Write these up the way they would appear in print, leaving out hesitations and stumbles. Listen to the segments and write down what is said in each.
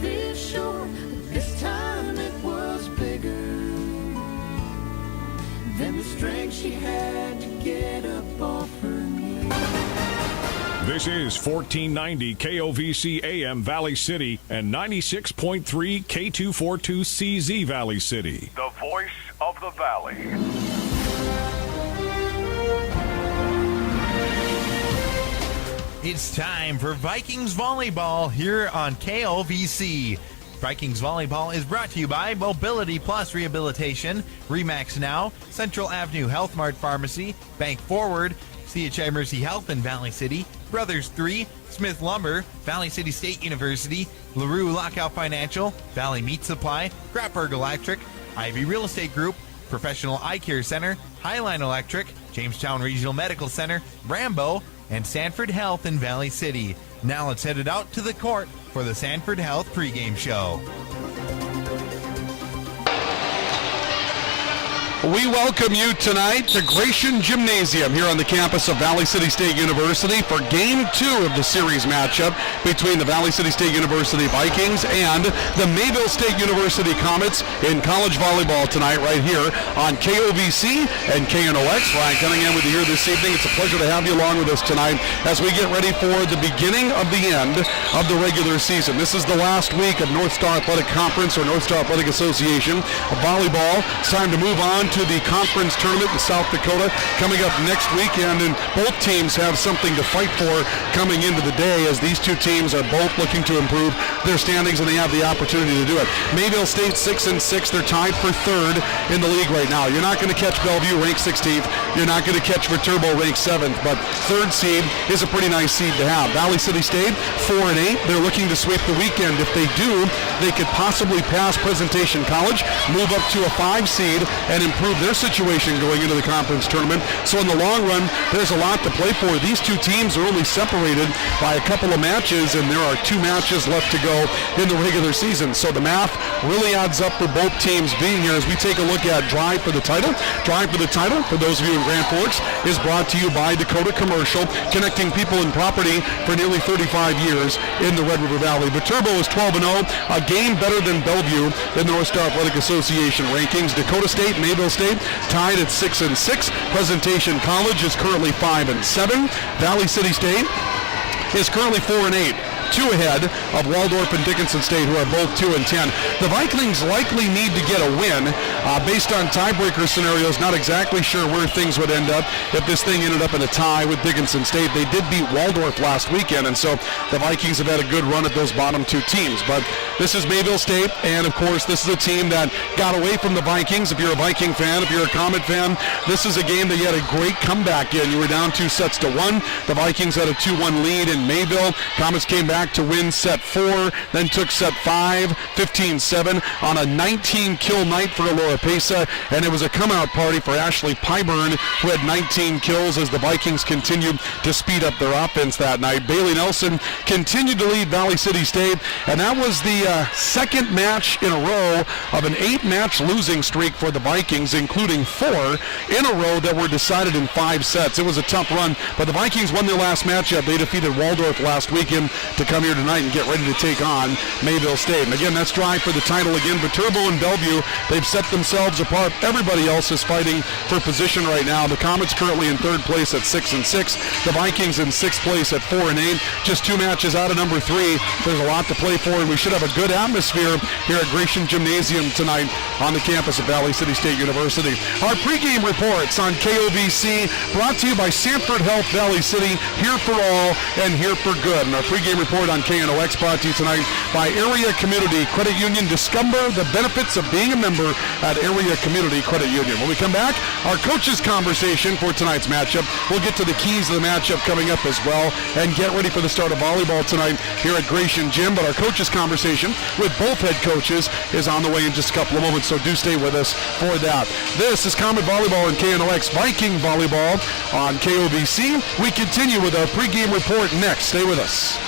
this shore, but this time it was bigger than the strength she had to get up off her knees. This is 1490 KOVC AM Valley City and 96.3 K242CZ Valley City. The voice of the Valley. It's time for Vikings Volleyball here on KOVC. Vikings Volleyball is brought to you by Mobility Plus Rehabilitation, RE/MAX Now, Central Avenue Health Mart Pharmacy, Bank Forward, CHI Mercy Health in Valley City, Brothers 3, Smith Lumber, Valley City State University, LaRue Lockout Financial, Valley Meat Supply, Grapberg Electric, Ivy Real Estate Group, Professional Eye Care Center, Highline Electric, Jamestown Regional Medical Center, Rambo, and Sanford Health in Valley City. Now let's head it out to the court for the Sanford Health pregame show. We welcome you tonight to Gratian Gymnasium here on the campus of Valley City State University for Game 2 of the series matchup between the Valley City State University Vikings and the Mayville State University Comets in college volleyball tonight right here on KOVC and KNOX. Ryan Cunningham with you here this evening. It's a pleasure to have you along with us tonight as we get ready for the beginning of the end of the regular season. This is the last week of North Star Athletic Conference or North Star Athletic Association volleyball. It's time to move on to the conference tournament in South Dakota coming up next weekend, and both teams have something to fight for coming into the day as these two teams are both looking to improve their standings and they have the opportunity to do it. Mayville State 6-6, they're tied for third in the league right now. You're not going to catch Bellevue ranked 16th. You're not going to catch Viterbo ranked 7th, but third seed is a pretty nice seed to have. Valley City State 4-8. They're looking to sweep the weekend. If they do, they could possibly pass Presentation College, move up to a 5 seed, and improve their situation going into the conference tournament. So in the long run, there's a lot to play for. These two teams are only separated by a couple of matches, and there are 2 matches left to go in the regular season. So the math really adds up for both teams being here as we take a look at Drive for the Title. Drive for the Title, for those of you in Grand Forks, is brought to you by Dakota Commercial, connecting people and property for nearly 35 years in the Red River Valley. Viterbo is 12-0, a game better than Bellevue in the North Star Athletic Association rankings. Dakota State, Mayville State tied at 6-6. Presentation College is currently 5-7. Valley City State is currently 4-8. 2 ahead of Waldorf and Dickinson State, who are both 2-10. The Vikings likely need to get a win based on tiebreaker scenarios. Not exactly sure where things would end up if this thing ended up in a tie with Dickinson State. They did beat Waldorf last weekend, and so the Vikings have had a good run at those bottom 2 teams. But this is Mayville State, and of course this is a team that got away from the Vikings. If you're a Viking fan, if you're a Comet fan, this is a game that you had a great comeback in. You were down 2-1. The Vikings had a 2-1 lead in Mayville. Comets came back to win set 4, then took set 5, 15-7 on a 19-kill night for Alora Pesa, and it was a come-out party for Ashley Pyburn, who had 19 kills as the Vikings continued to speed up their offense that night. Bailey Nelson continued to lead Valley City State, and that was the second match in a row of an 8-match losing streak for the Vikings, including 4 in a row that were decided in 5 sets. It was a tough run, but the Vikings won their last matchup. They defeated Waldorf last weekend to come here tonight and get ready to take on Mayville State. And again, that's Drive for the Title again. Viterbo and Bellevue, they've set themselves apart. Everybody else is fighting for position right now. The Comets currently in 3rd place at 6-6. The Vikings in 6th place at 4-8. Just 2 matches out of number 3. There's a lot to play for, and we should have a good atmosphere here at Gratian Gymnasium tonight on the campus of Valley City State University. Our pregame reports on KOVC brought to you by Sanford Health Valley City, here for all and here for good. And our pregame report on KNOX brought to you tonight by Area Community Credit Union. Discover the benefits of being a member at Area Community Credit Union. When we come back, our coaches' conversation for tonight's matchup. We'll get to the keys of the matchup coming up as well and get ready for the start of volleyball tonight here at Gratian Gym. But our coaches' conversation with both head coaches is on the way in just a couple of moments, so do stay with us for that. This is Comet Volleyball and KNOX Viking Volleyball on KOVC. We continue with our pregame report next. Stay with us.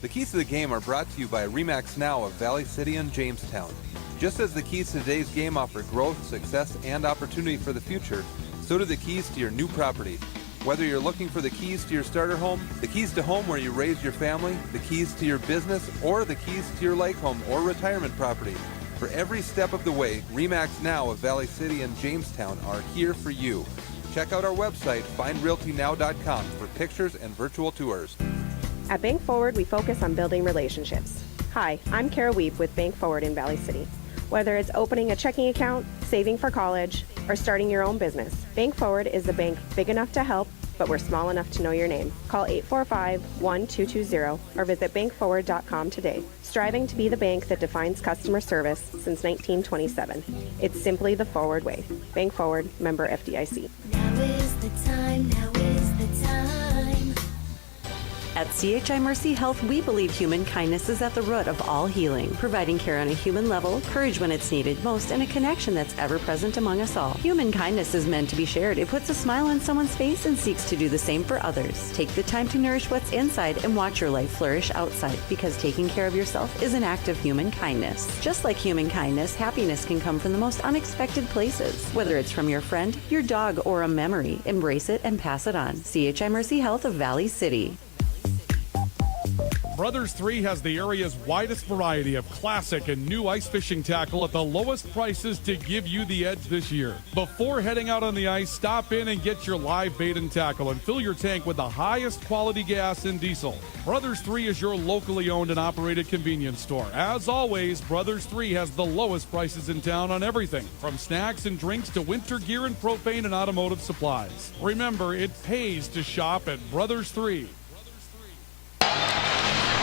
The keys to the game are brought to you by RE/MAX Now of Valley City and Jamestown. Just as the keys to today's game offer growth, success, and opportunity for the future, so do the keys to your new property. Whether you're looking for the keys to your starter home, the keys to home where you raise your family, the keys to your business, or the keys to your lake home or retirement property, for every step of the way, RE/MAX Now of Valley City and Jamestown are here for you. Check out our website, findrealtynow.com, for pictures and virtual tours. At Bank Forward, we focus on building relationships. Hi, I'm Kara Weep with Bank Forward in Valley City. Whether it's opening a checking account, saving for college, or starting your own business, Bank Forward is the bank big enough to help, but we're small enough to know your name. Call 845-1220 or visit bankforward.com today. Striving to be the bank that defines customer service since 1927. It's simply the Forward way. Bank Forward, member FDIC. Now is the time, now is the time. At CHI Mercy Health, we believe human kindness is at the root of all healing, providing care on a human level, courage when it's needed most, and a connection that's ever present among us all. Human kindness is meant to be shared. It puts a smile on someone's face and seeks to do the same for others. Take the time to nourish what's inside and watch your life flourish outside, because taking care of yourself is an act of human kindness. Just like human kindness, happiness can come from the most unexpected places. Whether it's from your friend, your dog, or a memory, embrace it and pass it on. CHI Mercy Health of Valley City. Brothers 3 has the area's widest variety of classic and new ice fishing tackle at the lowest prices to give you the edge this year. Before heading out on the ice, stop in and get your live bait and tackle and fill your tank with the highest quality gas and diesel. Brothers 3 is your locally owned and operated convenience store. As always, Brothers 3 has the lowest prices in town on everything, from snacks and drinks to winter gear and propane and automotive supplies. Remember, it pays to shop at Brothers 3.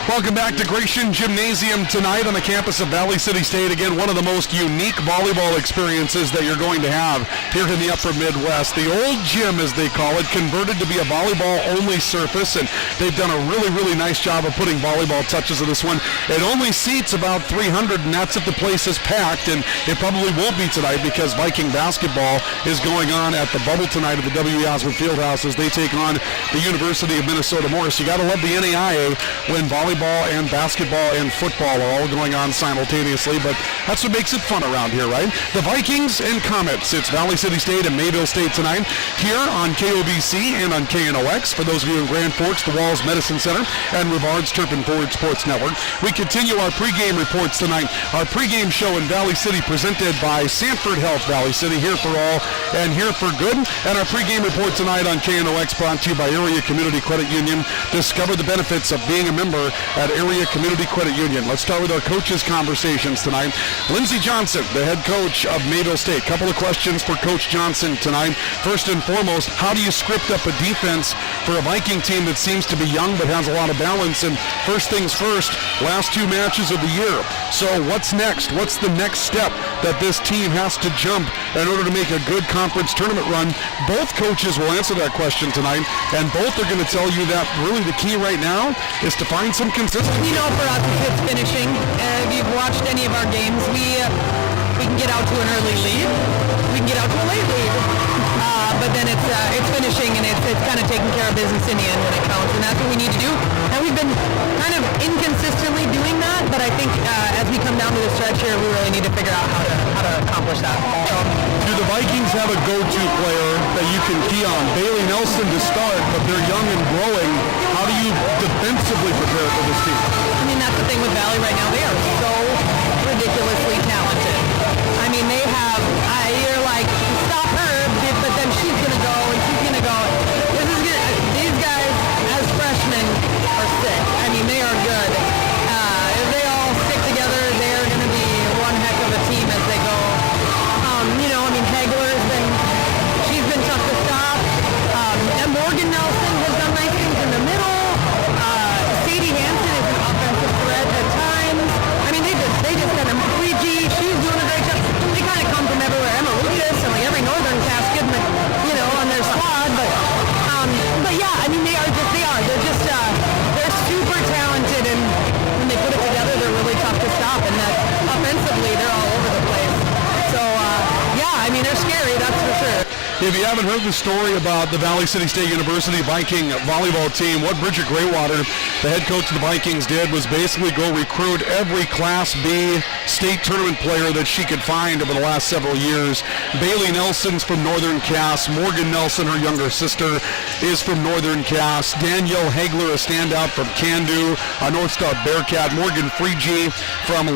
Welcome back to Gratian Gymnasium tonight on the campus of Valley City State. Again, one of the most unique volleyball experiences that you're going to have here in the upper Midwest. The old gym, as they call it, converted to be a volleyball-only surface, and they've done a really, really nice job of putting volleyball touches in this one. It only seats about 300, and that's if the place is packed, and it probably won't be tonight because Viking basketball is going on at the bubble tonight at the W. Osmond Fieldhouse as they take on the University of Minnesota Morris. You got to love the NAIA when volleyball and basketball and football are all going on simultaneously, but that's what makes it fun around here, right? The Vikings and Comets. It's Valley City State and Mayville State tonight here on KOVC and on KNOX. For those of you in Grand Forks, the Walls Medicine Center and Rivard's Turpin Ford Sports Network. We continue our pregame reports tonight. Our pregame show in Valley City presented by Sanford Health Valley City, here for all and here for good. And our pregame report tonight on KNOX brought to you by Area Community Credit Union. Discover the benefits of being a member at Area Community Credit Union. Let's start with our coaches' conversations tonight. Lindsey Johnson, the head coach of Mayville State. Couple of questions for Coach Johnson tonight. First and foremost, how do you script up a defense for a Viking team that seems to be young but has a lot of balance? And first things first, last two matches of the year. So what's next? What's the next step that this team has to jump in order to make a good conference tournament run? Both coaches will answer that question tonight, and both are going to tell you that really the key right now is to find some consistency. You know, for us, it's finishing. If you've watched any of our games, we can get out to an early lead. We can get out to a late lead. But then it's finishing, and it's kind of taking care of business in the end when it counts, and that's what we need to do. And we've been kind of inconsistently doing that, but I think as we come down to the stretch here, we really need to figure out how to accomplish that. Do the Vikings have a go-to player that you can key on? Bailey Nelson to start, but they're young and growing. How do you defensively prepare for this team? I mean, that's the thing with Valley right now. They are so ridiculously talented. I mean, they have, you're like, stop her, but then she's going to go, and she's going to go. These guys, as freshmen, are sick. I mean, they are good. If they all stick together, they are going to be one heck of a team as they go. You know, I mean, she's been tough to stop. And Morgan Nelson has done nice things in the middle. Sadie Hansen is an offensive threat at times. I mean, they just kind of 3G. She's doing a great job. They kind of come from everywhere. Emma Lucas and like every Northern cast getting the, you know, on their squad. But yeah, I mean, they're super talented, and when they put it together, they're really tough to stop. And that offensively, they're all over the place. So yeah, I mean, they're scary, that's for sure. If you haven't heard the story about the Valley City State University Viking volleyball team, what Bridget Graywater, the head coach of the Vikings, did was basically go recruit every Class B state tournament player that she could find over the last several years. Bailey Nelson's from Northern Cass. Morgan Nelson, her younger sister, is from Northern Cass. Danielle Hagler, a standout from Candu, a North Star Bearcat. Morgan Freegee from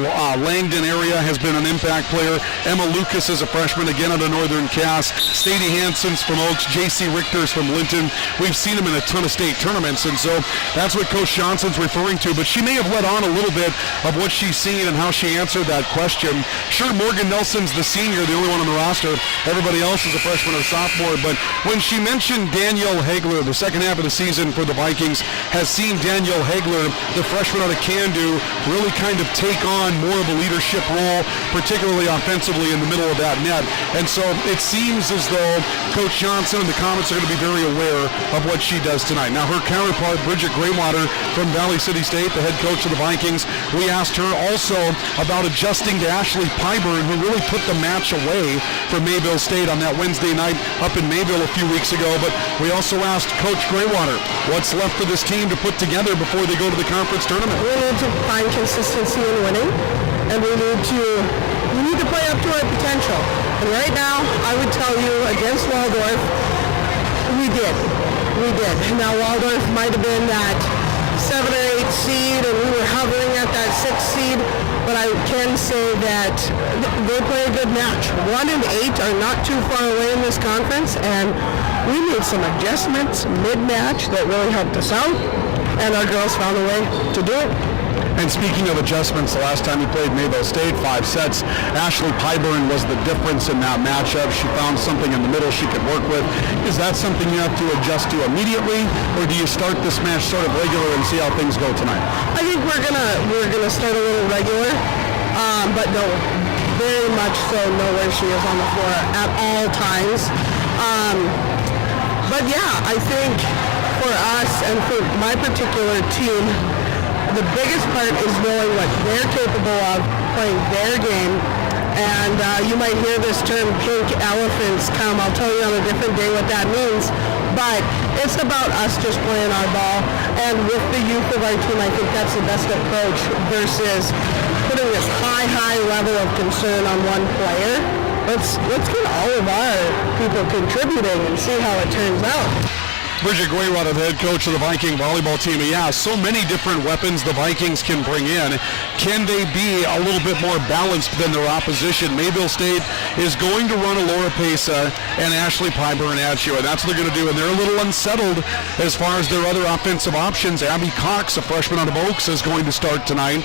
Langdon area has been an impact player. Emma Lucas is a freshman, again out of Northern Cass. Stady Hanson's from Oaks. J.C. Richter's from Linton. We've seen him in a ton of state tournaments, and so that's what Coach Johnson's referring to. But she may have let on a little bit of what she's seen and how she answered that question. Sure, Morgan Nelson's the senior, the only one on the roster. Everybody else is a freshman or sophomore. But when she mentioned Danielle Hagler, the second half of the season for the Vikings has seen Danielle Hagler, the freshman out of Candu, really kind of take on more of a leadership role, particularly offensively in the middle of that net. And so it seems as though Coach Johnson and the Comets are going to be very aware of what she does tonight. Now, her counterpart, Bridget Graywater from Valley City State, the head coach of the Vikings, we asked her also about adjusting to Ashley Pyburn, who really put the match away for Mayville State on that Wednesday night up in Mayville a few weeks ago. But we also asked Coach Graywater what's left for this team to put together before they go to the conference tournament. We need to find consistency in winning, and we need to play up to our potential. And right now, I would tell you, against Waldorf, we did. Now, Waldorf might have been that 7 or 8 seed, and we were hovering at that 6th seed, but I can say that they play a good match. 1 and 8 are not too far away in this conference, and we made some adjustments mid-match that really helped us out, and our girls found a way to do it. And speaking of adjustments, the last time we played Mayville State, 5 sets, Ashley Pyburn was the difference in that matchup. She found something in the middle she could work with. Is that something you have to adjust to immediately, or do you start this match sort of regular and see how things go tonight? I think we're gonna start a little regular, but no, very much so know where she is on the floor at all times. But yeah, I think for us and for my particular team, the biggest part is knowing what they're capable of, playing their game. And you might hear this term, pink elephants come. I'll tell you on a different day what that means. But it's about us just playing our ball. And with the youth of our team, I think that's the best approach versus putting this high level of concern on one player. Let's get all of our people contributing and see how it turns out. Bridget Graywater, the head coach of the Viking volleyball team. Yeah, so many different weapons the Vikings can bring in. Can they be a little bit more balanced than their opposition? Mayville State is going to run a Laura Pesa and Ashley Pyburn at you, and that's what they're going to do. And they're a little unsettled as far as their other offensive options. Abby Cox, a freshman out of Oaks, is going to start tonight.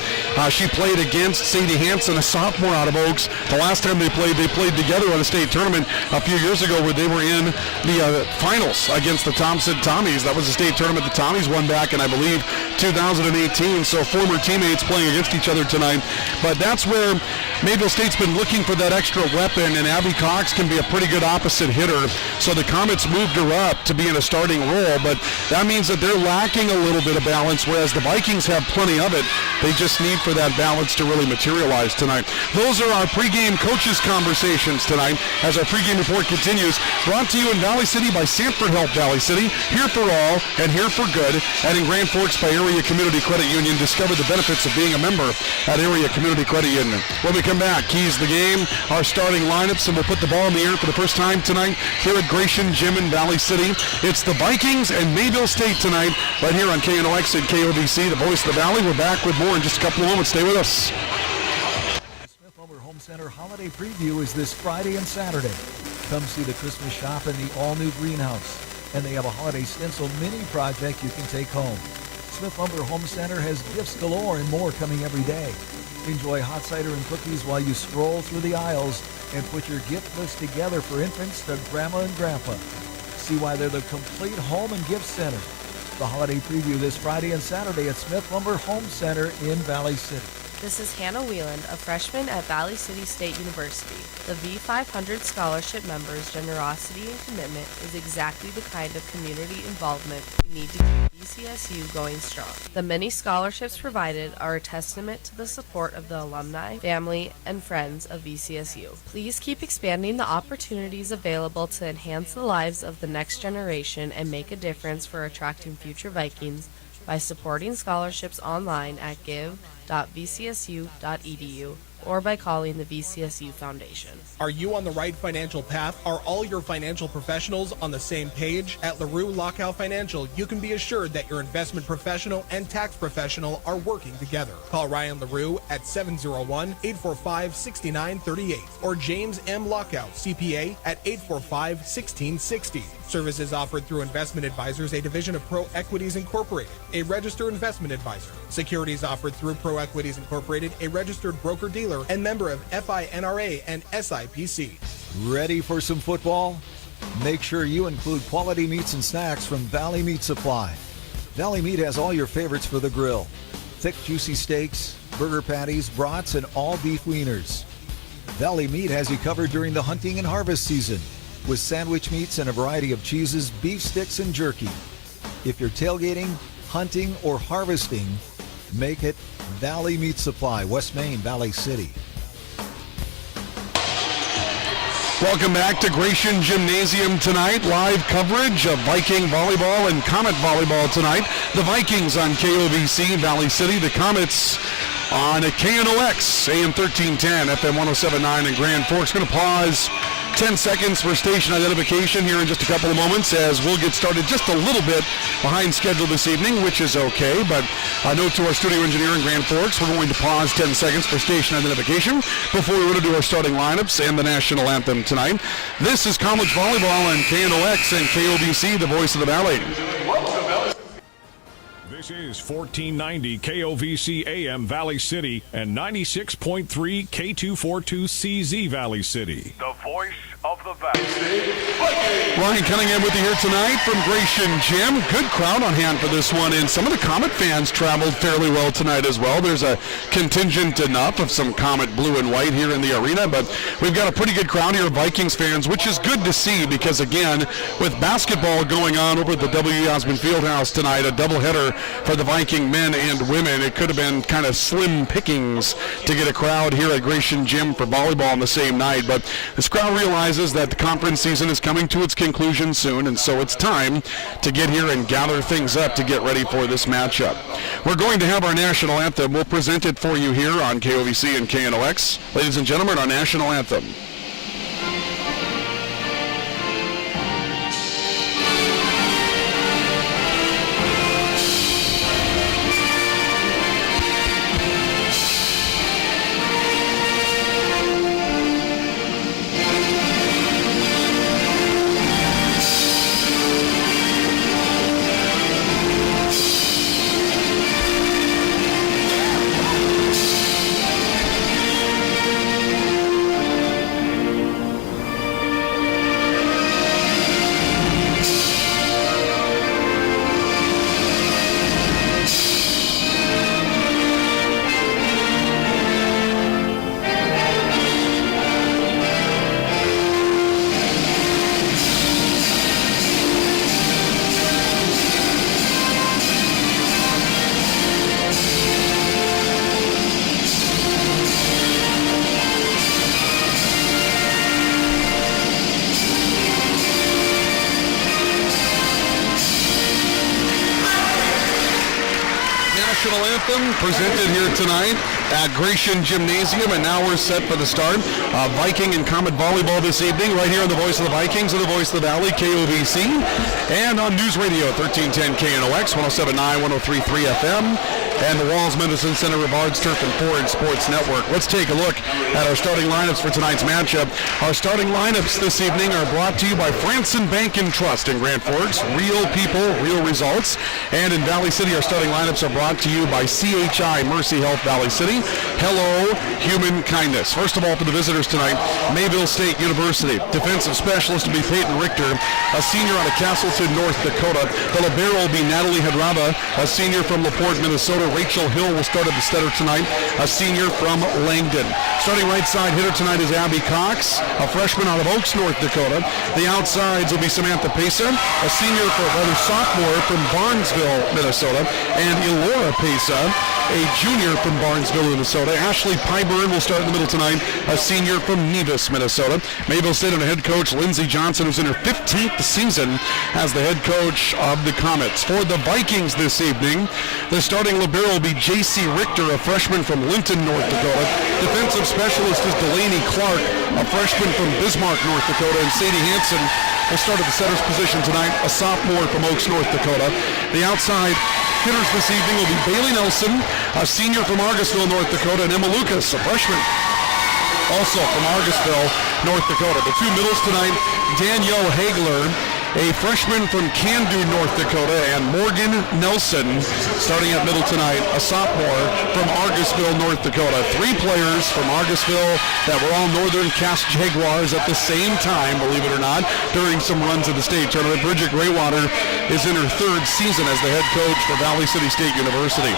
She played against Sadie Hanson, a sophomore out of Oaks. The last time they played together at a state tournament a few years ago where they were in the finals against the Thompson Tommies. That was a state tournament the Tommies won back in, I believe, 2018. So former teammates playing against each other tonight. But that's where Mayville State's been looking for that extra weapon, and Abby Cox can be a pretty good opposite hitter. So the Comets moved her up to be in a starting role, but that means that they're lacking a little bit of balance, whereas the Vikings have plenty of it. They just need for that balance to really materialize tonight. Those are our pregame coaches' conversations tonight as our pregame report continues. Brought to you in Valley City by Sanford Health Valley City. Here for all and here for good. And in Grand Forks by Area Community Credit Union. Discover the benefits of being a member at Area Community Credit Union. When we come back, keys the game, our starting lineups, and we'll put the ball in the air for the first time tonight here at Gratian Gym in Valley City. It's the Vikings and Mayville State tonight right here on KNOX and KOVC, the voice of the Valley. We're back with more in just a couple of moments. Stay with us. Smith-Lumber Home Center Holiday Preview is this Friday and Saturday. Come see the Christmas shop in the all-new greenhouse. And they have a holiday stencil mini project you can take home. Smith-Lumber Home Center has gifts galore and more coming every day. Enjoy hot cider and cookies while you stroll through the aisles and put your gift list together for infants to grandma and grandpa. See why they're the complete home and gift center. The holiday preview this Friday and Saturday at Smith-Lumber Home Center in Valley City. This is Hannah Wheeland, a freshman at Valley City State University. The V500 Scholarship members' generosity and commitment is exactly the kind of community involvement we need to keep VCSU going strong. The many scholarships provided are a testament to the support of the alumni, family, and friends of VCSU. Please keep expanding the opportunities available to enhance the lives of the next generation and make a difference for attracting future Vikings by supporting scholarships online at give.vcsu.edu or by calling the VCSU Foundation. Are you on the right financial path? Are all your financial professionals on the same page? At LaRue Lockout Financial, you can be assured that your investment professional and tax professional are working together. Call Ryan LaRue at 701-845-6938 or James M. Lockout, CPA, at 845-1660. Services offered through Investment Advisors, a division of Pro Equities Incorporated, a registered investment advisor. Securities offered through Pro Equities Incorporated, a registered broker-dealer and member of FINRA and SIPC. Ready for some football? Make sure you include quality meats and snacks from Valley Meat Supply. Valley Meat has all your favorites for the grill. Thick, juicy steaks, burger patties, brats, and all beef wieners. Valley Meat has you covered during the hunting and harvest season with sandwich meats and a variety of cheeses, beef sticks, and jerky. If you're tailgating, hunting, or harvesting, make it Valley Meat Supply, West Main, Valley City. Welcome back to Gratian Gymnasium tonight. Live coverage of Viking volleyball and Comet volleyball tonight. The Vikings on KOVC, Valley City. The Comets on a KNOX, AM 1310, FM 1079 in Grand Forks. Going to pause 10 seconds for station identification here in just a couple of moments as we'll get started just a little bit behind schedule this evening, which is okay. But a note to our studio engineer in Grand Forks, we're going to pause 10 seconds for station identification before we go to do our starting lineups and the national anthem tonight. This is college volleyball on KNOX and KOVC, the voice of the Valley. This is 1490 KOVC AM Valley City and 96.3 K242CZ Valley City. The voice of the Valley. Ryan Cunningham with you here tonight from Gratian Gym. Good crowd on hand for this one, and some of the Comet fans traveled fairly well tonight as well. There's a contingent enough of some Comet blue and white here in the arena, but we've got a pretty good crowd here of Vikings fans, which is good to see because, again, with basketball going on over at the W. Osmond Fieldhouse tonight, a doubleheader for the Viking men and women, it could have been kind of slim pickings to get a crowd here at Gratian Gym for volleyball on the same night, but this crowd realizes that the conference season is coming to its conclusion soon, and so it's time to get here and gather things up to get ready for this matchup. We're going to have our national anthem. We'll present it for you here on KOVC and KNOX. Ladies and gentlemen, our national anthem. National anthem presented here tonight at Gratian Gymnasium, and now we're set for the start of Viking and Comet volleyball this evening right here on the Voice of the Vikings and the Voice of the Valley, KOVC, and on News Radio 1310 KNOX, 107.9, 103.3 FM, and the Walls Medicine Center Rivards Turf and Ford Sports Network. Let's take a look at our starting lineups for tonight's matchup. Our starting lineups this evening are brought to you by Franson Bank and Trust in Grand Forks. Real people, real results. And in Valley City, our starting lineups are brought to you by CHI Mercy Health Valley City. Hello, human kindness. First of all, for the visitors tonight, Mayville State University. Defensive specialist will be Peyton Richter, a senior out of Castleton, North Dakota. The libero will be Natalie Hadrava, a senior from LaPorte, Minnesota. Rachel Hill will start at the setter tonight, a senior from Langdon. Starting right side hitter tonight is Abby Cox, a freshman out of Oaks, North Dakota. The outsides will be Samantha Pesa, a sophomore from Barnesville, Minnesota, and Elora Pesa, a junior from Barnesville, Minnesota. Ashley Pyburn will start in the middle tonight, a senior from Nevis, Minnesota. Mayville State under head coach Lindsey Johnson, who's in her 15th season as the head coach of the Comets. For the Vikings this evening, the starting libero will be J.C. Richter, a freshman from Linton, North Dakota. Defensive specialist is Delaney Clark, a freshman from Bismarck, North Dakota. And Sadie Hansen will start at the setter's position tonight, a sophomore from Oaks, North Dakota. The outside hitters this evening will be Bailey Nelson, a senior from Argusville, North Dakota, and Emma Lucas, a freshman also from Argusville, North Dakota. The two middles tonight, Danielle Hagler, a freshman from Candu, North Dakota, and Morgan Nelson, starting at middle tonight, a sophomore from Argusville, North Dakota. Three players from Argusville that were all Northern Cass Jaguars at the same time, believe it or not, during some runs of the state tournament. Bridget Graywater is in her third season as the head coach for Valley City State University.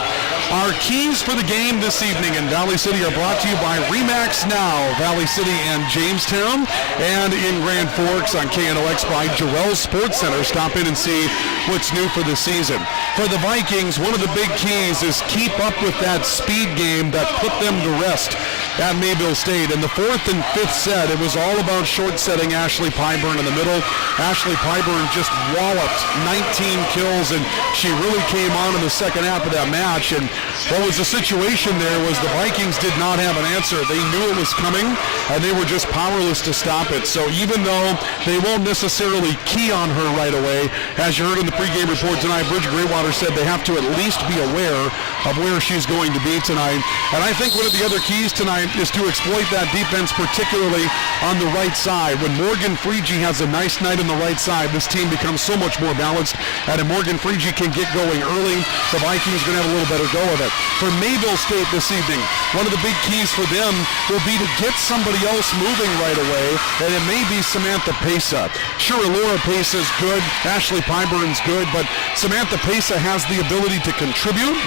Our keys for the game this evening in Valley City are brought to you by RE/MAX Now, Valley City and Jamestown, and in Grand Forks on KNOX by Jarrell Sports Center. Stop in and see what's new for this season. For the Vikings, one of the big keys is keep up with that speed game that put them to rest at Mayville State. In the fourth and fifth set, it was all about short setting Ashley Pyburn in the middle. Ashley Pyburn just walloped 19 kills, and she really came on in the second half of that match. And what was the situation there was the Vikings did not have an answer. They knew it was coming, and they were just powerless to stop it. So even though they won't necessarily key on her right away, as you heard in the pregame report tonight, Bridget Graywater said they have to at least be aware of where she's going to be tonight. And I think one of the other keys tonight is to exploit that defense, particularly on the right side. When Morgan Freege has a nice night on the right side, this team becomes so much more balanced. And if Morgan Freege can get going early, the Vikings are going to have a little better go of it. For Mayville State this evening, one of the big keys for them will be to get somebody else moving right away, and it may be Samantha Pesa. Sure, Laura Pesa is good, Ashley Pyburn's good, but Samantha Pesa has the ability to contribute.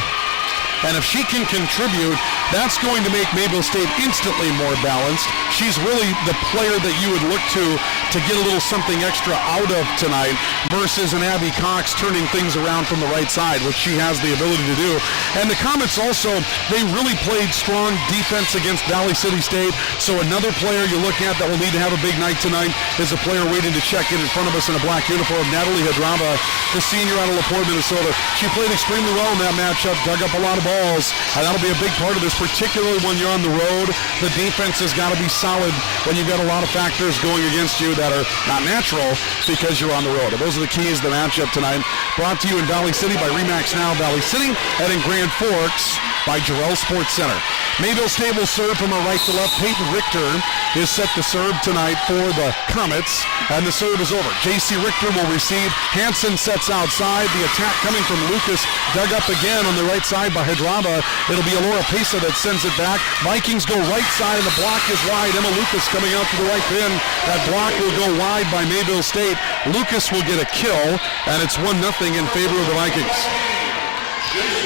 And if she can contribute, that's going to make Mayville State instantly more balanced. She's really the player that you would look to get a little something extra out of tonight versus an Abby Cox turning things around from the right side, which she has the ability to do. And the Comets also, they really played strong defense against Valley City State. So another player you look at that will need to have a big night tonight is a player waiting to check in front of us in a black uniform, Natalie Hadrava, the senior out of LaPorte, Minnesota. She played extremely well in that matchup, dug up a lot of balls, and that'll be a big part of this, particularly when you're on the road. The defense has got to be solid when you've got a lot of factors going against you that are not natural because you're on the road. And those are the keys to the matchup tonight. Brought to you in Valley City by RE/MAX Now, Valley City, and in Grand Forks by Jarrell Sports Center. Mayville State will serve from a right to left. Peyton Richter is set to serve tonight for the Comets, and the serve is over. J.C. Richter will receive. Hansen sets outside. The attack coming from Lucas, dug up again on the right side by Hadrava. It'll be Elora Pesa that sends it back. Vikings go right side, and the block is wide. Emma Lucas coming out to the right pin. That block will go wide by Mayville State. Lucas will get a kill, and it's 1-0 in favor of the Vikings.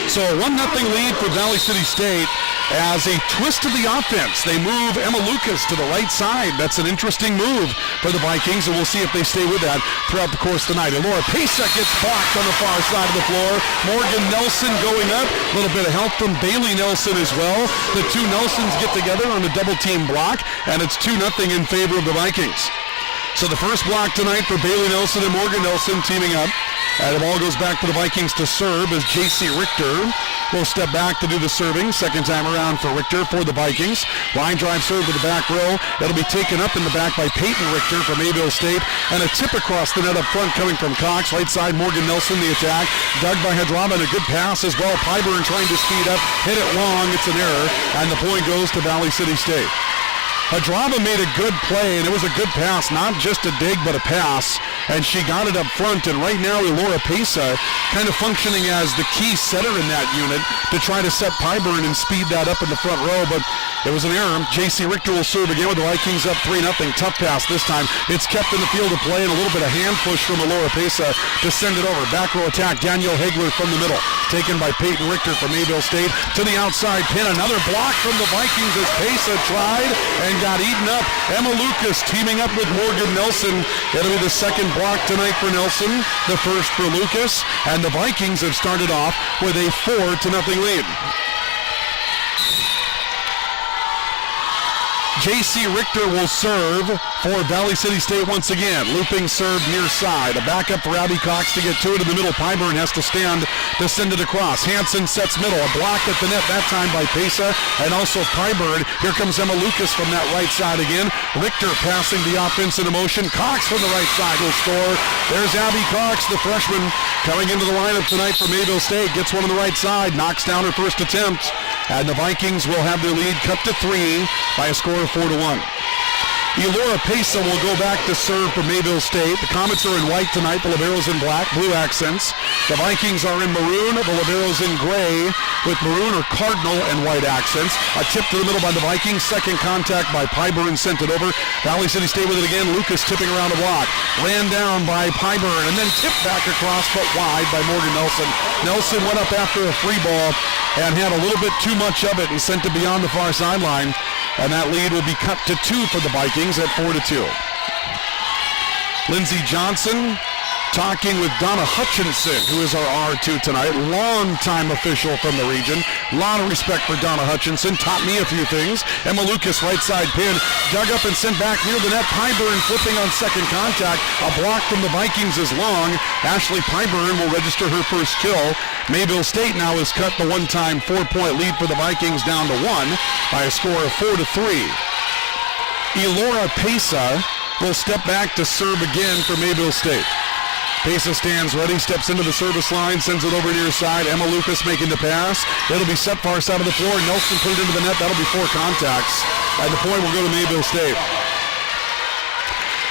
So a 1-0 lead for Valley City State. As a twist of the offense, they move Emma Lucas to the right side. That's an interesting move for the Vikings, and we'll see if they stay with that throughout the course of the night. And Laura Pesa gets blocked on the far side of the floor. Morgan Nelson going up. A little bit of help from Bailey Nelson as well. The two Nelsons get together on a double team block, and it's 2-0 in favor of the Vikings. So the first block tonight for Bailey Nelson and Morgan Nelson teaming up. And the ball goes back to the Vikings to serve as J.C. Richter will step back to do the serving. Second time around for Richter for the Vikings. Line drive serve to the back row. It'll be taken up in the back by Peyton Richter from Mayville State. And a tip across the net up front coming from Cox. Right side, Morgan Nelson, the attack. Dug by Hadrava, and a good pass as well. Pyburn trying to speed up. Hit it long. It's an error. And the point goes to Valley City State. Hadrava made a good play, and it was a good pass, not just a dig, but a pass, and she got it up front, and right now Elora Pesa kind of functioning as the key setter in that unit to try to set Pyburn and speed that up in the front row, but it was an error. J.C. Richter will serve again with the Vikings up 3-0. Tough pass this time. It's kept in the field of play, and a little bit of hand push from Elora Pesa to send it over. Back row attack, Danielle Hagler from the middle, taken by Peyton Richter from Mayville State to the outside pin. Another block from the Vikings as Pesa tried and got eaten up. Emma Lucas teaming up with Morgan Nelson. That'll be the second block tonight for Nelson, the first for Lucas, and the Vikings have started off with a 4-0 lead. J.C. Richter will serve for Valley City State once again. Looping serve near side. A backup for Abby Cox to get to it in the middle. Pyburn has to stand to send it across. Hansen sets middle. A block at the net that time by Pesa and also Pyburn. Here comes Emma Lucas from that right side again. Richter passing the offense into motion. Cox from the right side will score. There's Abby Cox, the freshman, coming into the lineup tonight for Mayville State. Gets one on the right side. Knocks down her first attempt. And the Vikings will have their lead cut to 3 by a score of 4-1. Elora Pesa will go back to serve for Mayville State. The Comets are in white tonight, the Liberos in black, blue accents. The Vikings are in maroon, the Liberos in gray with maroon or cardinal and white accents. A tip to the middle by the Vikings, second contact by Pyburn, sent it over. Valley City State with it again, Lucas tipping around a block. Ran down by Pyburn and then tipped back across but wide by Morgan Nelson. Nelson went up after a free ball and had a little bit too much of it and sent it beyond the far sideline. And that lead will be cut to 2 for the Vikings at 4-2. Lindsey Johnson talking with Donna Hutchinson, who is our R2 tonight. Long-time official from the region. A lot of respect for Donna Hutchinson. Taught me a few things. Emma Lucas, right side pin. Dug up and sent back near the net. Pyburn flipping on second contact. A block from the Vikings is long. Ashley Pyburn will register her first kill. Mayville State now has cut the one-time 4-point lead for the Vikings down to 1 by a score of 4-3. Elora Pesa will step back to serve again for Mayville State. Pesa stands ready, steps into the service line, sends it over near side. Emma Lucas making the pass. It'll be set far side of the floor. Nelson put it into the net. That'll be 4 contacts. And the point will go to Mayville State.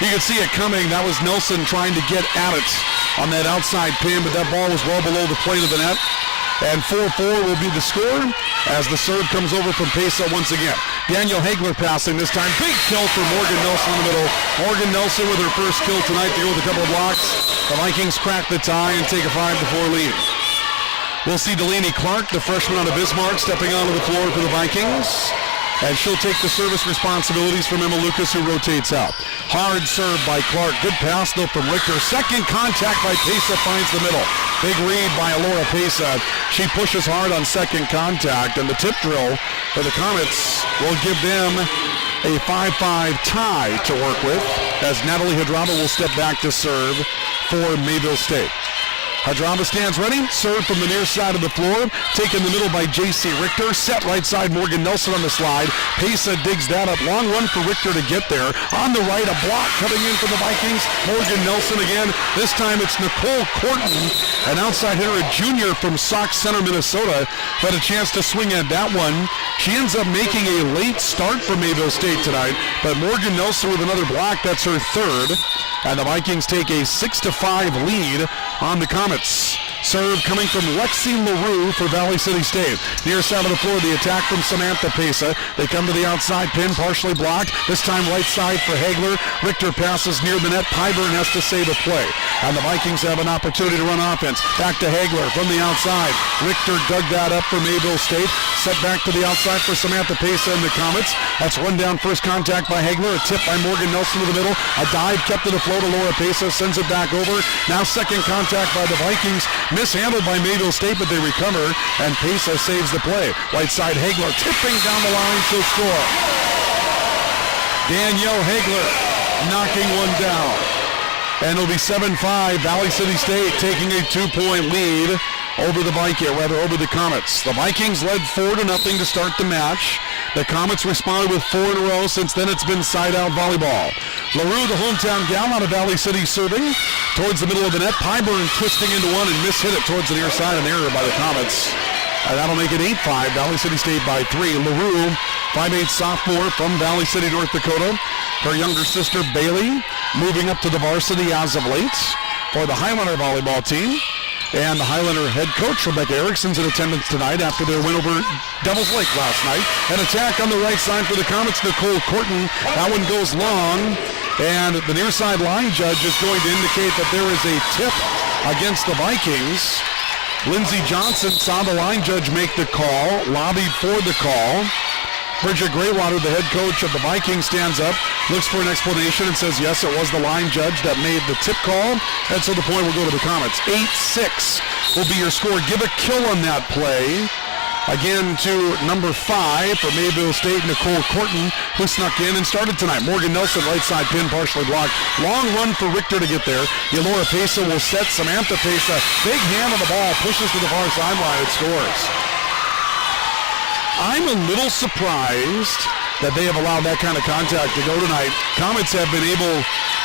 You can see it coming. That was Nelson trying to get at it on that outside pin, but that ball was well below the plane of the net. And 4-4 will be the score as the serve comes over from Pesa once again. Danielle Hagler passing this time. Big kill for Morgan Nelson in the middle. Morgan Nelson with her first kill tonight to go with a couple of blocks. The Vikings crack the tie and take a 5-4 lead. We'll see Delaney Clark, the freshman out of Bismarck, stepping onto the floor for the Vikings. And she'll take the service responsibilities from Emma Lucas, who rotates out. Hard serve by Clark. Good pass, though, from Richter. Second contact by Pesa finds the middle. Big read by Elora Pesa. She pushes hard on second contact, and the tip drill for the Comets will give them a 5-5 tie to work with, as Natalie Hadrava will step back to serve for Mayville State. Hadrava stands ready. Serve from the near side of the floor. Taken the middle by J.C. Richter. Set right side, Morgan Nelson on the slide. Pesa digs that up. Long run for Richter to get there. On the right, a block coming in for the Vikings. Morgan Nelson again. This time it's Nicole Corton, an outside hitter, a junior from Sauk Center, Minnesota, who had a chance to swing at that one. She ends up making a late start for Mayville State tonight, but Morgan Nelson with another block. That's her third. And the Vikings take a 6-5 lead on the Comets. Serve coming from Lexi LaRue for Valley City State. Near side of the floor, the attack from Samantha Pesa. They come to the outside pin, partially blocked. This time right side for Hagler. Richter passes near the net. Pyburn has to save a play. And the Vikings have an opportunity to run offense. Back to Hagler from the outside. Richter dug that up for Mayville State. Set back to the outside for Samantha Pesa and the Comets. That's one down, first contact by Hagler. A tip by Morgan Nelson to the middle. A dive kept to the floor to Elora Pesa. Sends it back over. Now second contact by the Vikings. Mishandled by Mayville State, but they recover, and Pesa saves the play. Right side, Hagler tipping down the line, she'll score. Danielle Hagler knocking one down. And it'll be 7-5, Valley City State taking a 2-point lead over the Comets. The Vikings led 4-0 to start the match. The Comets responded with 4 in a row. Since then, it's been side-out volleyball. LaRue, the hometown gal, out of Valley City, serving towards the middle of the net. Pyburn twisting into one and mishit it towards the near side, an error by the Comets. And that'll make it 8-5. Valley City State by 3. LaRue 5'8" sophomore from Valley City, North Dakota. Her younger sister, Bailey, moving up to the varsity as of late for the Highlander volleyball team. And the Highlander head coach, Rebecca Erickson's in attendance tonight after their win over Devils Lake last night. An attack on the right side for the Comets, Nicole Corton. That one goes long. And the near side line judge is going to indicate that there is a tip against the Vikings. Lindsey Johnson saw the line judge make the call, lobbied for the call. Bridget Graywater, the head coach of the Vikings, stands up, looks for an explanation, and says, yes, it was the line judge that made the tip call. And so the point will go to the Comets. 8-6 will be your score. Give a kill on that play. Again to number 5 for Mayville State, Nicole Corton, who snuck in and started tonight. Morgan Nelson, right side pin, partially blocked. Long run for Richter to get there. Yalora Pesa will set. Samantha Pesa, big hand on the ball, pushes to the far sideline and scores. I'm a little surprised that they have allowed that kind of contact to go tonight. Comets have been able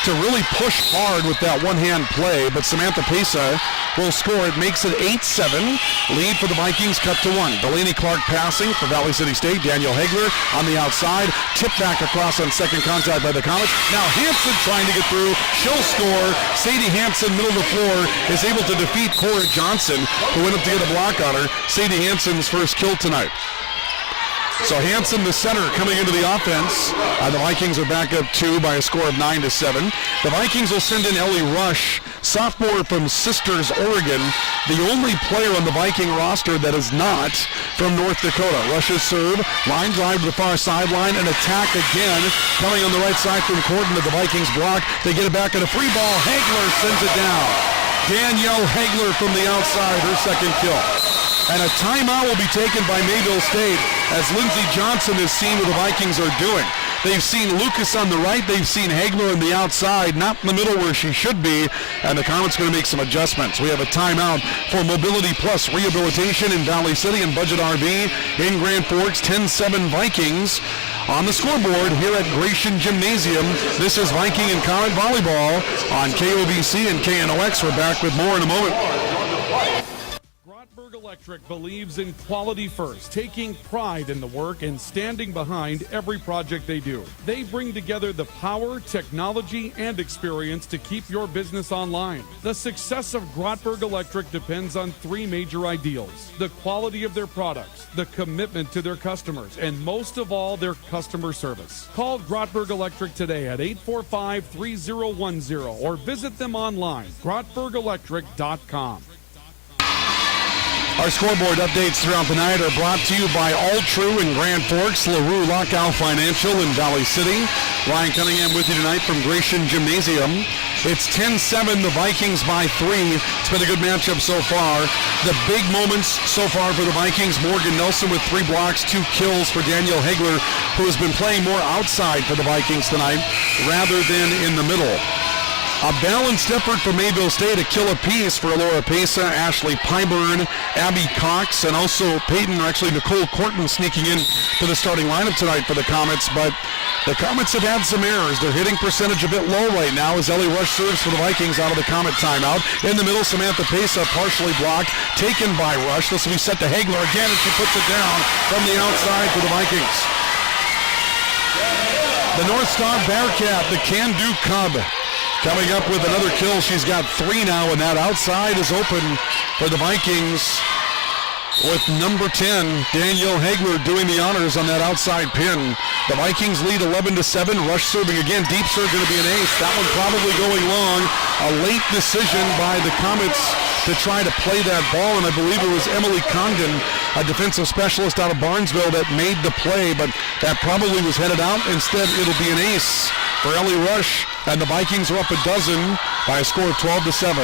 to really push hard with that one-hand play, but Samantha Pesa will score. It makes it 8-7. Lead for the Vikings cut to 1. Delaney Clark passing for Valley City State. Daniel Hegler on the outside. Tip back across on second contact by the Comets. Now Hanson trying to get through. She'll score. Sadie Hanson, middle of the floor, is able to defeat Cora Johnson, who went up to get a block on her. Sadie Hanson's first kill tonight. So Hanson, the center, coming into the offense. The Vikings are back up 2 by a score of 9-7. The Vikings will send in Ellie Rush, sophomore from Sisters, Oregon, the only player on the Viking roster that is not from North Dakota. Rush's serve, line drive to the far sideline, and attack again. Coming on the right side from Corton to the Vikings block. They get it back at a free ball. Hagler sends it down. Danielle Hagler from the outside, her second kill. And a timeout will be taken by Mayville State as Lindsey Johnson has seen what the Vikings are doing. They've seen Lucas on the right. They've seen Hagler on the outside, not in the middle where she should be. And the Comets going to make some adjustments. We have a timeout for Mobility Plus Rehabilitation in Valley City and Budget RV in Grand Forks. 10-7 Vikings on the scoreboard here at Gratian Gymnasium. This is Viking and Comet Volleyball on KOVC and KNOX. We're back with more in a moment. Electric believes in quality first, taking pride in the work and standing behind every project they do. They bring together the power, technology, and experience to keep your business online. The success of Grotberg Electric depends on 3 major ideals: the quality of their products, the commitment to their customers, and most of all, their customer service. Call Grotberg Electric today at 845-3010 or visit them online, grotbergelectric.com. Our scoreboard updates throughout the night are brought to you by All True in Grand Forks, LaRue Lockout Financial in Valley City. Ryan Cunningham with you tonight from Gratian Gymnasium. It's 10-7, the Vikings by 3. It's been a good matchup so far. The big moments so far for the Vikings: Morgan Nelson with 3 blocks, 2 kills for Danielle Hagler, who has been playing more outside for the Vikings tonight rather than in the middle. A balanced effort for Mayville State, a kill apiece for Alora Pesa, Ashley Pyburn, Abby Cox, and also Peyton, or actually Nicole Corton, sneaking in to the starting lineup tonight for the Comets. But the Comets have had some errors. Their hitting percentage a bit low right now as Ellie Rush serves for the Vikings out of the Comet timeout. In the middle, Samantha Pesa partially blocked, taken by Rush. This will be set to Hagler again, and she puts it down from the outside for the Vikings. The North Star Bearcat, the Can-Do Cub, coming up with another kill. She's got 3 now, and that outside is open for the Vikings with number 10, Danielle Hagler, doing the honors on that outside pin. The Vikings lead 11-7. Rush serving again. Deep serve going to be an ace. That one probably going long. A late decision by the Comets to try to play that ball, and I believe it was Emily Condon, a defensive specialist out of Barnesville, that made the play, but that probably was headed out. Instead, it'll be an ace for Ellie Rush, and the Vikings are up a dozen by a score of 12-7.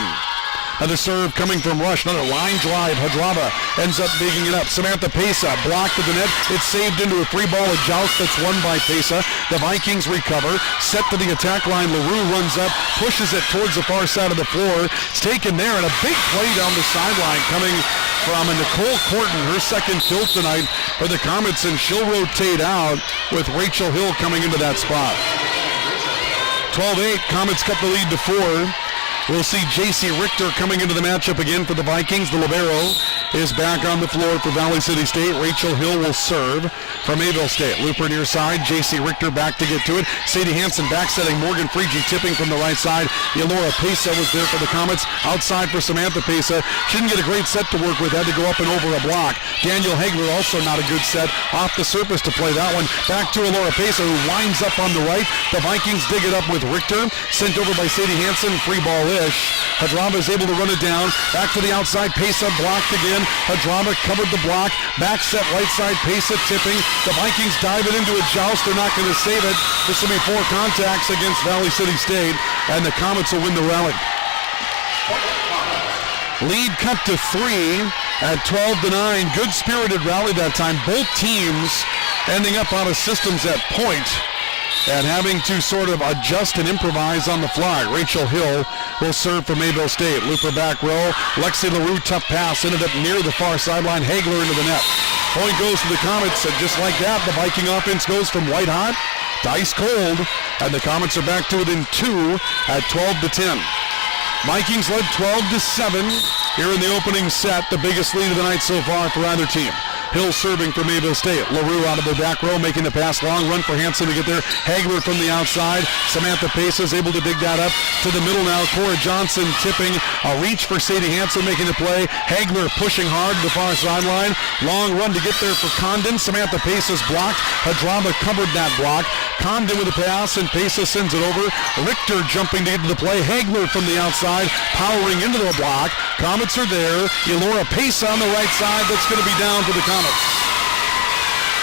Another serve coming from Rush. Another line drive. Hadrava ends up digging it up. Samantha Pesa blocked at the net. It's saved into a free ball. A joust that's won by Pesa. The Vikings recover. Set to the attack line. LaRue runs up, pushes it towards the far side of the floor. It's taken there, and a big play down the sideline coming from Nicole Corton, her second kill tonight for the Comets, and she'll rotate out with Rachel Hill coming into that spot. 12-8, Comets cut the lead to 4. We'll see J.C. Richter coming into the matchup again for the Vikings. The libero is back on the floor for Valley City State. Rachel Hill will serve for Mayville State. Looper near side. J.C. Richter back to get to it. Sadie Hansen back setting. Morgan Frigie tipping from the right side. Elora Pesa was there for the Comets. Outside for Samantha Pesa. She didn't get a great set to work with. Had to go up and over a block. Daniel Hagler also not a good set. Off the surface to play that one. Back to Elora Pesa, who winds up on the right. The Vikings dig it up with Richter. Sent over by Sadie Hansen. Free ball-ish. Hadrava is able to run it down. Back to the outside. Pesa blocked again. Hadrava covered the block. Back set right side. Pesa tipping. The Vikings dive it into a joust. They're not going to save it. This will be 4 contacts against Valley City State, and the Comets will win the rally. Lead cut to 3 at 12-9. Good-spirited rally that time. Both teams ending up out of systems at point and having to sort of adjust and improvise on the fly. Rachel Hill will serve for Mayville State. Looper back row. Lexi LaRue, tough pass. Ended up near the far sideline. Hagler into the net. Point goes to the Comets, and just like that, the Viking offense goes from white hot to ice cold, and the Comets are back to within 2 at 12-10. Vikings led 12-7 here in the opening set, the biggest lead of the night so far for either team. Hill serving for Mayville State. LaRue out of the back row, making the pass. Long run for Hansen to get there. Hagler from the outside. Samantha Pesa is able to dig that up to the middle now. Cora Johnson tipping. A reach for Sadie Hansen making the play. Hagler pushing hard to the far sideline. Long run to get there for Condon. Samantha Pesa's blocked. Hadrava covered that block. Condon with a pass, and Pesa sends it over. Richter jumping to get to the play. Hagler from the outside, powering into the block. Comets are there. Elora Pesa on the right side. That's going to be down for the Comets.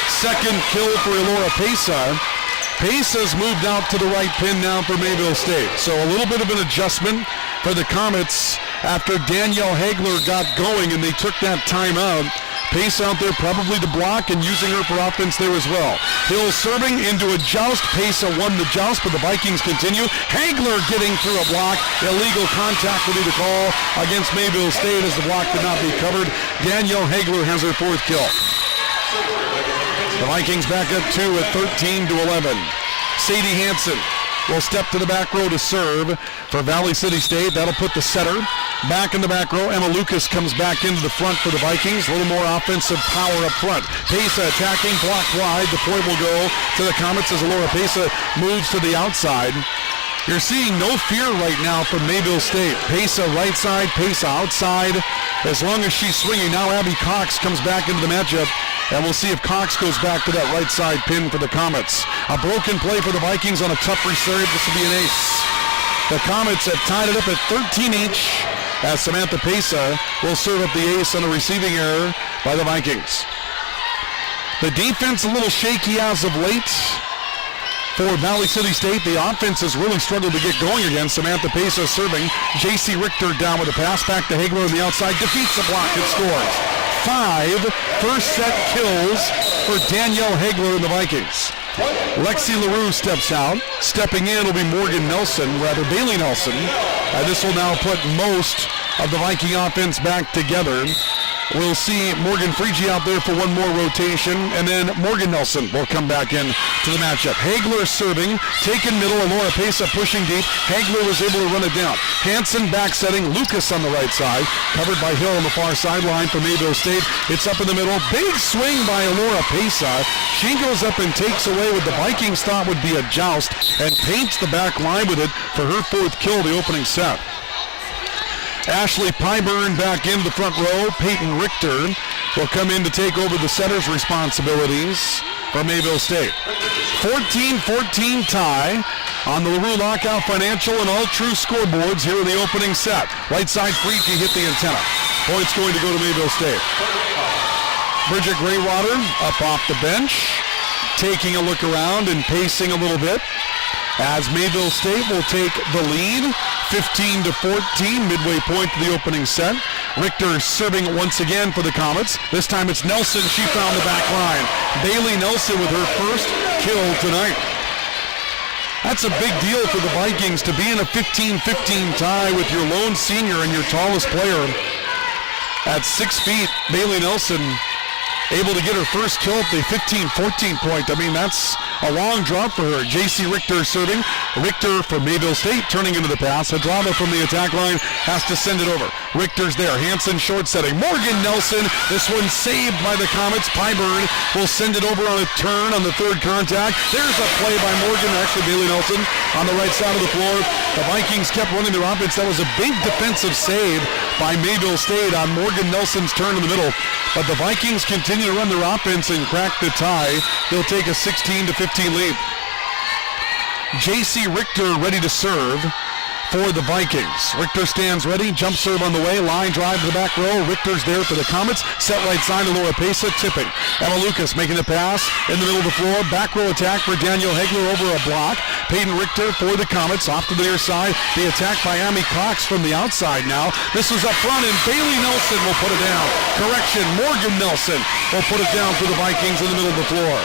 Second kill for Elora Pesa. Pesa's moved out to the right pin now for Mayville State. So a little bit of an adjustment for the Comets after Danielle Hagler got going and they took that timeout. Pace out there probably to block and using her for offense there as well. Hill serving into a joust. Pesa won the joust, but the Vikings continue. Hagler getting through a block. Illegal contact will be the call against Mayville State as the block could not be covered. Danielle Hagler has her 4th kill. The Vikings back up 2 at 13-11. Sadie Hansen will step to the back row to serve for Valley City State. That'll put the setter back in the back row. Emma Lucas comes back into the front for the Vikings. A little more offensive power up front. Pesa attacking, blocked wide. The point will go to the Comets as Elora Pesa moves to the outside. You're seeing no fear right now from Mayville State. Pesa right side, Pesa outside. As long as she's swinging, now Abby Cox comes back into the matchup. And we'll see if Cox goes back to that right side pin for the Comets. A broken play for the Vikings on a tough reserve. This will be an ace. The Comets have tied it up at 13 each as Samantha Pesa will serve up the ace on a receiving error by the Vikings. The defense a little shaky as of late for Valley City State. The offense has really struggled to get going again. Samantha Pesa serving. J.C. Richter down with a pass back to Hagler on the outside. Defeats the block and scores. 5 first set kills for Danielle Hagler and the Vikings. Lexi LaRue steps out. Stepping in will be Bailey Nelson. And this will now put most of the Viking offense back together. We'll see Morgan Frigie out there for one more rotation, and then Morgan Nelson will come back in to the matchup. Hagler serving, taken middle, Elora Pesa pushing deep. Hagler was able to run it down. Hansen back setting, Lucas on the right side, covered by Hill on the far sideline for Mayville State. It's up in the middle. Big swing by Elora Pesa. She goes up and takes away what the Vikings thought would be a joust and paints the back line with it for her 4th kill of the opening set. Ashley Pyburn back in the front row. Peyton Richter will come in to take over the setter's responsibilities for Mayville State. 14-14 tie on the LaRue Lockout Financial and All True scoreboards here in the opening set. Right side Frigie hit the antenna. Points going to go to Mayville State. Bridget Graywater up off the bench, taking a look around and pacing a little bit as Mayville State will take the lead. 15-14, midway point to the opening set. Richter serving once again for the Comets. This time it's Nelson. She found the back line. Bailey Nelson with her 1st kill tonight. That's a big deal for the Vikings to be in a 15-15 tie with your lone senior and your tallest player. At 6 feet, Bailey Nelson able to get her 1st kill at the 15-14 point. I mean, that's a long drop for her. J.C. Richter serving. Richter from Mayville State turning into the pass. Hadrava from the attack line has to send it over. Richter's there. Hanson short setting. Morgan Nelson. This one saved by the Comets. Pyburn will send it over on a turn on the third contact. There's a play by Morgan. Actually, Bailey Nelson on the right side of the floor. The Vikings kept running their offense. That was a big defensive save by Mayville State on Morgan Nelson's turn in the middle. But the Vikings continue to run their offense and crack the tie. They'll take a 16-15 lead. J.C. Richter ready to serve for the Vikings. Richter stands ready. Jump serve on the way. Line drive to the back row. Richter's there for the Comets. Set right side to Laura Pesa. Tipping. Emma Lucas making the pass in the middle of the floor. Back row attack for Daniel Hegler over a block. Peyton Richter for the Comets. Off to the near side. The attack by Amy Cox from the outside now. This is up front, and Bailey Nelson will put it down. Correction, Morgan Nelson will put it down for the Vikings in the middle of the floor.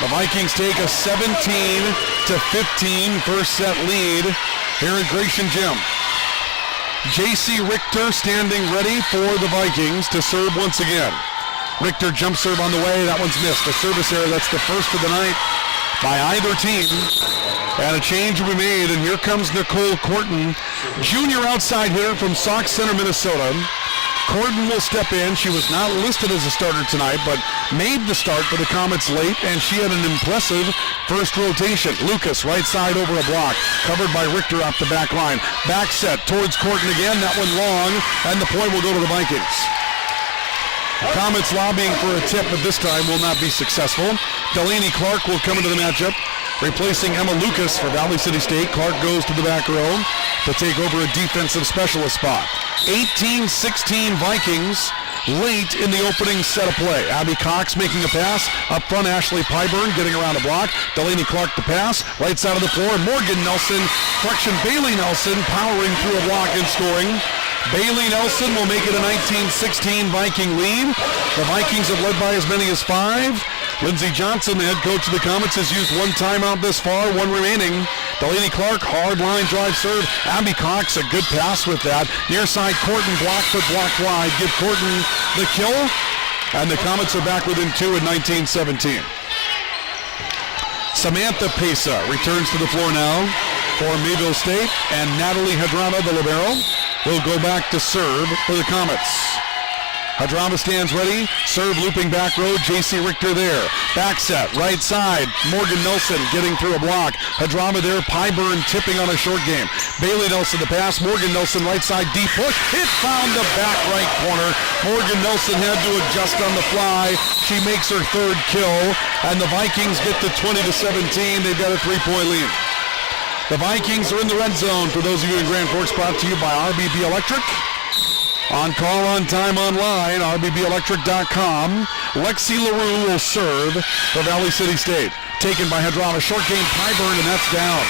The Vikings take a 17-15 first set lead here at Gratian Gym. J.C. Richter standing ready for the Vikings to serve once again. Richter jump serve on the way. That one's missed. A service error. That's the first of the night by either team. And a change will be made. And here comes Nicole Corton, junior outside hitter from Sauk Center, Minnesota. Corton will step in. She was not listed as a starter tonight, but made the start for the Comets late, and she had an impressive first rotation. Lucas, right side over a block, covered by Richter off the back line. Back set towards Corton again. That one long, and the point will go to the Vikings. Comets lobbying for a tip, but this time will not be successful. Delaney Clark will come into the matchup, replacing Emma Lucas for Valley City State. Clark goes to the back row to take over a defensive specialist spot. 18-16 Vikings late in the opening set of play. Abby Cox making a pass. Up front, Ashley Pyburn getting around a block. Delaney Clark the pass. Right side of the floor, Morgan Nelson. Bailey Nelson powering through a block and scoring. Bailey Nelson will make it a 19-16 Viking lead. The Vikings have led by as many as 5. Lindsey Johnson, the head coach of the Comets, has used one timeout this far, one remaining. Delaney Clark, hard line drive serve. Abby Cox, a good pass with that. Near side, Corton blocked, but blocked wide. Give Corton the kill. And the Comets are back within 2 at 19-17. Samantha Pesa returns to the floor now for Mayville State. And Natalie Hadrava, the libero, will go back to serve for the Comets. Hadrava stands ready. Serve looping back row. J.C. Richter there. Back set. Right side. Morgan Nelson getting through a block. Hadrava there. Pyburn tipping on a short game. Bailey Nelson the pass. Morgan Nelson right side. Deep push. It found the back right corner. Morgan Nelson had to adjust on the fly. She makes her third kill. And the Vikings get to 20-17. They've got a 3-point lead. The Vikings are in the red zone. For those of you in Grand Forks, brought to you by RBB Electric. On call, on time, online, RBBElectric.com. Lexi LaRue will serve for Valley City State. Taken by Hadrava. Short game, Pyburn, and that's down.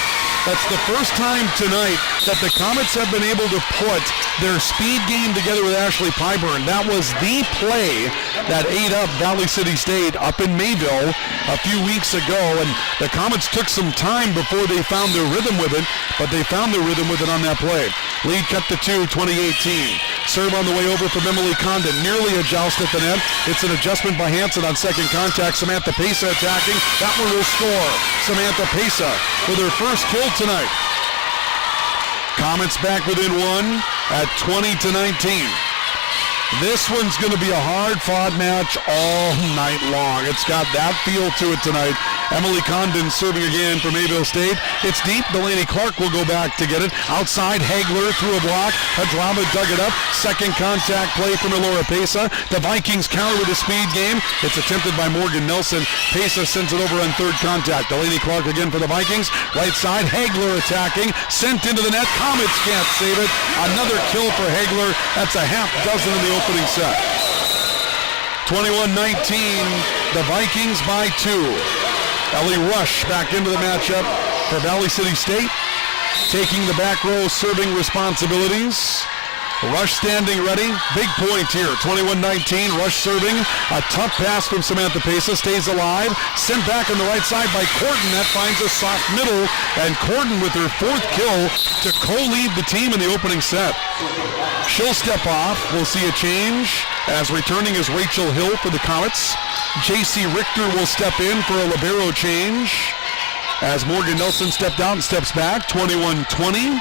That's the first time tonight that the Comets have been able to put their speed game together with Ashley Pyburn. That was the play that ate up Valley City State up in Mayville a few weeks ago. And the Comets took some time before they found their rhythm with it, but they found their rhythm with it on that play. Lead cut to 2, 2018. Serve on the way over from Emily Condon. Nearly a joust at the net. It's an adjustment by Hanson on second contact. Samantha Pesa attacking. That one will score. Samantha Pesa with her first kill tonight. Comets back within 1 at 20-19. This one's going to be a hard-fought match all night long. It's got that feel to it tonight. Emily Condon serving again for Mayville State. It's deep. Delaney Clark will go back to get it. Outside, Hagler through a block. Hadrava dug it up. Second contact play from Laura Pesa. The Vikings counter with a speed game. It's attempted by Morgan Nelson. Pesa sends it over on third contact. Delaney Clark again for the Vikings. Right side, Hagler attacking. Sent into the net. Comets can't save it. Another kill for Hagler. That's a half dozen in the opening set. 21-19. The Vikings by 2. Ellie Rush back into the matchup for Valley City State, taking the back row serving responsibilities. Rush standing ready. Big point here. 21-19. Rush serving. A tough pass from Samantha Pesa. Stays alive. Sent back on the right side by Corton. That finds a soft middle. And Corton with her fourth kill to co-lead the team in the opening set. She'll step off. We'll see a change as returning is Rachel Hill for the Comets. J.C. Richter will step in for a libero change. as Morgan Nelson stepped out and steps back, 21-20.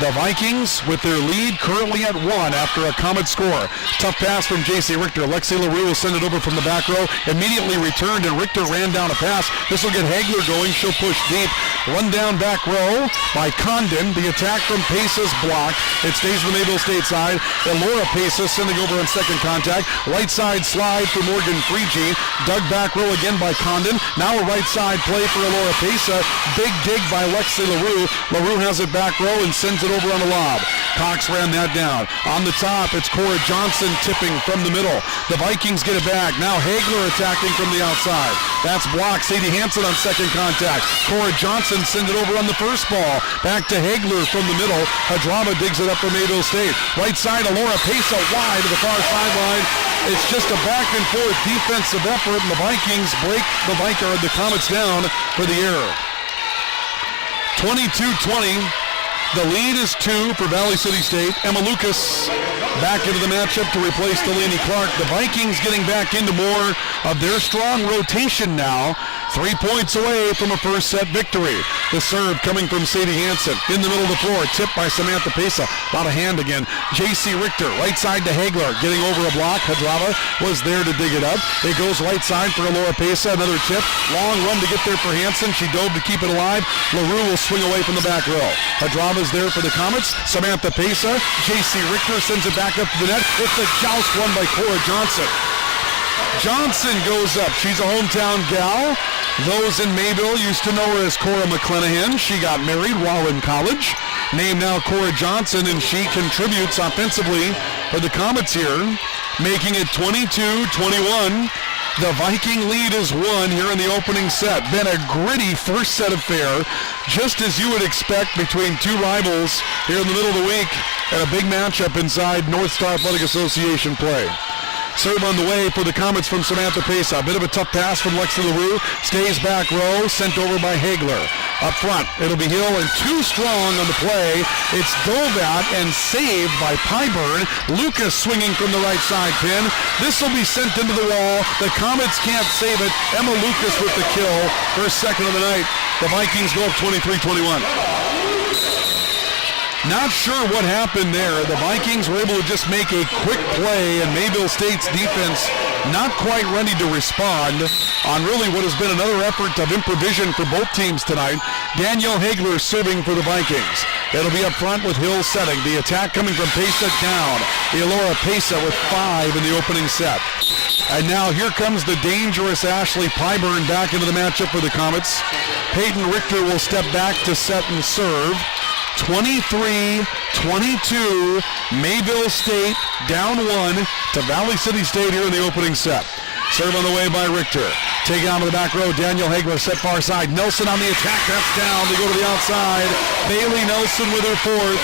The Vikings with their lead currently at 1 after a Comet score. Tough pass from J.C. Richter. Lexi LaRue will send it over from the back row. Immediately returned, and Richter ran down a pass. This will get Hagler going. She'll push deep. Run down back row by Condon. The attack from Paces blocked. It stays on the Mayville State side. Elora Paces sending over on second contact. Right side slide for Morgan Freegee. Dug back row again by Condon. Now a right side play for Elora Paces. Big dig by Lexi LaRue. LaRue has it back row and sends it over on the lob. Cox ran that down. On the top, it's Cora Johnson tipping from the middle. The Vikings get it back. Now Hagler attacking from the outside. That's blocked. Sadie Hansen on second contact. Cora Johnson sends it over on the first ball. Back to Hagler from the middle. Hadrava digs it up for Mayville State. Right side, Elora Pesa wide to the far sideline. It's just a back and forth defensive effort, and the Vikings break the Comets down for the error. 22-20. The lead is 2 for Valley City State. Emma Lucas back into the matchup to replace Delaney Clark. The Vikings getting back into more of their strong rotation now. 3 points away from a first set victory. The serve coming from Sadie Hansen. In the middle of the floor, tipped by Samantha Pesa. A lot of hand again. J.C. Richter, right side to Hagler, getting over a block. Hadrava was there to dig it up. It goes right side for Elora Pesa. Another tip. Long run to get there for Hansen. She dove to keep it alive. LaRue will swing away from the back row. Hadrava's there for the Comets. Samantha Pesa. J.C. Richter sends it back up to the net. It's a joust won by Cora Johnson. Johnson goes up. She's a hometown gal. Those in Mayville used to know her as Cora McClenahan. She got married while in college. Named now Cora Johnson, and she contributes offensively for the Comets here, making it 22-21. The Viking lead is 1 here in the opening set. Been a gritty first set affair, just as you would expect between two rivals here in the middle of the week, and a big matchup inside North Star Athletic Association play. Serve on the way for the Comets from Samantha Pesa. A bit of a tough pass from Lexi LaRue. Stays back row, sent over by Hagler. Up front, it'll be Hill and too strong on the play. It's Dovat and saved by Pyburn. Lucas swinging from the right side pin. This will be sent into the wall. The Comets can't save it. Emma Lucas with the kill. First second of the night. The Vikings go up 23-21. Not sure what happened there. The Vikings were able to just make a quick play, and Mayville State's defense not quite ready to respond on really what has been another effort of improvisation for both teams tonight. Danielle Hagler serving for the Vikings. It'll be up front with Hill setting. The attack coming from Pesa down. Elora Pesa with 5 in the opening set. And now here comes the dangerous Ashley Pyburn back into the matchup for the Comets. Peyton Richter will step back to set and serve. 23-22, Mayville State down 1 to Valley City State here in the opening set. Serve on the way by Richter. Take out to the back row. Daniel Hagler set far side. Nelson on the attack. That's down. They go to the outside. Bailey Nelson with her fourth.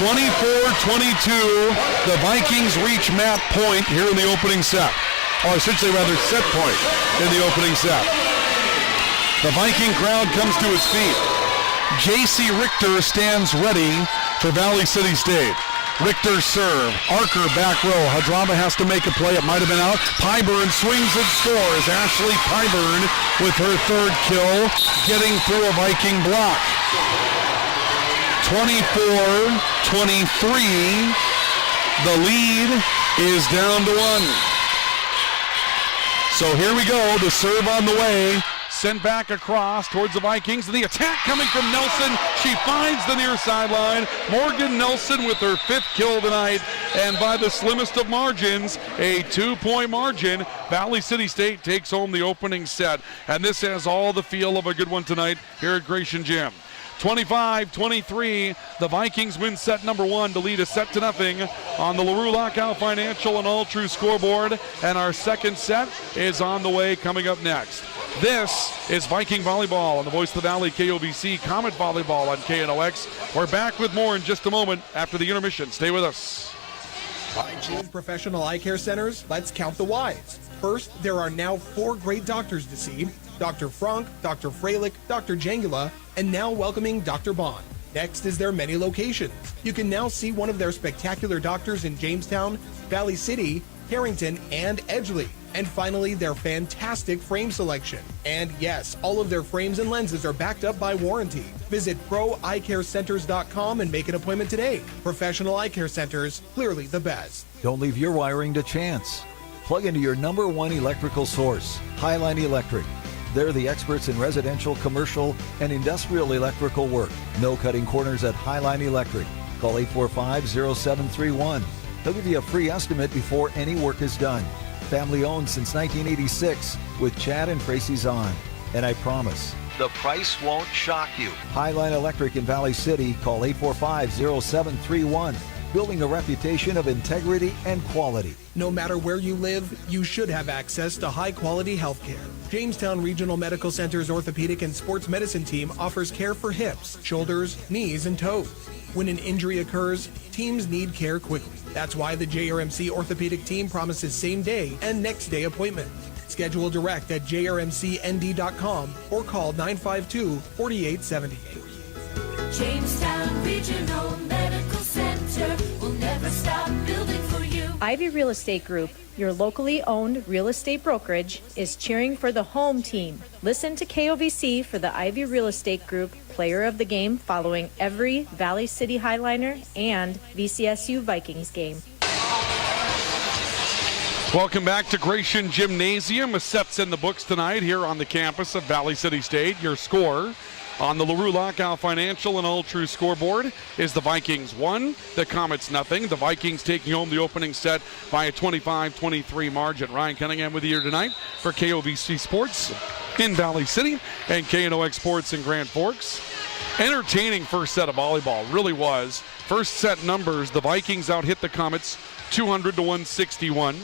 24-22. The Vikings reach map point here in the opening set. Or essentially rather set point in the opening set. The Viking crowd comes to its feet. J.C. Richter stands ready for Valley City State. Richter serve. Archer back row. Hadrava has to make a play. It might have been out. Pyburn swings and scores. Ashley Pyburn with her third kill, getting through a Viking block. 24-23. The lead is down to 1. So here we go. The serve on the way. Sent back across towards the Vikings. And the attack coming from Nelson. She finds the near sideline. Morgan Nelson with her 5th kill tonight. And by the slimmest of margins, a 2-point margin, Valley City State takes home the opening set. And this has all the feel of a good one tonight here at Gratian Gym. 25-23, the Vikings win set number 1 to lead a set to nothing on the LaRue Lockout Financial and All True scoreboard. And our second set is on the way coming up next. This is Viking Volleyball on the Voice of the Valley, KOVC, Comet Volleyball on KNOX. We're back with more in just a moment after the intermission. Stay with us. By James Professional Eye Care Centers, let's count the Y's. First, there are now 4 great doctors to see. Dr. Frank, Dr. Freilich, Dr. Jangula, and now welcoming Dr. Bond. Next is their many locations. You can now see one of their spectacular doctors in Jamestown, Valley City, Harrington, and Edgeley. And finally, their fantastic frame selection. And yes, all of their frames and lenses are backed up by warranty. Visit ProEyeCareCenters.com and make an appointment today. Professional eye care centers, clearly the best. Don't leave your wiring to chance. Plug into your number one electrical source, Highline Electric. They're the experts in residential, commercial, and industrial electrical work. No cutting corners at Highline Electric. Call 845-0731. They'll give you a free estimate before any work is done. Family owned since 1986 with Chad and Tracy Zahn. And I promise, the price won't shock you. Highline Electric in Valley City. Call 845-0731. Building a reputation of integrity and quality. No matter where you live, you should have access to high-quality health care. Jamestown Regional Medical Center's orthopedic and sports medicine team offers care for hips, shoulders, knees, and toes. When an injury occurs, teams need care quickly. That's why the JRMC orthopedic team promises same-day and next-day appointment. Schedule direct at jrmcnd.com or call 952-4878. Jamestown Regional Medical Center will never stop building for you. Ivy Real Estate Group, your locally owned real estate brokerage, is cheering for the home team. Listen to KOVC for the Ivy Real Estate Group Player of the Game following every Valley City Highliner and VCSU Vikings game. Welcome back to Gratian Gymnasium. A set's in the books tonight here on the campus of Valley City State. Your score on the LaRue Lockout Financial and All True scoreboard is the Vikings 1, the Comets 0. The Vikings taking home the opening set by a 25-23 margin. Ryan Cunningham with you here tonight for KOVC Sports in Valley City and KNOX Sports in Grand Forks. Entertaining first set of volleyball, really was. First set numbers, the Vikings out-hit the Comets 200-161.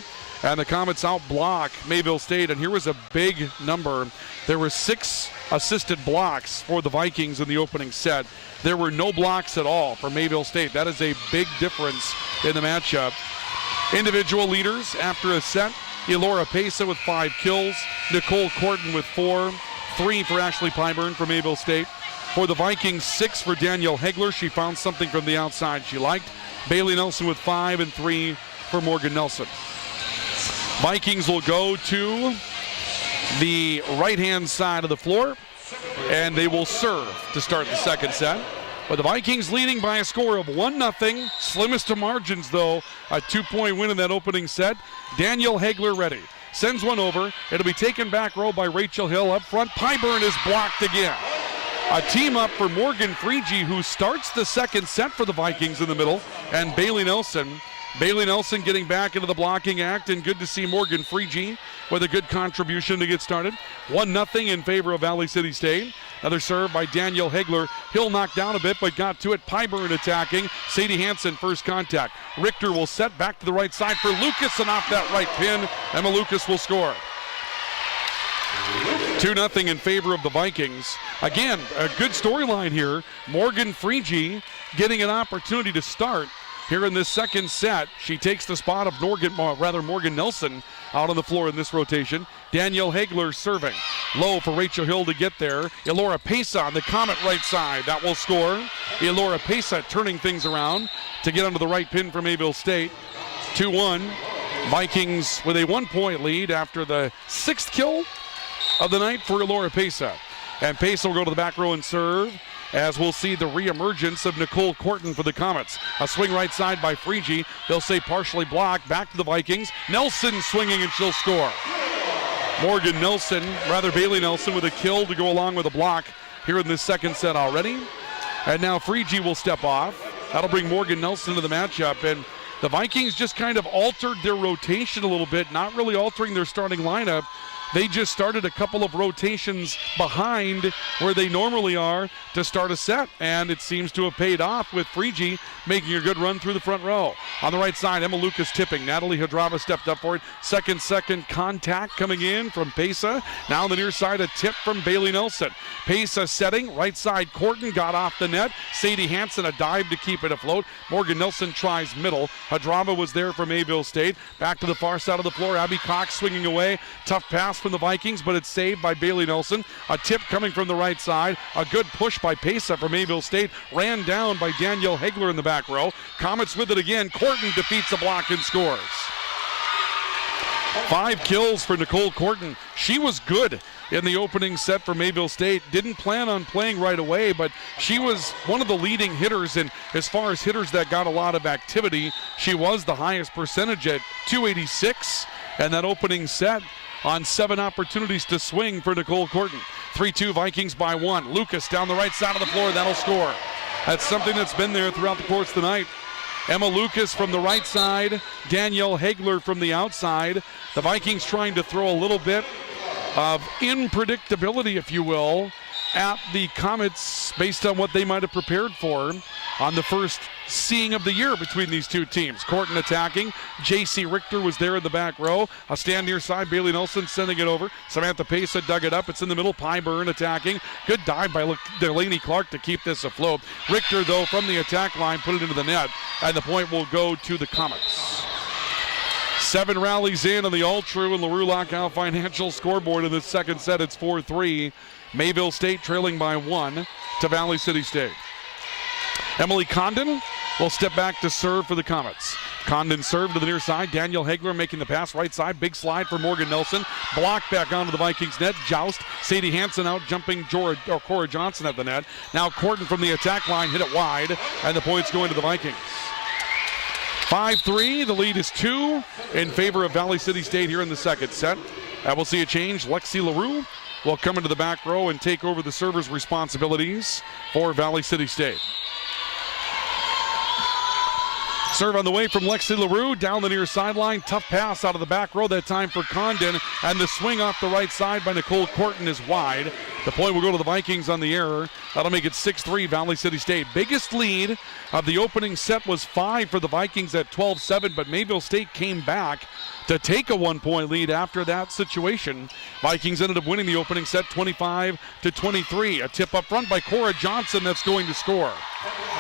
And the Comets out-block Mayville State. And here was a big number. There were 6 assisted blocks for the Vikings in the opening set. There were no blocks at all for Mayville State. That is a big difference in the matchup. Individual leaders after a set. Elora Pesa with 5 kills. Nicole Corton with 4. 3 for Ashley Pyburn for Mayville State. For the Vikings, 6 for Danielle Hegler. She found something from the outside she liked. Bailey Nelson with 5 and 3 for Morgan Nelson. Vikings will go to the right-hand side of the floor, and they will serve to start the second set. But the Vikings leading by a score of 1-0. Slimmest of margins, though. A 2-point win in that opening set. Danielle Hegler ready. Sends one over. It'll be taken back row by Rachel Hill up front. Pyburn is blocked again. A team up for Morgan Freege, who starts the second set for the Vikings in the middle, and Bailey Nelson. Bailey Nelson getting back into the blocking act, and good to see Morgan Freege with a good contribution to get started. 1-0 in favor of Valley City State. Another serve by Danielle Hegler. Hill knocked down a bit, but got to it. Pyburn attacking. Sadie Hansen first contact. Richter will set back to the right side for Lucas, and off that right pin, Emma Lucas will score. 2-0 in favor of the Vikings. Again, a good storyline here. Morgan Freege getting an opportunity to start here in this second set. She takes the spot of Morgan Nelson out on the floor in this rotation. Danielle Hegler serving. Low for Rachel Hill to get there. Elora Pesa on the Comet right side. That will score. Elora Pesa turning things around to get under the right pin for Mayville State. 2-1. Vikings with a 1-point lead after the 6th kill of the night for Elora Pesa. And Pesa will go to the back row and serve, as we'll see the reemergence of Nicole Corton for the Comets. A swing right side by Freege. They'll say partially blocked. Back to the Vikings. Nelson swinging, and she'll score. Bailey Nelson with a kill to go along with a block here in this second set already. And now Freege will step off. That'll bring Morgan Nelson to the matchup. And the Vikings just kind of altered their rotation a little bit, not really altering their starting lineup. They just started a couple of rotations behind where they normally are to start a set, and it seems to have paid off with Freege making a good run through the front row. On the right side, Emma Lucas tipping. Natalie Hadrava stepped up for it. Second contact coming in from Pesa. Now on the near side, a tip from Bailey Nelson. Pesa setting. Right side, Corton got off the net. Sadie Hansen, a dive to keep it afloat. Morgan Nelson tries middle. Hadrava was there for Mayville State. Back to the far side of the floor. Abby Cox swinging away. Tough pass from the Vikings, but it's saved by Bailey Nelson. A tip coming from the right side. A good push by Pesa for Mayville State. Ran down by Danielle Hegler in the back row. Comets with it again. Corton defeats a block and scores. 5 kills for Nicole Corton. She was good in the opening set for Mayville State. Didn't plan on playing right away, but she was one of the leading hitters. And as far as hitters that got a lot of activity, she was the highest percentage at .286. And that opening set on 7 opportunities to swing for Nicole Corton. 3-2 Vikings by 1. Lucas down the right side of the floor. That'll score. That's something that's been there throughout the course tonight. Emma Lucas from the right side, Danielle Hagler from the outside. The Vikings trying to throw a little bit of unpredictability, if you will, at the Comets based on what they might have prepared for on the first seeing of the year between these two teams. Corton attacking. J.C. Richter was there in the back row. A stand near side. Bailey Nelson sending it over. Samantha Pesa dug it up. It's in the middle. Pyburn attacking. Good dive by Delaney Clark to keep this afloat. Richter, though, from the attack line, put it into the net. And the point will go to the Comets. 7 rallies in on the All-True and LaRue Lockout Financial scoreboard in the second set. It's 4-3. Mayville State trailing by 1 to Valley City State. Emily Condon will step back to serve for the Comets. Condon served to the near side. Danielle Hagler making the pass right side. Big slide for Morgan Nelson. Blocked back onto the Vikings net. Joust. Sadie Hansen out jumping Cora Johnson at the net. Now Corton from the attack line hit it wide. And the points going to the Vikings. 5-3. The lead is 2 in favor of Valley City State here in the second set. We'll see a change. Lexi LaRue will come into the back row and take over the server's responsibilities for Valley City State. Serve on the way from Lexi LaRue down the near sideline. Tough pass out of the back row that time for Condon. And the swing off the right side by Nicole Corton is wide. The point will go to the Vikings on the error. That'll make it 6-3 Valley City State. Biggest lead of the opening set was 5 for the Vikings at 12-7, but Mayville State came back to take a 1-point lead after that situation. Vikings ended up winning the opening set 25-23. A tip up front by Cora Johnson that's going to score.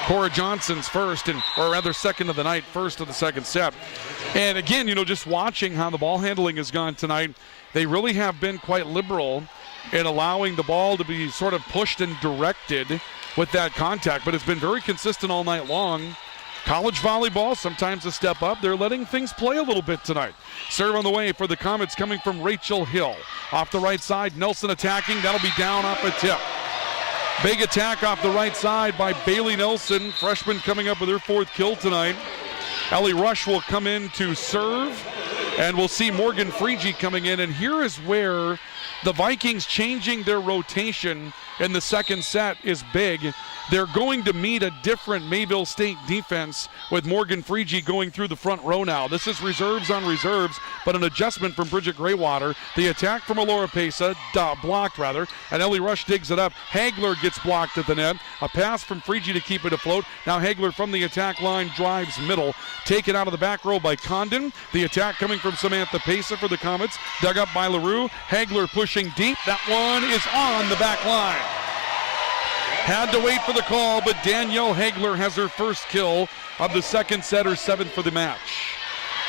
Cora Johnson's first, or rather second of the night, first of the second set. And again, just watching how the ball handling has gone tonight, they really have been quite liberal in allowing the ball to be sort of pushed and directed with that contact, but it's been very consistent all night long. College volleyball, sometimes a step up. They're letting things play a little bit tonight. Serve on the way for the Comets coming from Rachel Hill. Off the right side, Nelson attacking. That'll be down off a tip. Big attack off the right side by Bailey Nelson, freshman coming up with her 4th kill tonight. Ellie Rush will come in to serve, and we'll see Morgan Freege coming in. And here is where the Vikings changing their rotation in the second set is big. They're going to meet a different Mayville State defense with Morgan Freege going through the front row now. This is reserves on reserves, but an adjustment from Bridget Graywater. The attack from Alora Pesa, blocked rather, and Ellie Rush digs it up. Hagler gets blocked at the net. A pass from Freege to keep it afloat. Now Hagler from the attack line drives middle. Taken out of the back row by Condon. The attack coming from Samantha Pesa for the Comets. Dug up by LaRue. Hagler pushing deep. That one is on the back line. Had to wait for the call, but Danielle Hagler has her first kill of the second set, her 7th for the match.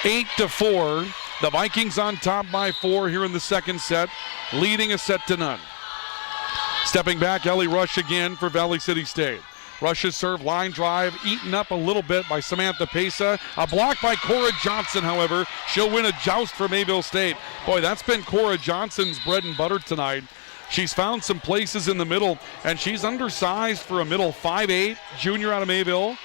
8-4. The Vikings on top by 4 here in the second set, leading a set to none. Stepping back, Ellie Rush again for Valley City State. Rush's serve, line drive, eaten up a little bit by Samantha Pesa. A block by Cora Johnson, however. She'll win a joust for Mayville State. Boy, that's been Cora Johnson's bread and butter tonight. She's found some places in the middle, and she's undersized for a middle 5'8", junior out of Mayville.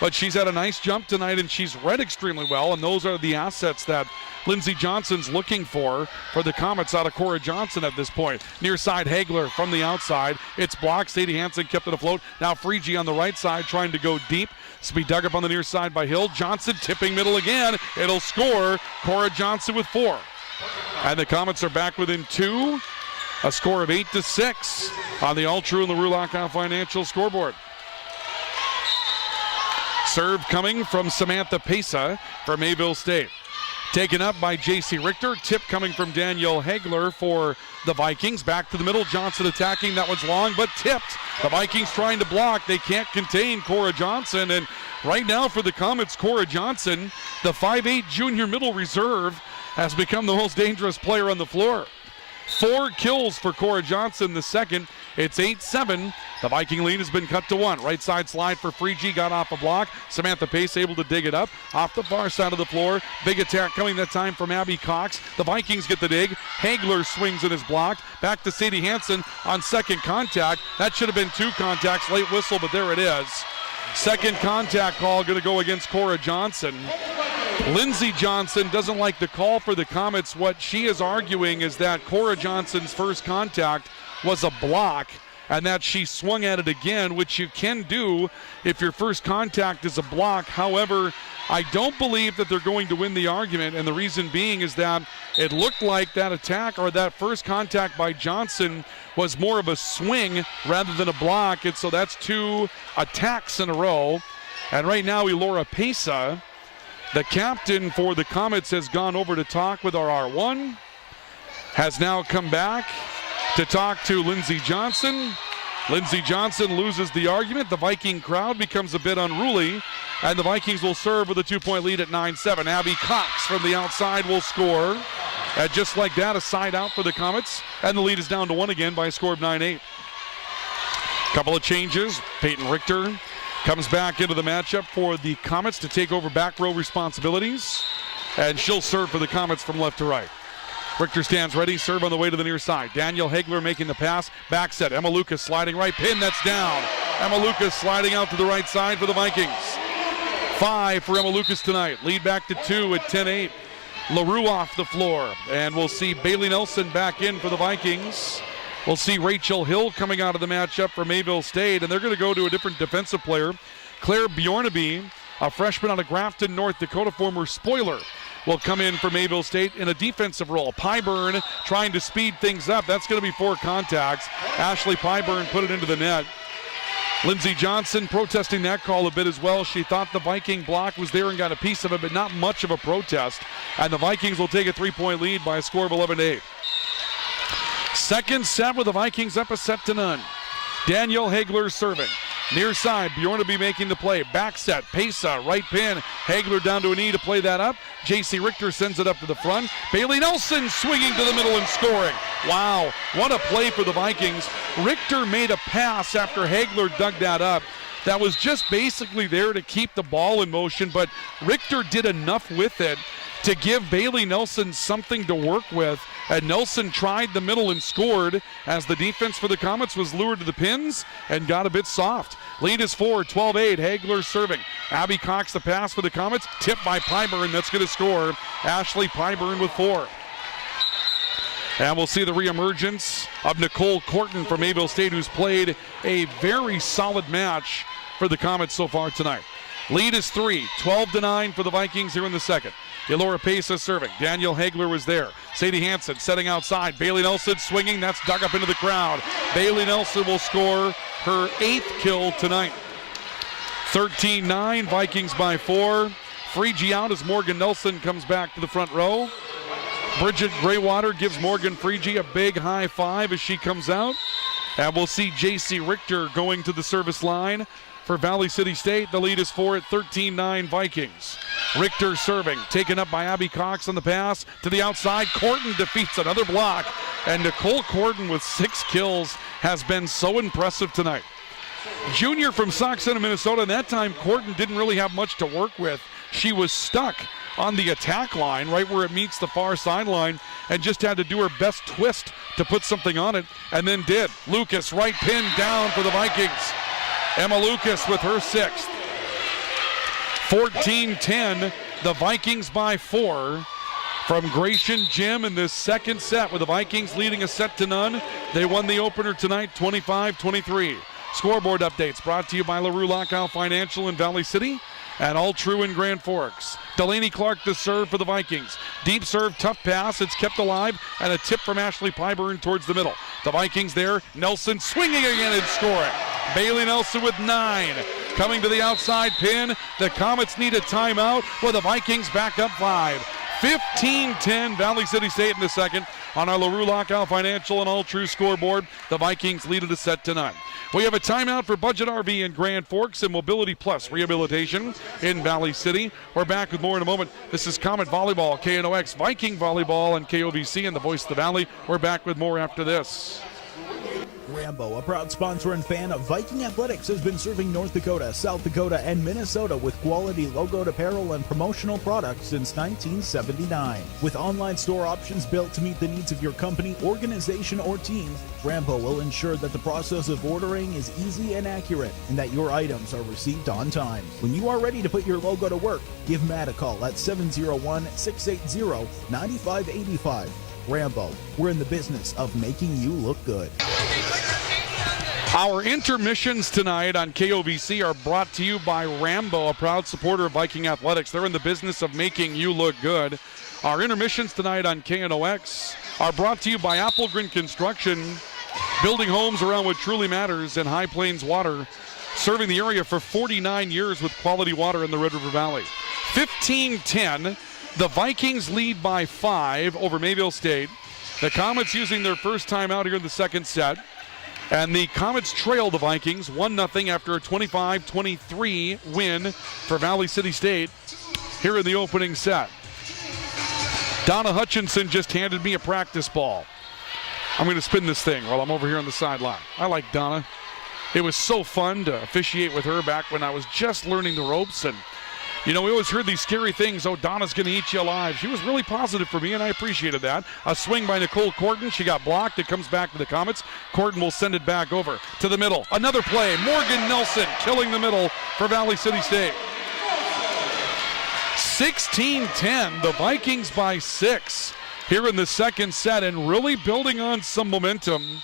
But she's had a nice jump tonight, and she's read extremely well, and those are the assets that Lindsey Johnson's looking for the Comets out of Cora Johnson at this point. Near side, Hagler from the outside. It's blocked. Sadie Hansen kept it afloat. Now Freege on the right side trying to go deep. It's be dug up on the near side by Hill. Johnson tipping middle again. It'll score. Cora Johnson with 4. And the Comets are back within 2. A score of 8-6 on the All-True and LaRue Lockout Financial scoreboard. Serve coming from Samantha Pesa for Mayville State. Taken up by J.C. Richter. Tip coming from Danielle Hagler for the Vikings. Back to the middle. Johnson attacking. That one's long, but tipped. The Vikings trying to block. They can't contain Cora Johnson. And right now for the Comets, Cora Johnson, the 5'8" junior middle reserve, has become the most dangerous player on the floor. 4 kills for Cora Johnson the second. It's 8-7. The Viking lead has been cut to 1. Right side slide for Freegee, got off a block. Samantha Pace able to dig it up. Off the far side of the floor. Big attack coming that time from Abby Cox. The Vikings get the dig. Hagler swings and is blocked. Back to Sadie Hansen on second contact. That should have been 2 contacts. Late whistle, but there it is. Second contact call going to go against Cora Johnson. Lindsey Johnson doesn't like the call for the Comets. What she is arguing is that Cora Johnson's first contact was a block, and that she swung at it again, which you can do if your first contact is a block. However, I don't believe that they're going to win the argument, and the reason being is that it looked like that attack or that first contact by Johnson was more of a swing rather than a block, and so that's 2 attacks in a row. And right now, Elora Pesa, the captain for the Comets, has gone over to talk with our R1, has now come back to talk to Lindsey Johnson. Lindsey Johnson loses the argument. The Viking crowd becomes a bit unruly, and the Vikings will serve with a 2-point lead at 9-7. Abby Cox from the outside will score. And just like that, a side out for the Comets, and the lead is down to 1 again by a score of 9-8. Couple of changes. Peyton Richter comes back into the matchup for the Comets to take over back row responsibilities, and she'll serve for the Comets from left to right. Richter stands ready, serve on the way to the near side. Danielle Hagler making the pass, back set. Emma Lucas sliding right, pin, that's down. Emma Lucas sliding out to the right side for the Vikings. 5 for Emma Lucas tonight, lead back to 2 at 10-8. LaRue off the floor, and we'll see Bailey Nelson back in for the Vikings. We'll see Rachel Hill coming out of the matchup for Mayville State, and they're going to go to a different defensive player. Claire Bjornaby, a freshman out of Grafton, North Dakota, former spoiler, will come in for Mayville State in a defensive role. Pyburn trying to speed things up. That's going to be 4 contacts. Ashley Pyburn put it into the net. Lindsey Johnson protesting that call a bit as well. She thought the Viking block was there and got a piece of it, but not much of a protest. And the Vikings will take a 3-point lead by a score of 11-8. Second set with the Vikings up a set to none. Danielle Hagler serving. Near side, Bjornaby making the play. Back set, Pesa, right pin. Hagler down to a knee to play that up. J.C. Richter sends it up to the front. Bailey Nelson swinging to the middle and scoring. Wow, what a play for the Vikings. Richter made a pass after Hagler dug that up. That was just basically there to keep the ball in motion, but Richter did enough with it to give Bailey Nelson something to work with. And Nelson tried the middle and scored as the defense for the Comets was lured to the pins and got a bit soft. Lead is 4, 12-8. Hagler serving. Abby Cox the pass for the Comets. Tipped by Pyburn. That's going to score. Ashley Pyburn with 4. And we'll see the reemergence of Nicole Corton from Mayville State, who's played a very solid match for the Comets so far tonight. Lead is 3, 12-9 for the Vikings here in the second. Elora Pesa serving. Danielle Hagler was there. Sadie Hansen setting outside. Bailey Nelson swinging. That's dug up into the crowd. Bailey Nelson will score her 8th kill tonight. 13-9, Vikings by 4. Freegee out as Morgan Nelson comes back to the front row. Bridget Graywater gives Morgan Freegee a big high five as she comes out. And we'll see J.C. Richter going to the service line for Valley City State. The lead is 4 at 13-9 Vikings. Richter serving, taken up by Abby Cox on the pass to the outside. Corton defeats another block, and Nicole Corton with 6 kills has been so impressive tonight. Junior from Sauk Center, Minnesota, and that time Corton didn't really have much to work with. She was stuck on the attack line right where it meets the far sideline and just had to do her best twist to put something on it, and then did. Lucas, right pin down for the Vikings. Emma Lucas with her 6th. 14-10, the Vikings by 4 from Gratian Gym in this second set with the Vikings leading a set to none. They won the opener tonight 25-23. Scoreboard updates brought to you by LaRue Lockout Financial in Valley City and All True in Grand Forks. Delaney Clark to serve for the Vikings. Deep serve, tough pass, it's kept alive, and a tip from Ashley Pyburn towards the middle. The Vikings there, Nelson swinging again and scoring. Bailey Nelson with 9. Coming to the outside pin, the Comets need a timeout with the Vikings back up 5. 15-10 Valley City State in the second on our LaRue Lockout Financial and All True scoreboard. The Vikings lead it a set to 9. We have a timeout for Budget RV in Grand Forks and Mobility Plus Rehabilitation in Valley City. We're back with more in a moment. This is Comet Volleyball, KNOX, Viking Volleyball, and KOVC and the Voice of the Valley. We're back with more after this. Rambo, a proud sponsor and fan of Viking Athletics, has been serving North Dakota, South Dakota, and Minnesota with quality logoed apparel and promotional products since 1979. With online store options built to meet the needs of your company, organization, or team, Rambo will ensure that the process of ordering is easy and accurate and that your items are received on time. When you are ready to put your logo to work, give Matt a call at 701-680-9585. Rambo, we're in the business of making you look good. Our intermissions tonight on KOVC are brought to you by Rambo, a proud supporter of Viking Athletics. They're in the business of making you look good. Our intermissions tonight on KNOX are brought to you by Applegren Construction, building homes around what truly matters, in High Plains Water, serving the area for 49 years with quality water in the Red River Valley. 15-10, the Vikings lead by 5 over Mayville State. The Comets using their first time out here in the second set. And the Comets trail the Vikings 1-0 after a 25-23 win for Valley City State here in the opening set. Donna Hutchinson just handed me a practice ball. I'm going to spin this thing while I'm over here on the sideline. I like Donna. It was so fun to officiate with her back when I was just learning the ropes. And, you know, we always heard these scary things. Oh, Donna's going to eat you alive. She was really positive for me, and I appreciated that. A swing by Nicole Corton. She got blocked. It comes back to the Comets. Corton will send it back over to the middle. Another play. Morgan Nelson killing the middle for Valley City State. 16-10. The Vikings by 6 here in the second set, and really building on some momentum.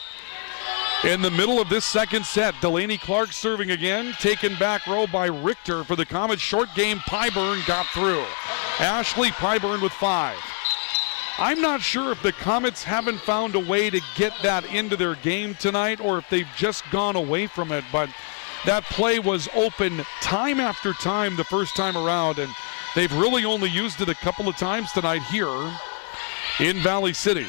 In the middle of this second set, Delaney Clark serving again, taken back row by Richter for the Comets. Short game, Pyburn got through. Ashley Pyburn with 5. I'm not sure if the Comets haven't found a way to get that into their game tonight or if they've just gone away from it, but that play was open time after time the first time around, and they've really only used it a couple of times tonight here in Valley City.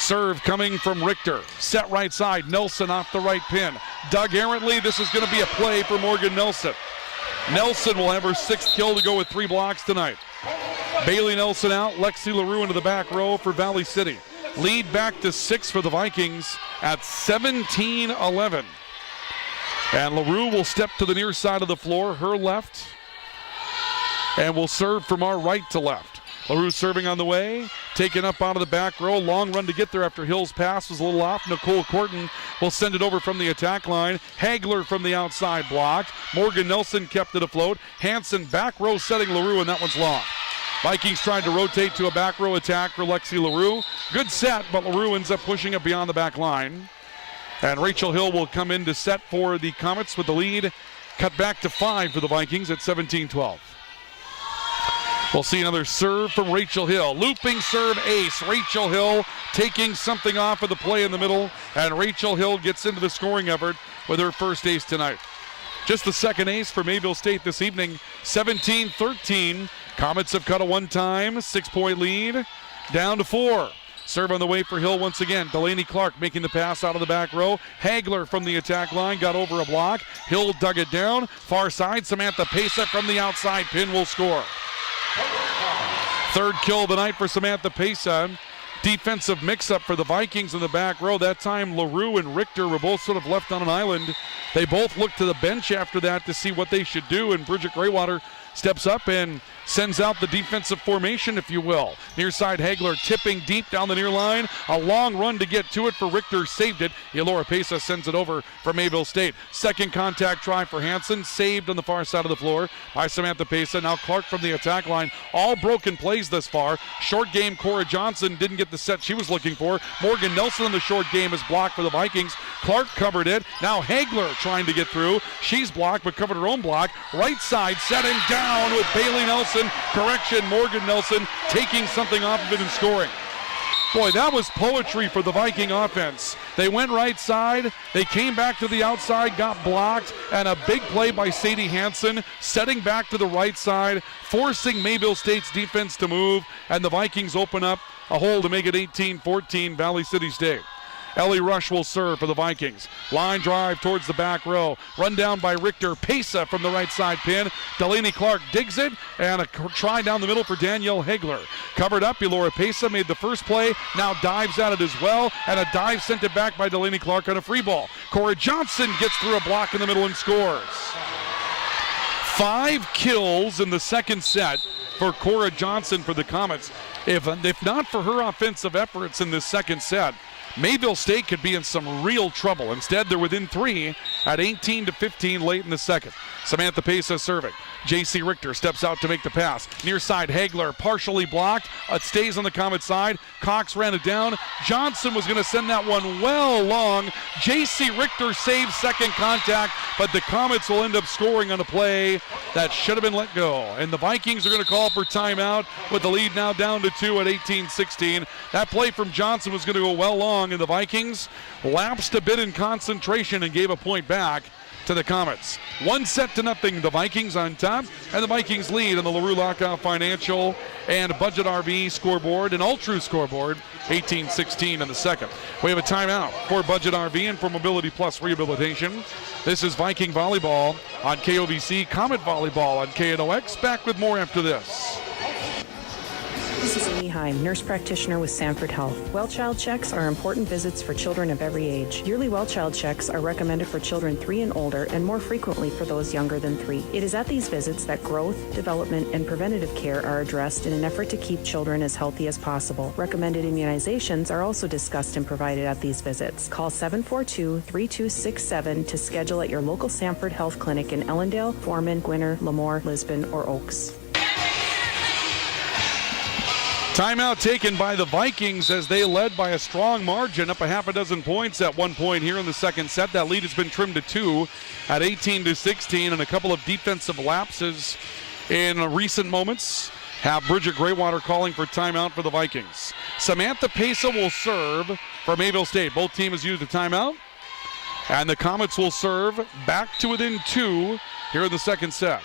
Serve coming from Richter. Set right side. Nelson off the right pin. Doug errantly. This is going to be a play for Morgan Nelson. Nelson will have her 6th kill to go with 3 blocks tonight. Bailey Nelson out. Lexi LaRue into the back row for Valley City. Lead back to 6 for the Vikings at 17-11. And LaRue will step to the near side of the floor, her left, and will serve from our right to left. LaRue serving on the way, taken up out of the back row. Long run to get there after Hill's pass was a little off. Nicole Corton will send it over from the attack line. Hagler from the outside blocked. Morgan Nelson kept it afloat. Hanson back row setting LaRue, and that one's long. Vikings trying to rotate to a back row attack for Lexi LaRue. Good set, but LaRue ends up pushing it beyond the back line. And Rachel Hill will come in to set for the Comets with the lead cut back to 5 for the Vikings at 17-12. We'll see another serve from Rachel Hill. Looping serve ace. Rachel Hill taking something off of the play in the middle, and Rachel Hill gets into the scoring effort with her first ace tonight. Just the second ace for Mayville State this evening. 17-13. Comets have cut a one-time 6-point lead down to 4. Serve on the way for Hill once again. Delaney Clark making the pass out of the back row. Hagler from the attack line got over a block. Hill dug it down. Far side, Samantha Pesa from the outside pin will score. 3rd kill of the night for Samantha Pesa. Defensive mix-up for the Vikings in the back row. That time LaRue and Richter were both sort of left on an island. They both looked to the bench after that to see what they should do, and Bridget Graywater steps up and sends out the defensive formation, if you will. Near side Hagler tipping deep down the near line. A long run to get to it for Richter, saved it. Elora Pesa sends it over for Mayville State. Second contact try for Hanson, saved on the far side of the floor by Samantha Pesa. Now Clark from the attack line. All broken plays thus far. Short game, Cora Johnson didn't get the set she was looking for. Morgan Nelson in the short game is blocked for the Vikings. Clark covered it. Now Hagler trying to get through. She's blocked but covered her own block. Right side set him down with Bailey Nelson. Correction, Morgan Nelson taking something off of it and scoring. Boy, that was poetry for the Viking offense. They went right side, they came back to the outside, got blocked, and a big play by Sadie Hanson, setting back to the right side, forcing Mayville State's defense to move, and the Vikings open up a hole to make it 18-14 Valley City State. Ellie Rush will serve for the Vikings. Line drive towards the back row. Run down by Richter. Pesa from the right side pin. Delaney Clark digs it, and a try down the middle for Danielle Hagler. Covered up, Elora Pesa made the first play, now dives at it as well, and a dive sent it back by Delaney Clark on a free ball. Cora Johnson gets through a block in the middle and scores. 5 kills in the second set for Cora Johnson for the Comets. If not for her offensive efforts in this second set, Mayville State could be in some real trouble. Instead, they're within 3 at 18-15 late in the second. Samantha Pesa serving. J.C. Richter steps out to make the pass. Near side, Hagler partially blocked. It stays on the Comet side. Cox ran it down. Johnson was going to send that one well long. J.C. Richter saves second contact, but the Comets will end up scoring on a play that should have been let go. And the Vikings are going to call for timeout with the lead now down to 2 at 18-16. That play from Johnson was going to go well long, and the Vikings lapsed a bit in concentration and gave a point back to the Comets. 1-0, the Vikings on top, and the Vikings lead on the LaRue Lockout Financial and Budget RV scoreboard and Ultra scoreboard, 18-16 in the second. We have a timeout for Budget RV and for Mobility Plus Rehabilitation. This is Viking Volleyball on KOVC, Comet Volleyball on KNOX. Back with more after this. This is Amy Heim, nurse practitioner with Sanford Health. Well child checks are important visits for children of every age. Yearly well child checks are recommended for children 3 and older and more frequently for those younger than 3. It is at these visits that growth, development, and preventative care are addressed in an effort to keep children as healthy as possible. Recommended immunizations are also discussed and provided at these visits. Call 742-3267 to schedule at your local Sanford Health Clinic in Ellendale, Foreman, Gwinner, Lemoore, Lisbon, or Oaks. Timeout taken by the Vikings as they led by a strong margin, up a half a dozen points at one point here in the second set. That lead has been trimmed to 2 at 18-16, and a couple of defensive lapses in recent moments have Bridget Graywater calling for timeout for the Vikings. Samantha Pesa will serve for Mayville State. Both teams used a timeout, and the Comets will serve back to within 2 here in the second set.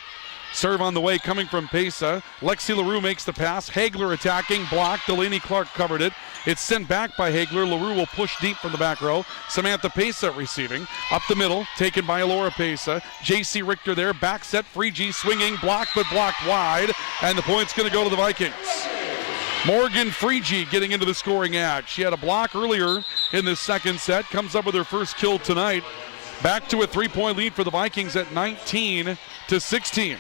Serve on the way coming from Pesa. Lexi LaRue makes the pass. Hagler attacking, blocked. Delaney Clark covered it. It's sent back by Hagler. LaRue will push deep from the back row. Samantha Pesa receiving. Up the middle, taken by Elora Pesa. J.C. Richter there, back set. Freegee swinging, blocked but blocked wide. And the point's going to go to the Vikings. Morgan Freegee getting into the scoring act. She had a block earlier in the second set. Comes up with her first kill tonight. Back to a 3-point lead for the Vikings at 19-16.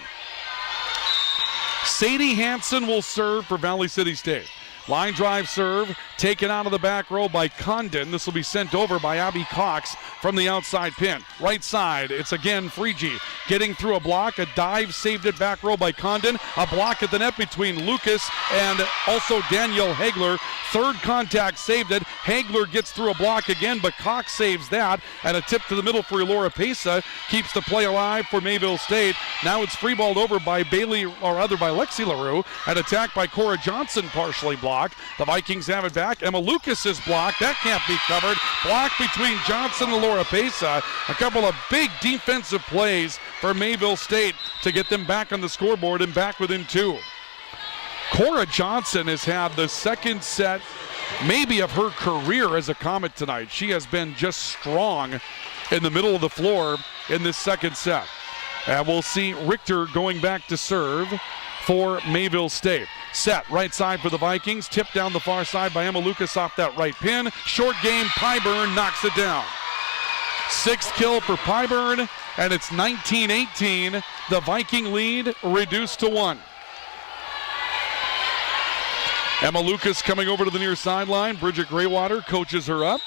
Sadie Hansen will serve for Valley City State. Line drive serve, taken out of the back row by Condon. This will be sent over by Abby Cox from the outside pin. Right side, it's again Freegee getting through a block. A dive saved it back row by Condon. A block at the net between Lucas and also Danielle Hagler. Third contact saved it. Hagler gets through a block again, but Cox saves that. And a tip to the middle for Elora Pesa keeps the play alive for Mayville State. Now it's free balled over by Bailey, or rather by Lexi LaRue. An attack by Cora Johnson, partially blocked. The Vikings have it back. Emma Lucas is blocked. That can't be covered. Blocked between Johnson and Elora Pesa. A couple of big defensive plays for Mayville State to get them back on the scoreboard and back within 2. Cora Johnson has had the second set maybe of her career as a Comet tonight. She has been just strong in the middle of the floor in this second set. And we'll see Richter going back to serve for Mayville State. Set right side for the Vikings. Tipped down the far side by Emma Lucas off that right pin. Short game, Pyburn knocks it down. 6th kill for Pyburn, and it's 19-18. The Viking lead reduced to 1. Emma Lucas coming over to the near sideline. Bridget Graywater coaches her up.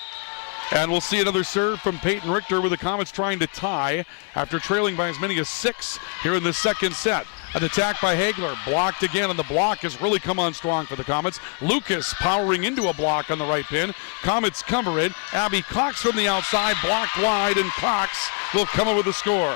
And we'll see another serve from Peyton Richter with the Comets trying to tie after trailing by as many as 6 here in the second set. An attack by Hagler, blocked again, and the block has really come on strong for the Comets. Lucas powering into a block on the right pin. Comets cover it. Abby Cox from the outside, blocked wide, and Cox will come up with a score.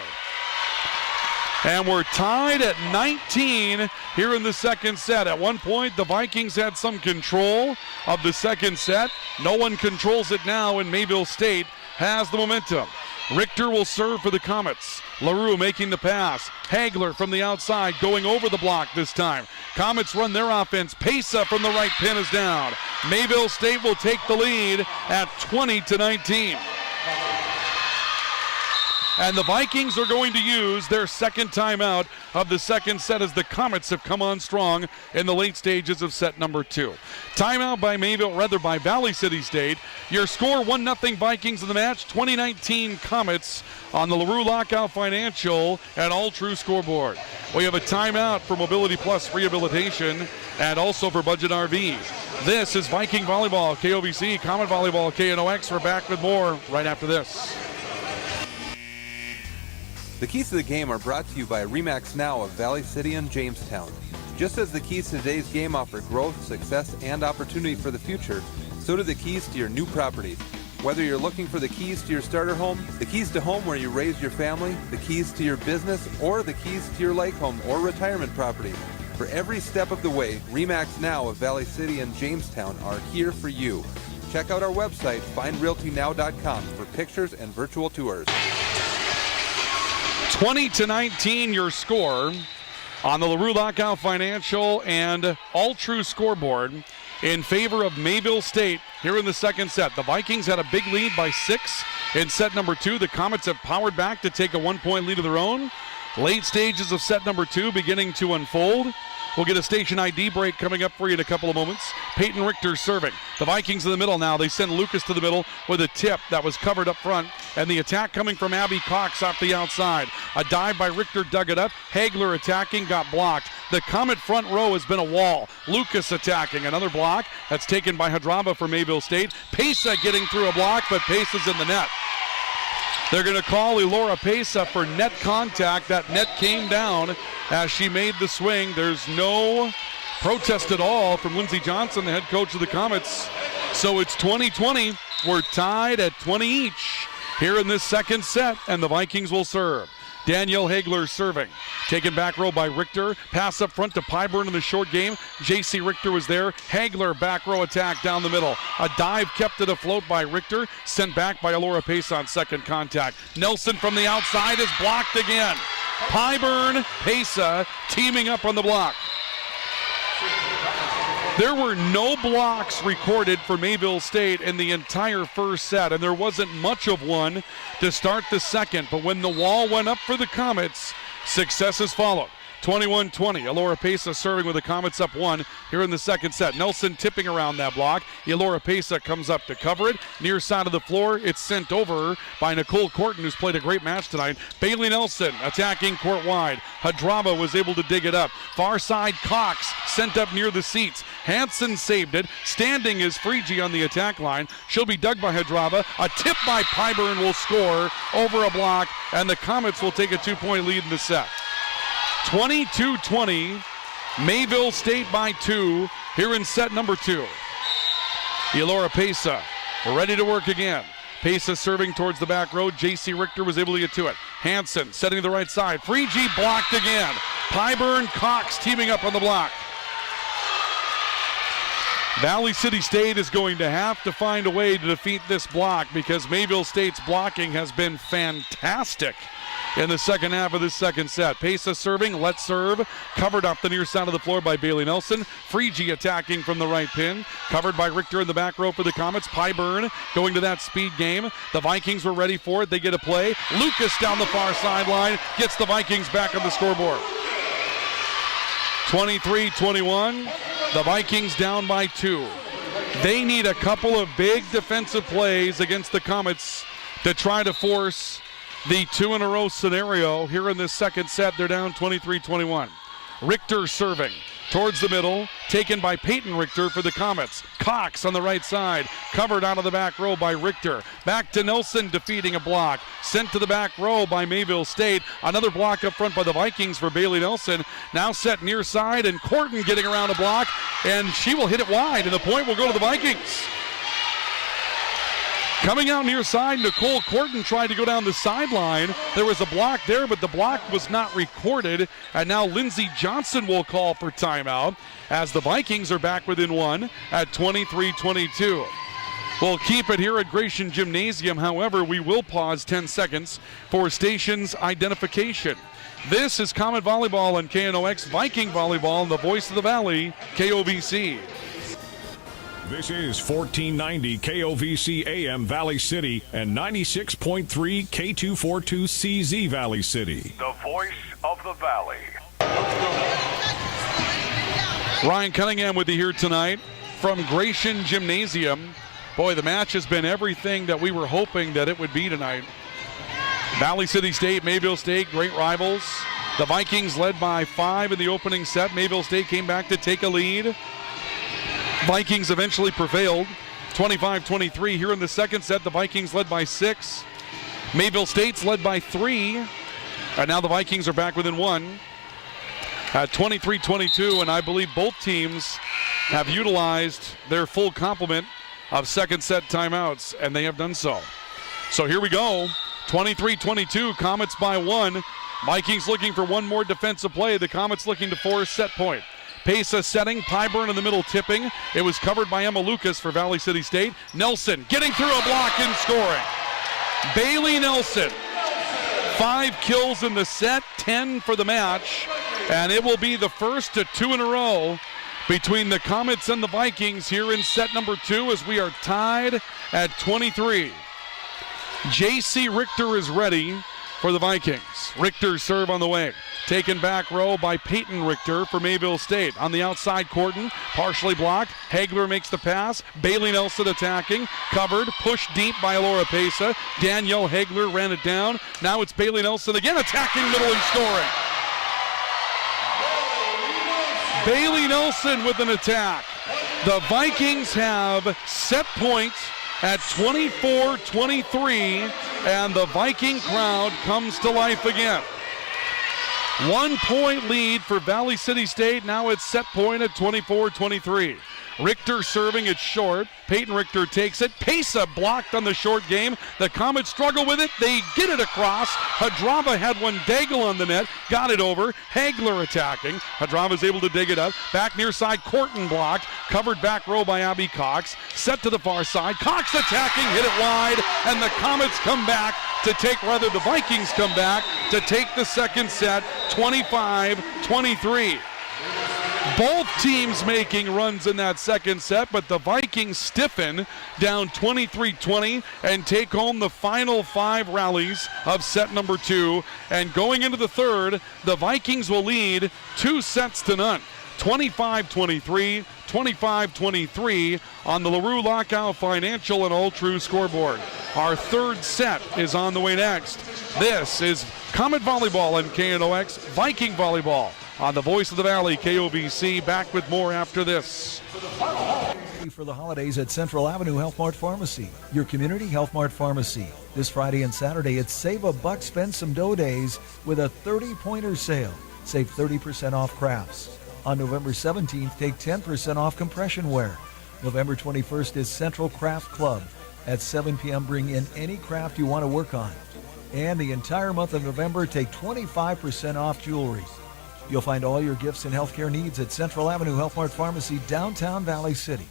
And we're tied at 19 here in the second set. At one point, the Vikings had some control of the second set. No one controls it now, and Mayville State has the momentum. Richter will serve for the Comets. LaRue making the pass. Hagler from the outside going over the block this time. Comets run their offense. Pesa from the right pin is down. Mayville State will take the lead at 20-19. And the Vikings are going to use their second timeout of the second set as the Comets have come on strong in the late stages of set number 2. Timeout by Valley City State. Your score 1-0 Vikings in the match. 2019 Comets on the LaRue Lockout Financial and All True scoreboard. We have a timeout for Mobility Plus Rehabilitation and also for Budget RV. This is Viking Volleyball, KOVC, Comet Volleyball, KNOX. We're back with more right after this. The keys to the game are brought to you by RE/MAX Now of Valley City and Jamestown. Just as the keys to today's game offer growth, success, and opportunity for the future, so do the keys to your new property. Whether you're looking for the keys to your starter home, the keys to home where you raise your family, the keys to your business, or the keys to your lake home or retirement property, for every step of the way, RE/MAX Now of Valley City and Jamestown are here for you. Check out our website, findrealtynow.com, for pictures and virtual tours. 20-19 your score on the LaRue Lockout Financial and All True scoreboard in favor of Mayville State here in the second set. The Vikings had a big lead by 6 in set number 2. The Comets have powered back to take a 1-point lead of their own. Late stages of set number 2 beginning to unfold. We'll get a station ID break coming up for you in a couple of moments. Peyton Richter serving. The Vikings in the middle now. They send Lucas to the middle with a tip that was covered up front. And the attack coming from Abby Cox off the outside. A dive by Richter dug it up. Hagler attacking, got blocked. The Comet front row has been a wall. Lucas attacking. Another block that's taken by Hadrava for Mayville State. Pesa getting through a block, but Pesa's in the net. They're going to call Elora Pesa for net contact. That net came down as she made the swing. There's no protest at all from Lindsey Johnson, the head coach of the Comets. So it's 20-20. We're tied at 20 each here in this second set, and the Vikings will serve. Danielle Hagler serving. Taken back row by Richter. Pass up front to Pyburn in the short game. J.C. Richter was there. Hagler back row attack down the middle. A dive kept it afloat by Richter. Sent back by Elora Pesa on second contact. Nelson from the outside is blocked again. Pyburn, Pesa teaming up on the block. There were no blocks recorded for Mayville State in the entire first set, and there wasn't much of one to start the second. But when the wall went up for the Comets, successes followed. 21-20. Elora Pesa serving with the Comets up 1 here in the second set. Nelson tipping around that block. Elora Pesa comes up to cover it. Near side of the floor, it's sent over by Nicole Corton, who's played a great match tonight. Bailey Nelson attacking court wide. Hadrava was able to dig it up. Far side, Cox sent up near the seats. Hansen saved it. Standing is Frigi on the attack line. She'll be dug by Hadrava. A tip by Pyburn will score over a block, and the Comets will take a 2-point lead in the set. 22-20, Mayville State by 2 here in set number 2. Elora Pesa ready to work again. Pesa serving towards the back row. J.C. Richter was able to get to it. Hansen setting to the right side. Frigi blocked again. Pyburn, Cox teaming up on the block. Valley City State is going to have to find a way to defeat this block because Mayville State's blocking has been fantastic in the second half of this second set. Pesa serving, let's serve. Covered off the near side of the floor by Bailey Nelson. Frigi attacking from the right pin. Covered by Richter in the back row for the Comets. Pyburn going to that speed game. The Vikings were ready for it. They get a play. Lucas down the far sideline gets the Vikings back on the scoreboard. 23-21. The Vikings down by 2. They need a couple of big defensive plays against the Comets to try to force the 2-in-a-row scenario here in this second set. They're down 23-21. Richter serving towards the middle, taken by Peyton Richter for the Comets. Cox on the right side, covered out of the back row by Richter. Back to Nelson defeating a block. Sent to the back row by Mayville State. Another block up front by the Vikings for Bailey Nelson. Now set near side, and Corton getting around a block, and she will hit it wide, and the point will go to the Vikings. Coming out near side, Nicole Corton tried to go down the sideline. There was a block there, but the block was not recorded. And now Lindsey Johnson will call for timeout as the Vikings are back within 1 at 23-22. We'll keep it here at Gratian Gymnasium. However, we will pause 10 seconds for stations identification. This is Comet Volleyball and KNOX Viking Volleyball, the voice of the Valley, KOVC. This is 1490 KOVC AM Valley City and 96.3 K242CZ Valley City. The voice of the Valley. Ryan Cunningham with you here tonight from Gratian Gymnasium. Boy, the match has been everything that we were hoping that it would be tonight. Valley City State, Mayville State, great rivals. The Vikings led by 5 in the opening set. Mayville State came back to take a lead. Vikings eventually prevailed, 25-23. Here in the second set, the Vikings led by 6. Mayville State's led by 3. And now the Vikings are back within 1 at 23-22. And I believe both teams have utilized their full complement of second set timeouts, and they have done so. So here we go, 23-22, Comets by 1. Vikings looking for one more defensive play. The Comets looking to force set point. Pesa setting, Pyburn in the middle tipping. It was covered by Emma Lucas for Valley City State. Nelson getting through a block and scoring. Bailey Nelson, 5 kills in the set, 10 for the match, and it will be the first of 2 in a row between the Comets and the Vikings here in set number 2 as we are tied at 23. J.C. Richter is ready for the Vikings. Richter's serve on the way. Taken back row by Peyton Richter for Mayville State. On the outside, Corton, partially blocked. Hagler makes the pass. Bailey Nelson attacking. Covered, pushed deep by Laura Pesa. Danielle Hagler ran it down. Now it's Bailey Nelson again attacking middle and scoring. Bailey Nelson with an attack. The Vikings have set point at 24-23, and the Viking crowd comes to life again. 1 point lead for Valley City State. Now it's set point at 24-23. Richter serving it short. Peyton Richter takes it. Pesa blocked on the short game. The Comets struggle with it. They get it across. Hadrava had one dangle on the net. Got it over. Hagler attacking. Hadrava's able to dig it up. Back near side, Corton blocked. Covered back row by Abby Cox. Set to the far side. Cox attacking. Hit it wide. And the Comets come back to take, rather the Vikings come back to take the second set, 25-23. Both teams making runs in that second set, but the Vikings stiffen down 23-20 and take home the final 5 rallies of set number 2. And going into the third, the Vikings will lead 2-0, 25-23, 25-23 on the LaRue Lockout Financial and All True scoreboard. Our third set is on the way next. This is Comet Volleyball and KNOX Viking Volleyball on the voice of the Valley, KOVC. Back with more after this. For the holidays at Central Avenue Health Mart Pharmacy, your community Health Mart Pharmacy. This Friday and Saturday, it's Save a Buck, Spend Some Dough days with a 30-pointer sale. Save 30% off crafts. On November 17th, take 10% off compression wear. November 21st is Central Craft Club. At 7 p.m., bring in any craft you want to work on. And the entire month of November, take 25% off jewelry. You'll find all your gifts and healthcare needs at Central Avenue Health Mart Pharmacy, downtown Valley City.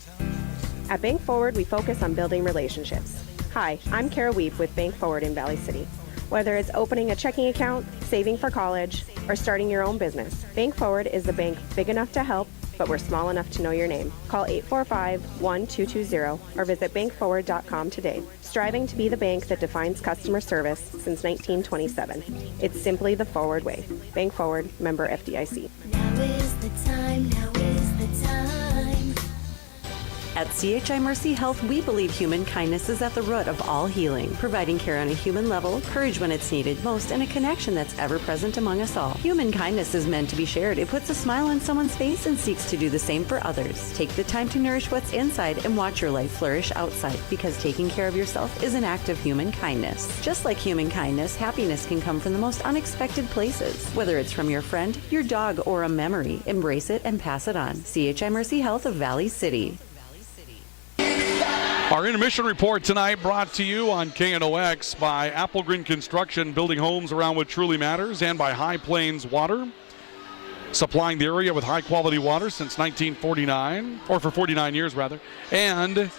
At Bank Forward, we focus on building relationships. Hi, I'm Kara Weep with Bank Forward in Valley City. Whether it's opening a checking account, saving for college, or starting your own business, Bank Forward is the bank big enough to help, but we're small enough to know your name. Call 845-1220 or visit bankforward.com today. Striving to be the bank that defines customer service since 1927. It's simply the Forward way. Bank Forward, member FDIC. Now is the time, now is the time. At CHI Mercy Health, we believe human kindness is at the root of all healing, providing care on a human level, courage when it's needed most, and a connection that's ever present among us all. Human kindness is meant to be shared. It puts a smile on someone's face and seeks to do the same for others. Take the time to nourish what's inside and watch your life flourish outside, because taking care of yourself is an act of human kindness. Just like human kindness, happiness can come from the most unexpected places. Whether it's from your friend, your dog, or a memory, embrace it and pass it on. CHI Mercy Health of Valley City. Our intermission report tonight brought to you on KNOX by Applegren Construction, building homes around what truly matters, and by High Plains Water, supplying the area with high-quality water since 1949, or for 49 years, rather. And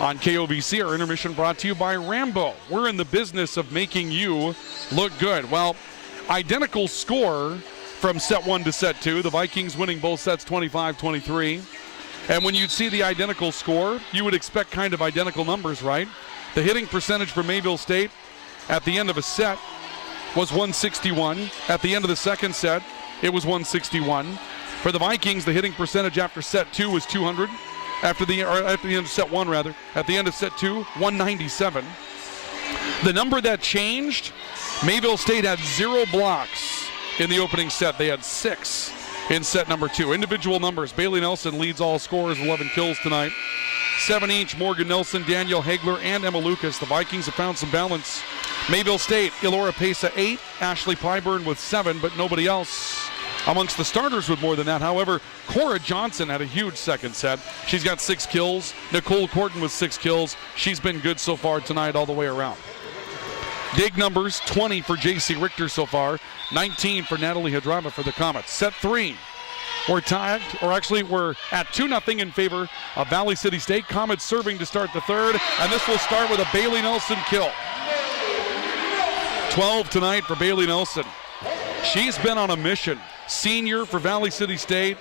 on KOVC. Our intermission brought to you by Rambo. We're in the business of making you look good. Well, identical score from set 1 to set 2. The Vikings winning both sets 25-23. And when you see the identical score, you would expect kind of identical numbers, right? The hitting percentage for Mayville State at the end of a set was 161. At the end of the second set, it was 161. For the Vikings, the hitting percentage after set 2 was 200. At the end of set 1, rather. At the end of set 2, 197. The number that changed, Mayville State had 0 blocks in the opening set. They had 6 in set number 2. Individual numbers, Bailey Nelson leads all scorers, 11 kills tonight. 7 each, Morgan Nelson, Danielle Hagler, and Emma Lucas. The Vikings have found some balance. Mayville State, Elora Pesa 8, Ashley Pyburn with 7, but nobody else amongst the starters with more than that. However, Cora Johnson had a huge second set. She's got 6 kills. Nicole Corton with 6 kills. She's been good so far tonight all the way around. Dig numbers, 20 for J.C. Richter so far, 19 for Natalie Hadrava for the Comets. Set 3, we're tied, or actually we're at 2-0 in favor of Valley City State. Comets serving to start the third, and this will start with a Bailey Nelson kill. 12 tonight for Bailey Nelson. She's been on a mission. Senior for Valley City State.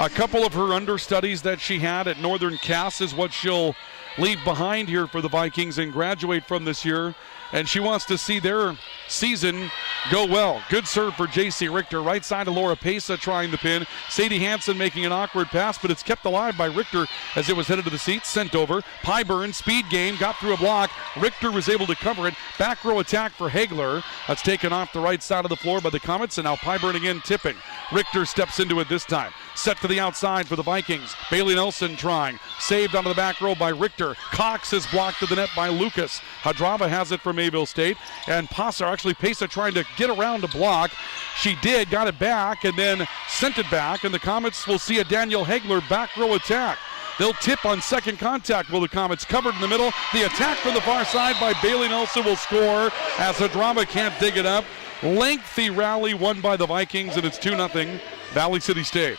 A couple of her understudies that she had at Northern Cass is what she'll leave behind here for the Vikings and graduate from this year. And she wants to see their season go well. Good serve for J.C. Richter. Right side of Laura Pesa trying the pin. Sadie Hansen making an awkward pass, but it's kept alive by Richter as it was headed to the seats. Sent over. Pyburn, speed game, got through a block. Richter was able to cover it. Back row attack for Hagler. That's taken off the right side of the floor by the Comets, and now Pyburn again tipping. Richter steps into it this time. Set to the outside for the Vikings. Bailey Nelson trying. Saved onto the back row by Richter. Cox is blocked to the net by Lucas. Hadrava has it for Mayville State. And Pesa trying to get around to block. She did, got it back, and then sent it back. And the Comets will see a Danielle Hagler back row attack. They'll tip on second contact. Will the Comets covered in the middle? The attack from the far side by Bailey Nelson will score as Hadrava can't dig it up. Lengthy rally won by the Vikings, and it's 2-0 Valley City State.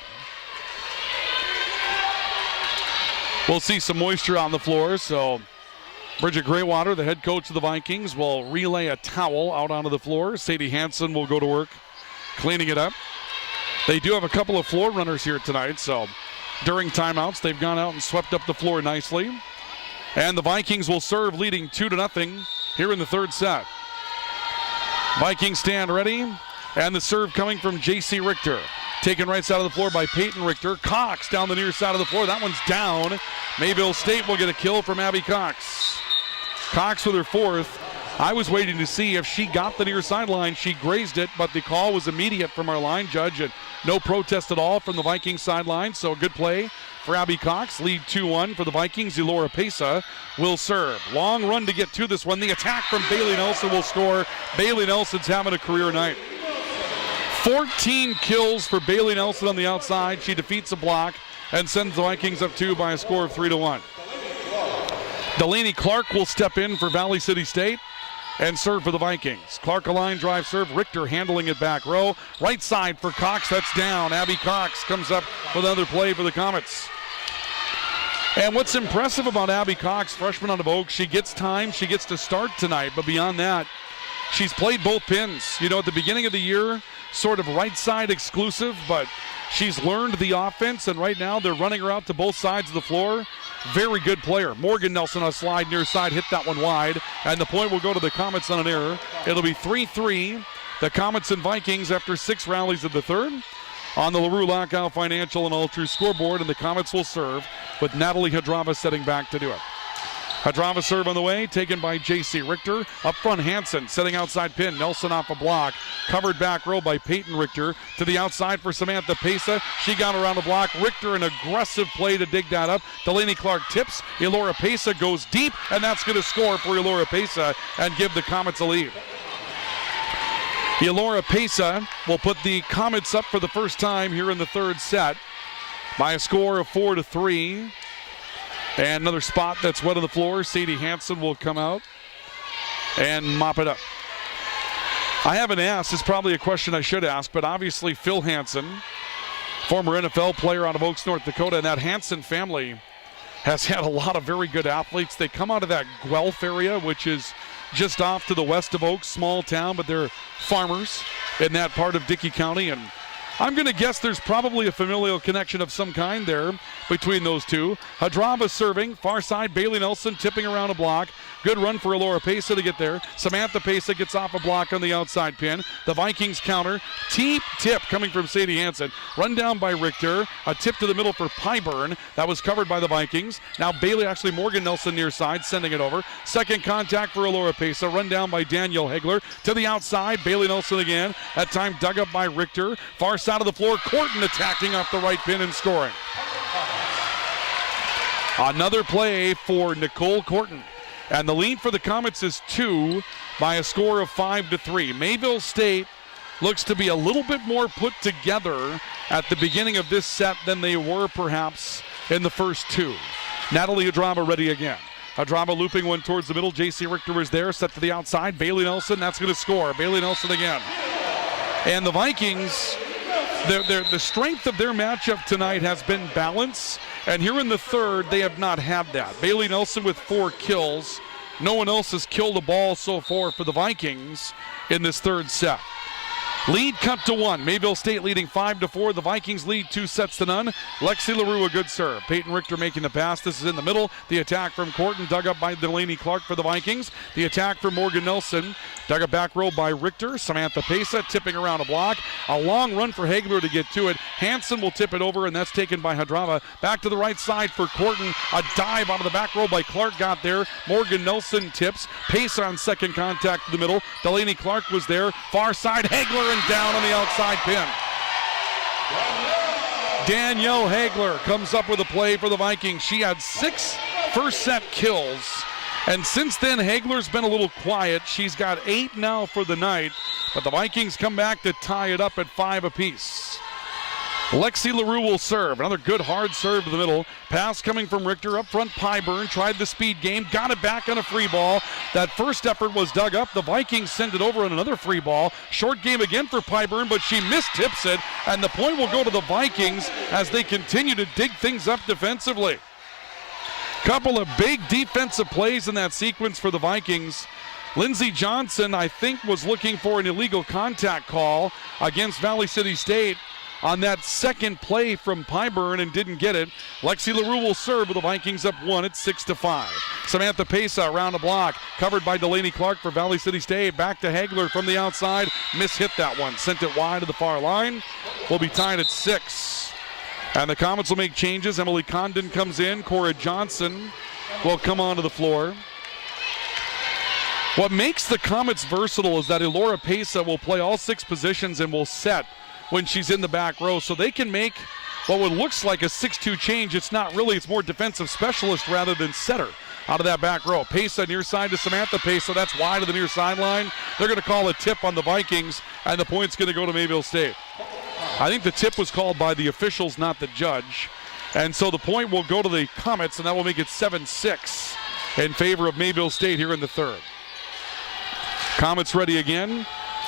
We'll see some moisture on the floor, so Bridget Graywater, the head coach of the Vikings, will relay a towel out onto the floor. Sadie Hansen will go to work cleaning it up. They do have a couple of floor runners here tonight, so during timeouts, they've gone out and swept up the floor nicely. And the Vikings will serve, leading 2-0 here in the third set. Vikings stand ready, and the serve coming from J.C. Richter. Taken right side of the floor by Peyton Richter. Cox down the near side of the floor. That one's down. Mayville State will get a kill from Abby Cox. Cox with her 4th. I was waiting to see if she got the near sideline. She grazed it, but the call was immediate from our line judge, and no protest at all from the Vikings sideline. So a good play for Abby Cox. Lead 2-1 for the Vikings. Elora Pesa will serve. Long run to get to this one. The attack from Bailey Nelson will score. Bailey Nelson's having a career night. 14 kills for Bailey Nelson on the outside. She defeats a block and sends the Vikings up 2 by a score of 3-1. Delaney Clark will step in for Valley City State and serve for the Vikings. Clark a line drive serve. Richter handling it back row. Right side for Cox. That's down. Abby Cox comes up with another play for the Comets. And what's impressive about Abby Cox, freshman out of Oaks, she gets time. She gets to start tonight. But beyond that, she's played both pins. You know, at the beginning of the year, sort of right side exclusive, but she's learned the offense, and right now they're running her out to both sides of the floor. Very good player. Morgan Nelson on a slide near side, hit that one wide, and the point will go to the Comets on an error. It'll be 3-3. The Comets and Vikings after 6 rallies of the third. On the LaRue Lockout Financial and All True scoreboard, and the Comets will serve with Natalie Hadrava setting back to do it. Hadrava serve on the way, taken by J.C. Richter. Up front, Hansen setting outside pin. Nelson off a block. Covered back row by Peyton Richter. To the outside for Samantha Pesa. She got around the block. Richter, an aggressive play to dig that up. Delaney Clark tips. Elora Pesa goes deep, and that's going to score for Elora Pesa and give the Comets a lead. Elora Pesa will put the Comets up for the first time here in the third set by a score of 4-3. And another spot that's wet on the floor. Sadie Hansen will come out and mop it up. I haven't asked. It's probably a question I should ask, but obviously Phil Hansen, former NFL player out of Oaks, North Dakota, and that Hansen family has had a lot of very good athletes. They come out of that Guelph area, which is just off to the west of Oaks, small town, but they're farmers in that part of Dickey County. And I'm going to guess there's probably a familial connection of some kind there between those two. Hadrava serving, far side, Bailey Nelson tipping around a block. Good run for Elora Pesa to get there. Samantha Pesa gets off a block on the outside pin. The Vikings counter. Tip coming from Sadie Hansen. Run down by Richter. A tip to the middle for Pyburn. That was covered by the Vikings. Now Bailey, actually Morgan Nelson near side, sending it over. Second contact for Elora Pesa. Run down by Danielle Hegler. To the outside, Bailey Nelson again. That time dug up by Richter. Far side of the floor, Corton attacking off the right pin and scoring. Another play for Nicole Corton. And the lead for the Comets is 2 by a score of 5-3. Mayville State looks to be a little bit more put together at the beginning of this set than they were perhaps in the first two. Natalie Hadrava ready again. Hadrava looping one towards the middle. J.C. Richter is there, set to the outside. Bailey Nelson, that's going to score. Bailey Nelson again. And the Vikings, the strength of their matchup tonight has been balance. And here in the third, they have not had that. Bailey Nelson with 4 kills. No one else has killed a ball so far for the Vikings in this third set. Lead cut to 1. Mayville State leading 5-4. The Vikings lead 2-0. Lexi LaRue a good serve. Peyton Richter making the pass. This is in the middle. The attack from Corton, dug up by Delaney Clark for the Vikings. The attack from Morgan Nelson, dug up back row by Richter. Samantha Pesa tipping around a block. A long run for Hagler to get to it. Hansen will tip it over, and that's taken by Hadrava. Back to the right side for Corton. A dive out of the back row by Clark got there. Morgan Nelson tips. Pesa on second contact to the middle. Delaney Clark was there. Far side, Hagler and down on the outside pin. Danielle Hagler comes up with a play for the Vikings. She had 6 first set kills. And since then, Hagler's been a little quiet. She's got 8 now for the night. But the Vikings come back to tie it up at 5 apiece. Lexi LaRue will serve. Another good hard serve to the middle. Pass coming from Richter. Up front, Pyburn tried the speed game. Got it back on a free ball. That first effort was dug up. The Vikings send it over on another free ball. Short game again for Pyburn, but she mistips it. And the point will go to the Vikings as they continue to dig things up defensively. Couple of big defensive plays in that sequence for the Vikings. Lindsey Johnson, I think, was looking for an illegal contact call against Valley City State on that second play from Pyburn and didn't get it. Lexi LaRue will serve with the Vikings up 1 at 6-5. Samantha Pesa around a block, covered by Delaney Clark for Valley City State. Back to Hagler from the outside. Mishit that one. Sent it wide to the far line. We'll be tied at 6. And the Comets will make changes. Emily Condon comes in. Cora Johnson will come onto the floor. What makes the Comets versatile is that Elora Pesa will play all 6 positions and will set when she's in the back row, so they can make what looks like a 6-2 change. It's not really, it's more defensive specialist rather than setter out of that back row. Pesa near side to Samantha Pesa, that's wide of the near sideline. They're going to call a tip on the Vikings, and the point's going to go to Mayville State. I think the tip was called by the officials, not the judge, and so the point will go to the Comets, and that will make it 7-6 in favor of Mayville State here in the third. Comets ready again.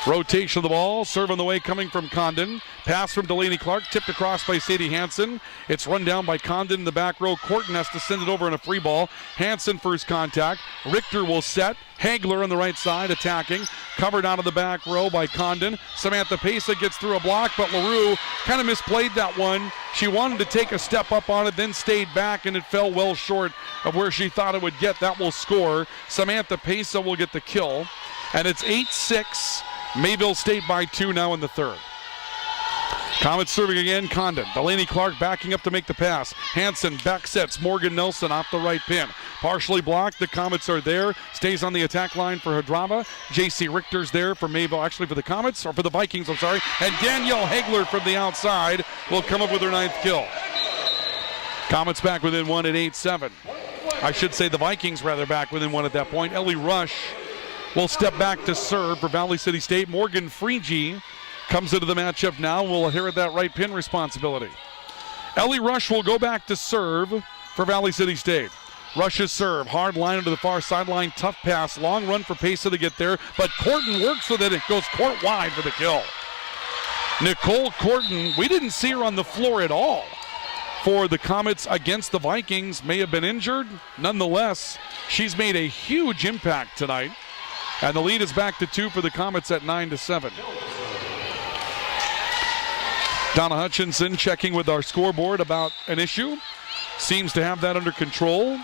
Rotation of the ball, serve on the way coming from Condon. Pass from Delaney Clark, tipped across by Sadie Hansen. It's run down by Condon in the back row. Corton has to send it over in a free ball. Hansen first contact. Richter will set. Hagler on the right side attacking. Covered out of the back row by Condon. Samantha Pesa gets through a block, but LaRue kind of misplayed that one. She wanted to take a step up on it, then stayed back, and it fell well short of where she thought it would get. That will score. Samantha Pesa will get the kill. And it's 8-6. Mayville State by 2 now in the third. Comets serving again, Condon. Delaney Clark backing up to make the pass. Hansen back sets Morgan Nelson off the right pin. Partially blocked, the Comets are there. Stays on the attack line for Hadrava. J.C. Richter's there for Mayville, actually for the Comets, or for the Vikings, I'm sorry. And Danielle Hagler from the outside will come up with her 9th kill. Comets back within 1 at 8-7. I should say the Vikings rather back within 1 at that point. Ellie Rush will step back to serve for Valley City State. Morgan Freege comes into the matchup now. Will inherit that right pin responsibility. Ellie Rush will go back to serve for Valley City State. Rush's serve, hard line to the far sideline, tough pass, long run for Pesa to get there, but Corton works with it. It goes court wide for the kill. Nicole Corton, we didn't see her on the floor at all for the Comets against the Vikings may have been injured. Nonetheless, she's made a huge impact tonight. And the lead is back to 2 for the Comets at 9-7. Donna Hutchinson checking with our scoreboard about an issue. Seems to have that under control.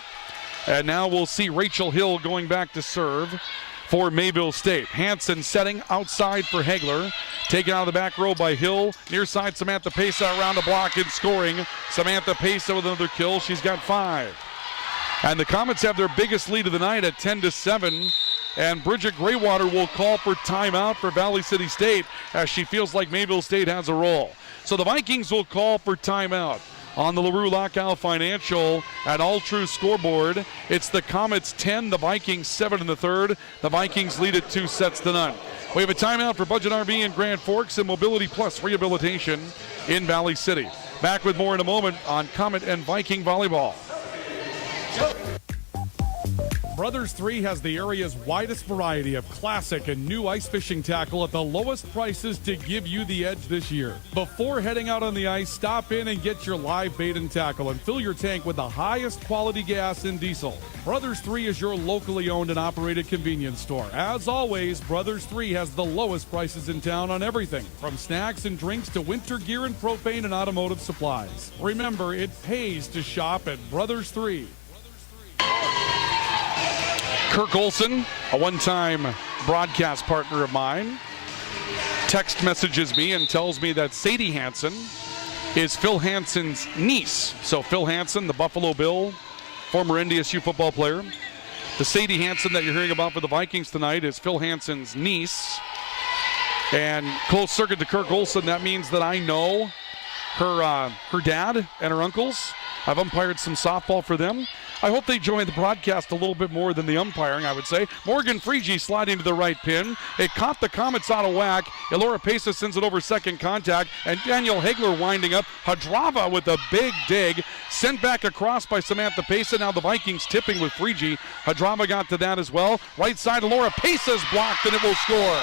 And now we'll see Rachel Hill going back to serve for Mayville State. Hansen setting outside for Hegler. Taken out of the back row by Hill. Near side, Samantha Pesa around the block and scoring. Samantha Pesa with another kill. She's got 5. And the Comets have their biggest lead of the night at 10-7. And Bridget Graywater will call for timeout for Valley City State as she feels like Mayville State has a roll. So the Vikings will call for timeout. On the LaRue Lockout Financial at All True scoreboard, it's the Comets 10, the Vikings 7 in the third. The Vikings lead it 2-0. We have a timeout for Budget RV in Grand Forks and Mobility Plus Rehabilitation in Valley City. Back with more in a moment on Comet and Viking Volleyball. Brothers 3 has the area's widest variety of classic and new ice fishing tackle at the lowest prices to give you the edge this year. Before heading out on the ice, stop in and get your live bait and tackle and fill your tank with the highest quality gas and diesel. Brothers 3 is your locally owned and operated convenience store. As always, Brothers 3 has the lowest prices in town on everything, from snacks and drinks to winter gear and propane and automotive supplies. Remember, it pays to shop at Brothers 3. Kirk Olson, a one-time broadcast partner of mine, text messages me and tells me that Sadie Hansen is Phil Hansen's niece. So Phil Hansen, the Buffalo Bill, former NDSU football player. The Sadie Hansen that you're hearing about for the Vikings tonight is Phil Hansen's niece. And close circuit to Kirk Olson, that means that I know her dad and her uncles. I've umpired some softball for them. I hope they join the broadcast a little bit more than the umpiring, I would say. Morgan Frege sliding to the right pin. It caught the Comets out of whack. Elora Pesa sends it over second contact, and Danielle Hegler winding up. Hadrava with a big dig. Sent back across by Samantha Pesa. Now the Vikings tipping with Frege. Hadrava got to that as well. Right side, Elora Pesa's blocked, and it will score.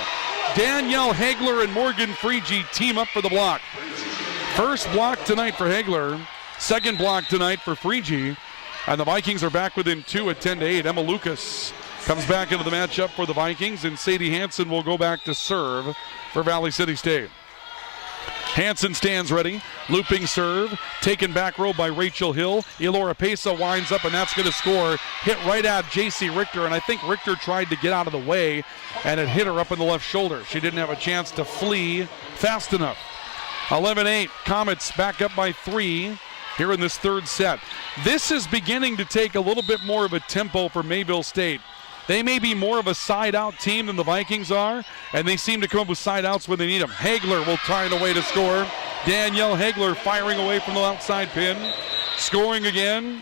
Danielle Hegler and Morgan Frege team up for the block. First block tonight for Hegler. Second block tonight for Frege. And the Vikings are back within 2 at 10-8. Emma Lucas comes back into the matchup for the Vikings, and Sadie Hansen will go back to serve for Valley City State. Hansen stands ready, looping serve, taken back row by Rachel Hill. Elora Pesa winds up, and that's going to score. Hit right at J.C. Richter, and I think Richter tried to get out of the way, and it hit her up in the left shoulder. She didn't have a chance to flee fast enough. 11-8, Comets back up by 3. Here in this third set. This is beginning to take a little bit more of a tempo for Mayville State. They may be more of a side-out team than the Vikings are, and they seem to come up with side-outs when they need them. Hegler will find a way to score. Danielle Hegler firing away from the outside pin. Scoring again.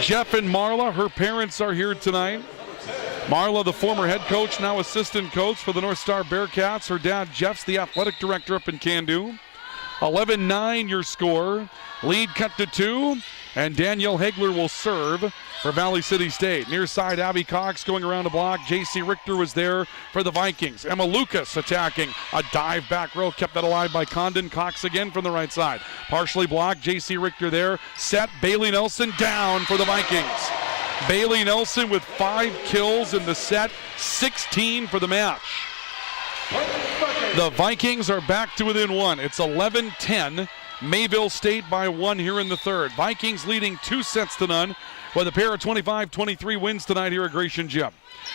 Jeff and Marla, her parents are here tonight. Marla, the former head coach, now assistant coach for the North Star Bearcats. Her dad, Jeff's the athletic director up in Candu. 11-9 your score. Lead cut to 2, and Danielle Hegler will serve for Valley City State. Near side, Abby Cox going around the block. J.C. Richter was there for the Vikings. Emma Lucas attacking. A dive back row, kept that alive by Condon. Cox again from the right side. Partially blocked, J.C. Richter there. Set, Bailey Nelson down for the Vikings. Bailey Nelson with 5 kills in the set, 16 for the match. The Vikings are back to within 1. It's 11-10. Mayville State by 1 here in the third. Vikings leading 2-0 with a pair of 25-23 wins tonight here at Gratian Gym.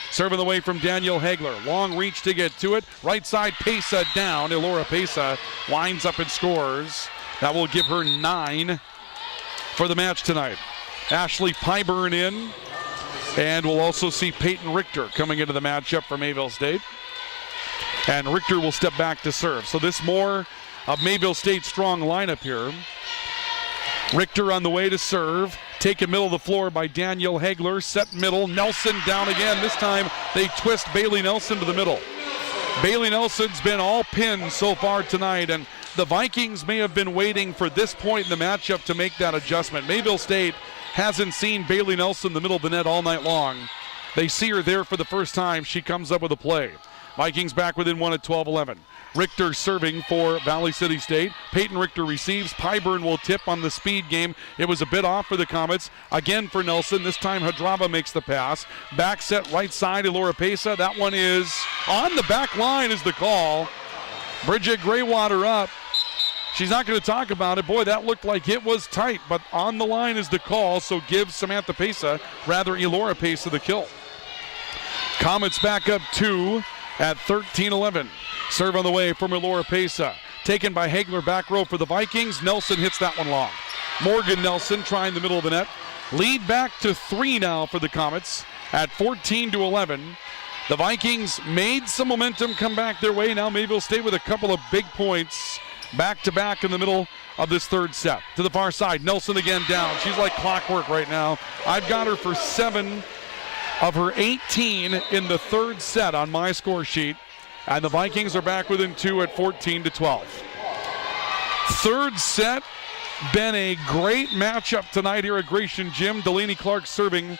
Serving the way from Danielle Hegler. Long reach to get to it. Right side, Pesa down. Elora Pesa winds up and scores. That will give her 9 for the match tonight. Ashley Pyburn in. And we'll also see Peyton Richter coming into the matchup for Mayville State. And Richter will step back to serve. So this more of Mayville State's strong lineup here. Richter on the way to serve. Taken middle of the floor by Danielle Hegler. Set middle. Nelson down again. This time they twist Bailey Nelson to the middle. Bailey Nelson's been all pinned so far tonight, and the Vikings may have been waiting for this point in the matchup to make that adjustment. Mayville State hasn't seen Bailey Nelson in the middle of the net all night long. They see her there for the first time. She comes up with a play. Vikings back within 1 at 12-11. Richter serving for Valley City State. Peyton Richter receives. Pyburn will tip on the speed game. It was a bit off for the Comets. Again for Nelson. This time Hadrava makes the pass. Back set right side, Elora Pesa. That one is on the back line is the call. Bridget Graywater up. She's not going to talk about it. Boy, that looked like it was tight, but on the line is the call, so give Samantha Pesa, rather Elora Pesa, the kill. Comets back up 2 at 13-11. Serve on the way from Elora Pesa. Taken by Hagler, back row for the Vikings. Nelson hits that one long. Morgan Nelson trying the middle of the net. Lead back to 3 now for the Comets at 14-11. The Vikings made some momentum come back their way. Now Mayville State with a couple of big points back-to-back in the middle of this third set. To the far side, Nelson again down. She's like clockwork right now. I've got her for 7 of her 18 in the third set on my score sheet. And the Vikings are back within 2 at 14-12. Third set, been a great matchup tonight here at Gratian Gym. Delaney Clark serving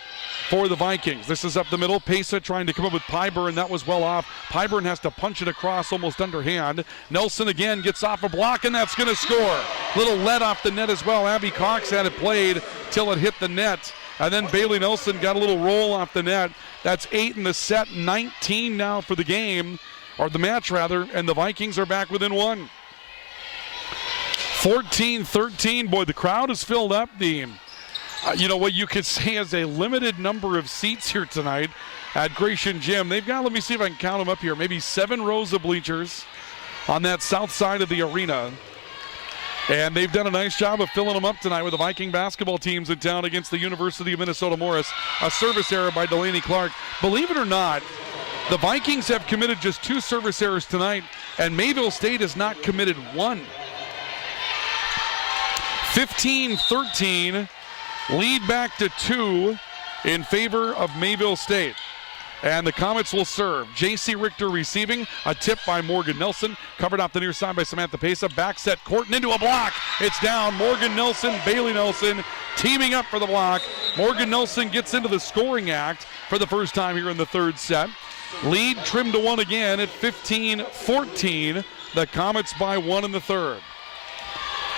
for the Vikings. This is up the middle. Pesa trying to come up with Pyburn. That was well off. Pyburn has to punch it across almost underhand. Nelson again gets off a block, and that's going to score. Little lead off the net as well. Abby Cox had it played till it hit the net. And then Bailey Nelson got a little roll off the net. That's 8 in the set, 19 now for the game, or the match rather, and the Vikings are back within 1. 14-13. Boy, the crowd is filled up. You know what you could say is a limited number of seats here tonight at Gratian Gym. They've got, let me see if I can count them up here, maybe 7 rows of bleachers on that south side of the arena. And they've done a nice job of filling them up tonight with the Viking basketball teams in town against the University of Minnesota Morris. A service error by Delaney Clark. Believe it or not, the Vikings have committed just 2 service errors tonight, and Mayville State has not committed 1. 15-13. Lead back to 2 in favor of Mayville State. And the Comets will serve. J.C. Richter receiving. A tip by Morgan Nelson. Covered off the near side by Samantha Pesa. Back set Corton into a block. It's down. Morgan Nelson, Bailey Nelson teaming up for the block. Morgan Nelson gets into the scoring act for the first time here in the third set. Lead trimmed to 1 again at 15-14. The Comets by 1 in the third.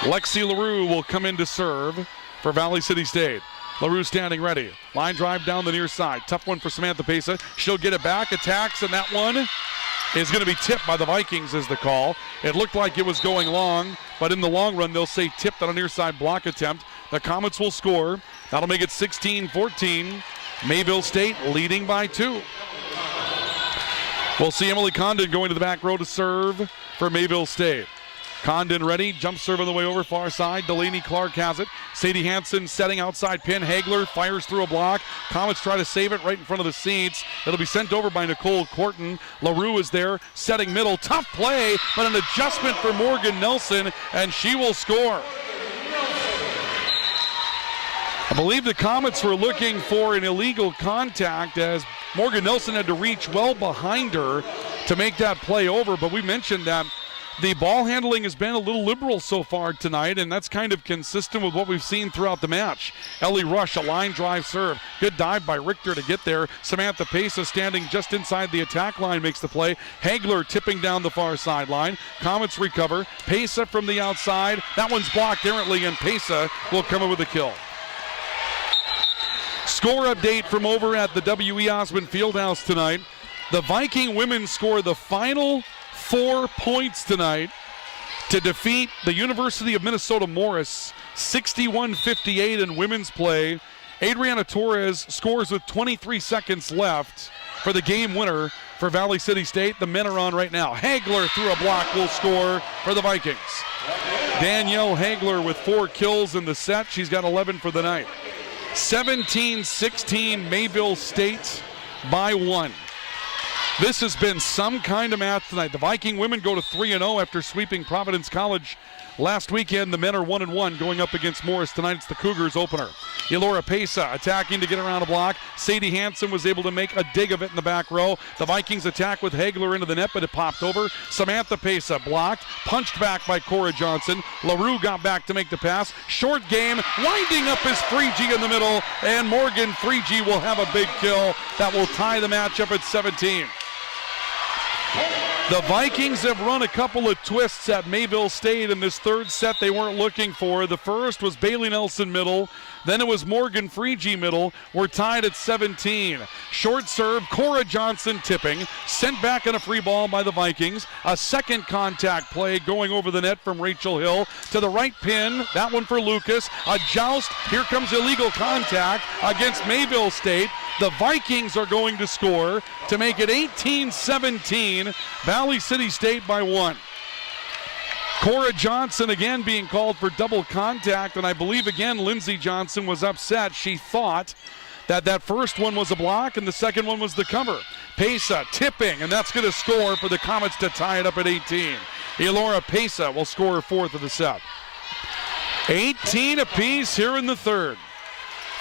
Lexi LaRue will come in to serve for Valley City State. LaRue standing ready. Line drive down the near side. Tough one for Samantha Pesa. She'll get it back, attacks, and that one is going to be tipped by the Vikings is the call. It looked like it was going long, but in the long run, they'll say tipped on a near side block attempt. The Comets will score. That'll make it 16-14. Mayville State leading by 2. We'll see Emily Condon going to the back row to serve for Mayville State. Condon ready, jump serve on the way over, far side. Delaney Clark has it. Sadie Hansen setting outside pin. Hagler fires through a block. Comets try to save it right in front of the seats. It'll be sent over by Nicole Corton. LaRue is there, setting middle. Tough play, but an adjustment for Morgan Nelson, and she will score. I believe the Comets were looking for an illegal contact as Morgan Nelson had to reach well behind her to make that play over, but we mentioned that the ball handling has been a little liberal so far tonight, and that's kind of consistent with what we've seen throughout the match. Ellie Rush, a line drive serve. Good dive by Richter to get there. Samantha Pesa standing just inside the attack line makes the play. Hagler tipping down the far sideline. Comets recover. Pesa from the outside. That one's blocked errantly, and Pesa will come in with a kill. Score update from over at the W.E. Osmond Fieldhouse tonight. The Viking women score the final 4 points tonight to defeat the University of Minnesota Morris 61-58 in women's play. Adriana Torres scores with 23 seconds left for the game winner for Valley City State. The men are on right now. Hagler through a block will score for the Vikings. Danielle Hagler with 4 kills in the set. She's got 11 for the night. 17-16 Mayville State by 1. This has been some kind of match tonight. The Viking women go to 3-0 after sweeping Providence College last weekend. The men are 1-1 going up against Morris. Tonight it's the Cougars opener. Elora Pesa attacking to get around a block. Sadie Hansen was able to make a dig of it in the back row. The Vikings attack with Hagler into the net, but it popped over. Samantha Pesa blocked, punched back by Cora Johnson. LaRue got back to make the pass. Short game, winding up is Freegee in the middle, and Morgan Freegee will have a big kill that will tie the match up at 17. The Vikings have run a couple of twists at Mayville State in this third set they weren't looking for. The first was Bailey Nelson middle. Then it was Morgan Freege middle. We're tied at 17. Short serve, Cora Johnson tipping. Sent back on a free ball by the Vikings. A second contact play going over the net from Rachel Hill to the right pin. That one for Lucas. A joust. Here comes illegal contact against Mayville State. The Vikings are going to score to make it 18-17. Valley City State by 1. Cora Johnson again being called for double contact, and I believe again Lindsey Johnson was upset. She thought that first one was a block and the second one was the cover. Pesa tipping, and that's going to score for the Comets to tie it up at 18. Elora Pesa will score her fourth of the set. 18 apiece here in the third.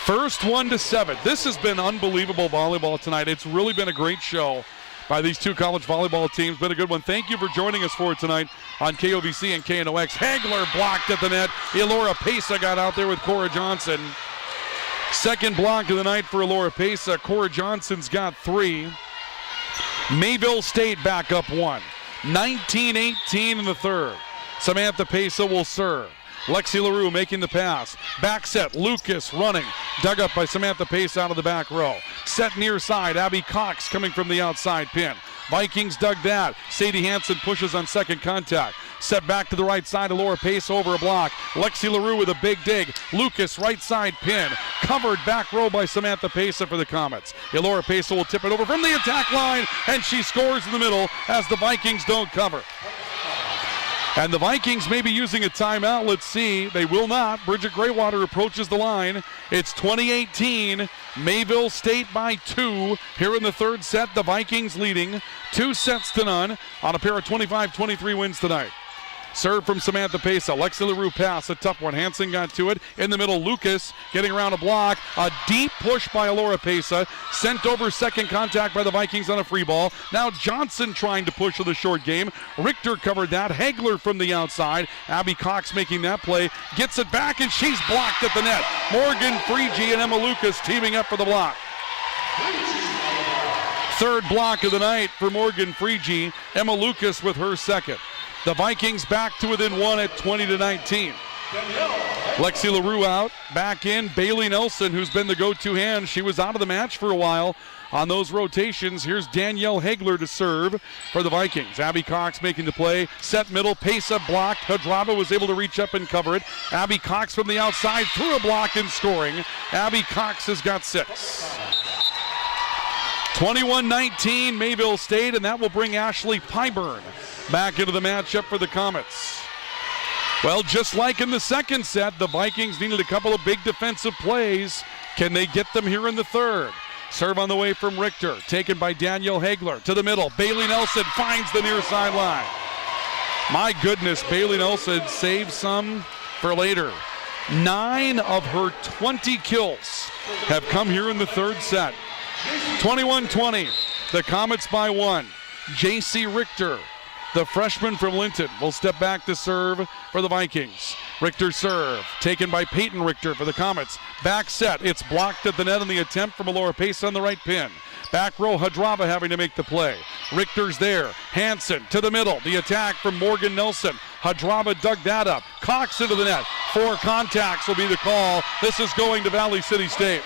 First one to 7. This has been unbelievable volleyball tonight. It's really been a great show by these two college volleyball teams. Been a good one. Thank you for joining us for it tonight on KOVC and KNOX. Hagler blocked at the net. Elora Pesa got out there with Cora Johnson. Second block of the night for Elora Pesa. Cora Johnson's got 3. Mayville State back up 1. 19-18 in the third. Samantha Pesa will serve. Lexi LaRue making the pass. Back set, Lucas running. Dug up by Samantha Pace out of the back row. Set near side, Abby Cox coming from the outside pin. Vikings dug that. Sadie Hansen pushes on second contact. Set back to the right side, Elora Pace over a block. Lexi LaRue with a big dig. Lucas right side pin. Covered back row by Samantha Pesa for the Comets. Elora Pesa will tip it over from the attack line, and she scores in the middle as the Vikings don't cover. And the Vikings may be using a timeout. Let's see. They will not. Bridget Graywater approaches the line. It's 20-18. Mayville State by 2. Here in the third set, the Vikings leading 2-0 on a pair of 25-23 wins tonight. Serve from Samantha Pesa. Lexi LaRue pass, a tough one. Hansen got to it. In the middle, Lucas getting around a block. A deep push by Elora Pesa. Sent over second contact by the Vikings on a free ball. Now Johnson trying to push with a short game. Richter covered that. Hagler from the outside. Abby Cox making that play. Gets it back, and she's blocked at the net. Morgan Freege and Emma Lucas teaming up for the block. Third block of the night for Morgan Freege. Emma Lucas with her second. The Vikings back to within 1 at 20-19. Lexi LaRue out, back in. Bailey Nelson, who's been the go-to hand. She was out of the match for a while on those rotations. Here's Danielle Hagler to serve for the Vikings. Abby Cox making the play. Set middle, Pesa blocked. Hadrava was able to reach up and cover it. Abby Cox from the outside through a block and scoring. Abby Cox has got 6. 21-19 Mayville State, and that will bring Ashley Pyburn back into the matchup for the Comets. Well, just like in the second set, the Vikings needed a couple of big defensive plays. Can they get them here in the third? Serve on the way from Richter, taken by Danielle Hagler to the middle. Bailey Nelson finds the near sideline. My goodness, Bailey Nelson saves some for later. 9 of her 20 kills have come here in the third set. 21-20, the Comets by 1. J.C. Richter, the freshman from Linton, will step back to serve for the Vikings. Richter serve, taken by Peyton Richter for the Comets. Back set, it's blocked at the net on the attempt from Elora Pace on the right pin. Back row, Hadrava having to make the play. Richter's there. Hansen to the middle. The attack from Morgan Nelson. Hadrava dug that up. Cox into the net. 4 contacts will be the call. This is going to Valley City State.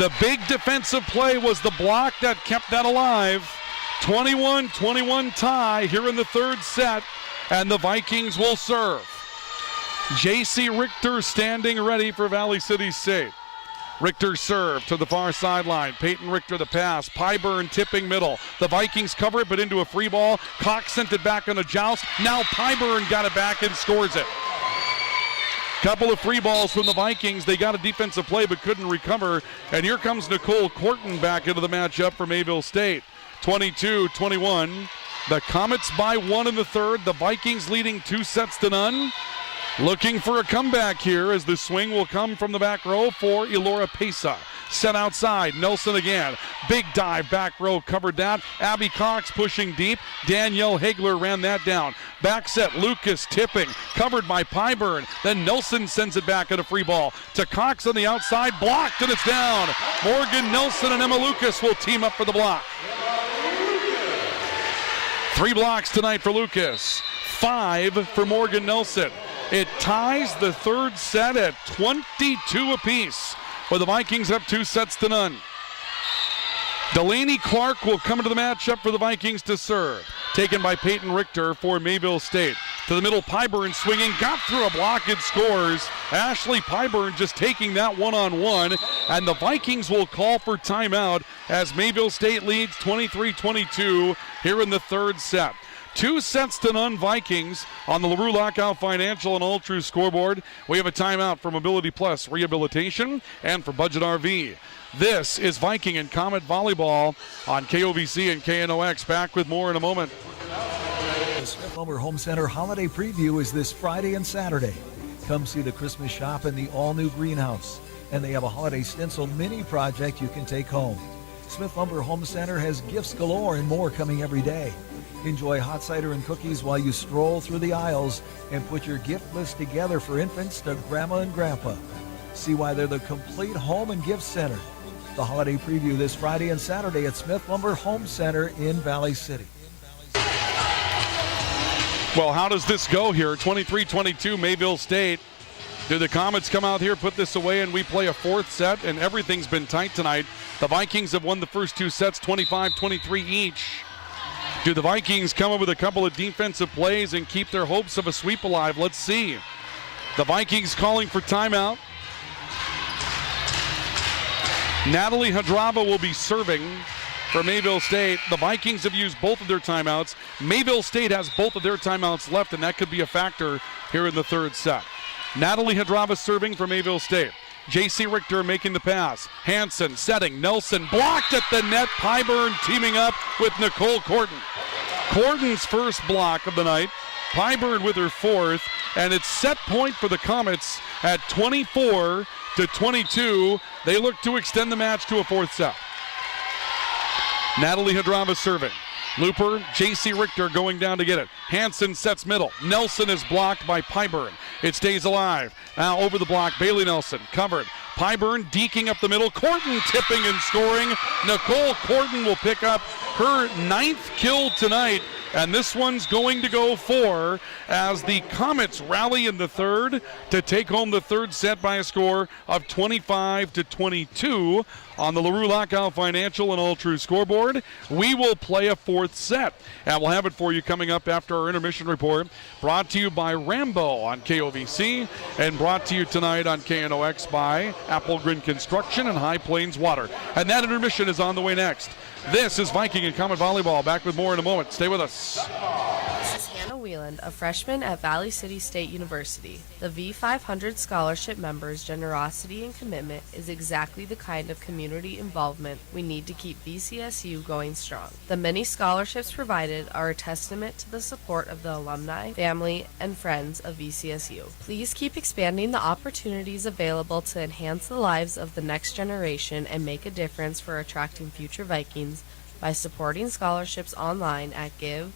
The big defensive play was the block that kept that alive. 21-21 tie here in the third set, and the Vikings will serve. J.C. Richter standing ready for Valley City State. Richter serve to the far sideline. Peyton Richter the pass. Pyburn tipping middle. The Vikings cover it, but into a free ball. Cox sent it back on a joust. Now Pyburn got it back and scores it. Couple of free balls from the Vikings. They got a defensive play but couldn't recover. And here comes Nicole Corton back into the matchup for Mayville State. 22-21. The Comets by 1 in the third. The Vikings leading 2-0. Looking for a comeback here as the swing will come from the back row for Elora Pesa. Set outside, Nelson again. Big dive, back row, covered that. Abby Cox pushing deep. Danielle Hagler ran that down. Back set, Lucas tipping, covered by Pyburn. Then Nelson sends it back at a free ball to Cox on the outside, blocked, and it's down. Morgan Nelson and Emma Lucas will team up for the block. 3 blocks tonight for Lucas. 5 for Morgan Nelson. It ties the third set at 22 apiece, with the Vikings up 2-0. Delaney Clark will come into the matchup for the Vikings to serve. Taken by Peyton Richter for Mayville State. To the middle, Pyburn swinging, got through a block, it scores. Ashley Pyburn just taking that one-on-one, and the Vikings will call for timeout as Mayville State leads 23-22 here in the third set. 2-0 Vikings on the LaRue Lockout Financial and All True scoreboard. We have a timeout for Mobility Plus Rehabilitation and for Budget RV. This is Viking and Comet Volleyball on KOVC and KNOX. Back with more in a moment. The Smith Lumber Home Center Holiday Preview is this Friday and Saturday. Come see the Christmas shop in the all-new greenhouse. And they have a holiday stencil mini project you can take home. Smith Lumber Home Center has gifts galore and more coming every day. Enjoy hot cider and cookies while you stroll through the aisles and put your gift list together for infants to grandma and grandpa. See why they're the complete home and gift center. The holiday preview this Friday and Saturday at Smith Lumber Home Center in Valley City. Well, how does this go here? 23-22 Mayville State. Do the Comets come out here, put this away, and we play a fourth set? And everything's been tight tonight. The Vikings have won the first 2 sets 25-23 each. Do the Vikings come up with a couple of defensive plays and keep their hopes of a sweep alive? Let's see. The Vikings calling for timeout. Natalie Hadrava will be serving for Mayville State. The Vikings have used both of their timeouts. Mayville State has both of their timeouts left, and that could be a factor here in the third set. Natalie Hadrava serving for Mayville State. J.C. Richter making the pass. Hanson setting. Nelson blocked at the net. Pyburn teaming up with Nicole Corton. Corton's first block of the night. Pyburn with her fourth. And it's set point for the Comets at 24-22. They look to extend the match to a fourth set. Natalie Hadrava serving. Looper, J.C. Richter going down to get it. Hanson sets middle. Nelson is blocked by Pyburn. It stays alive. Now over the block, Bailey Nelson covered. Pyburn deking up the middle. Corton tipping and scoring. Nicole Corton will pick up her 9th kill tonight. And this one's going to go 4 as the Comets rally in the third to take home the third set by a score of 25-22 on the LaRue Lockout Financial and All True scoreboard. We will play a fourth set, and we'll have it for you coming up after our intermission report, brought to you by Rambo on KOVC and brought to you tonight on KNOX by Applegren Construction and High Plains Water. And that intermission is on the way next. This is Viking and Comet Volleyball. Back with more in a moment. Stay with us. This is Hannah Wieland, a freshman at Valley City State University. The V500 scholarship members' generosity and commitment is exactly the kind of community involvement we need to keep VCSU going strong. The many scholarships provided are a testament to the support of the alumni, family, and friends of VCSU. Please keep expanding the opportunities available to enhance the lives of the next generation and make a difference for attracting future Vikings by supporting scholarships online at give.vcsu.edu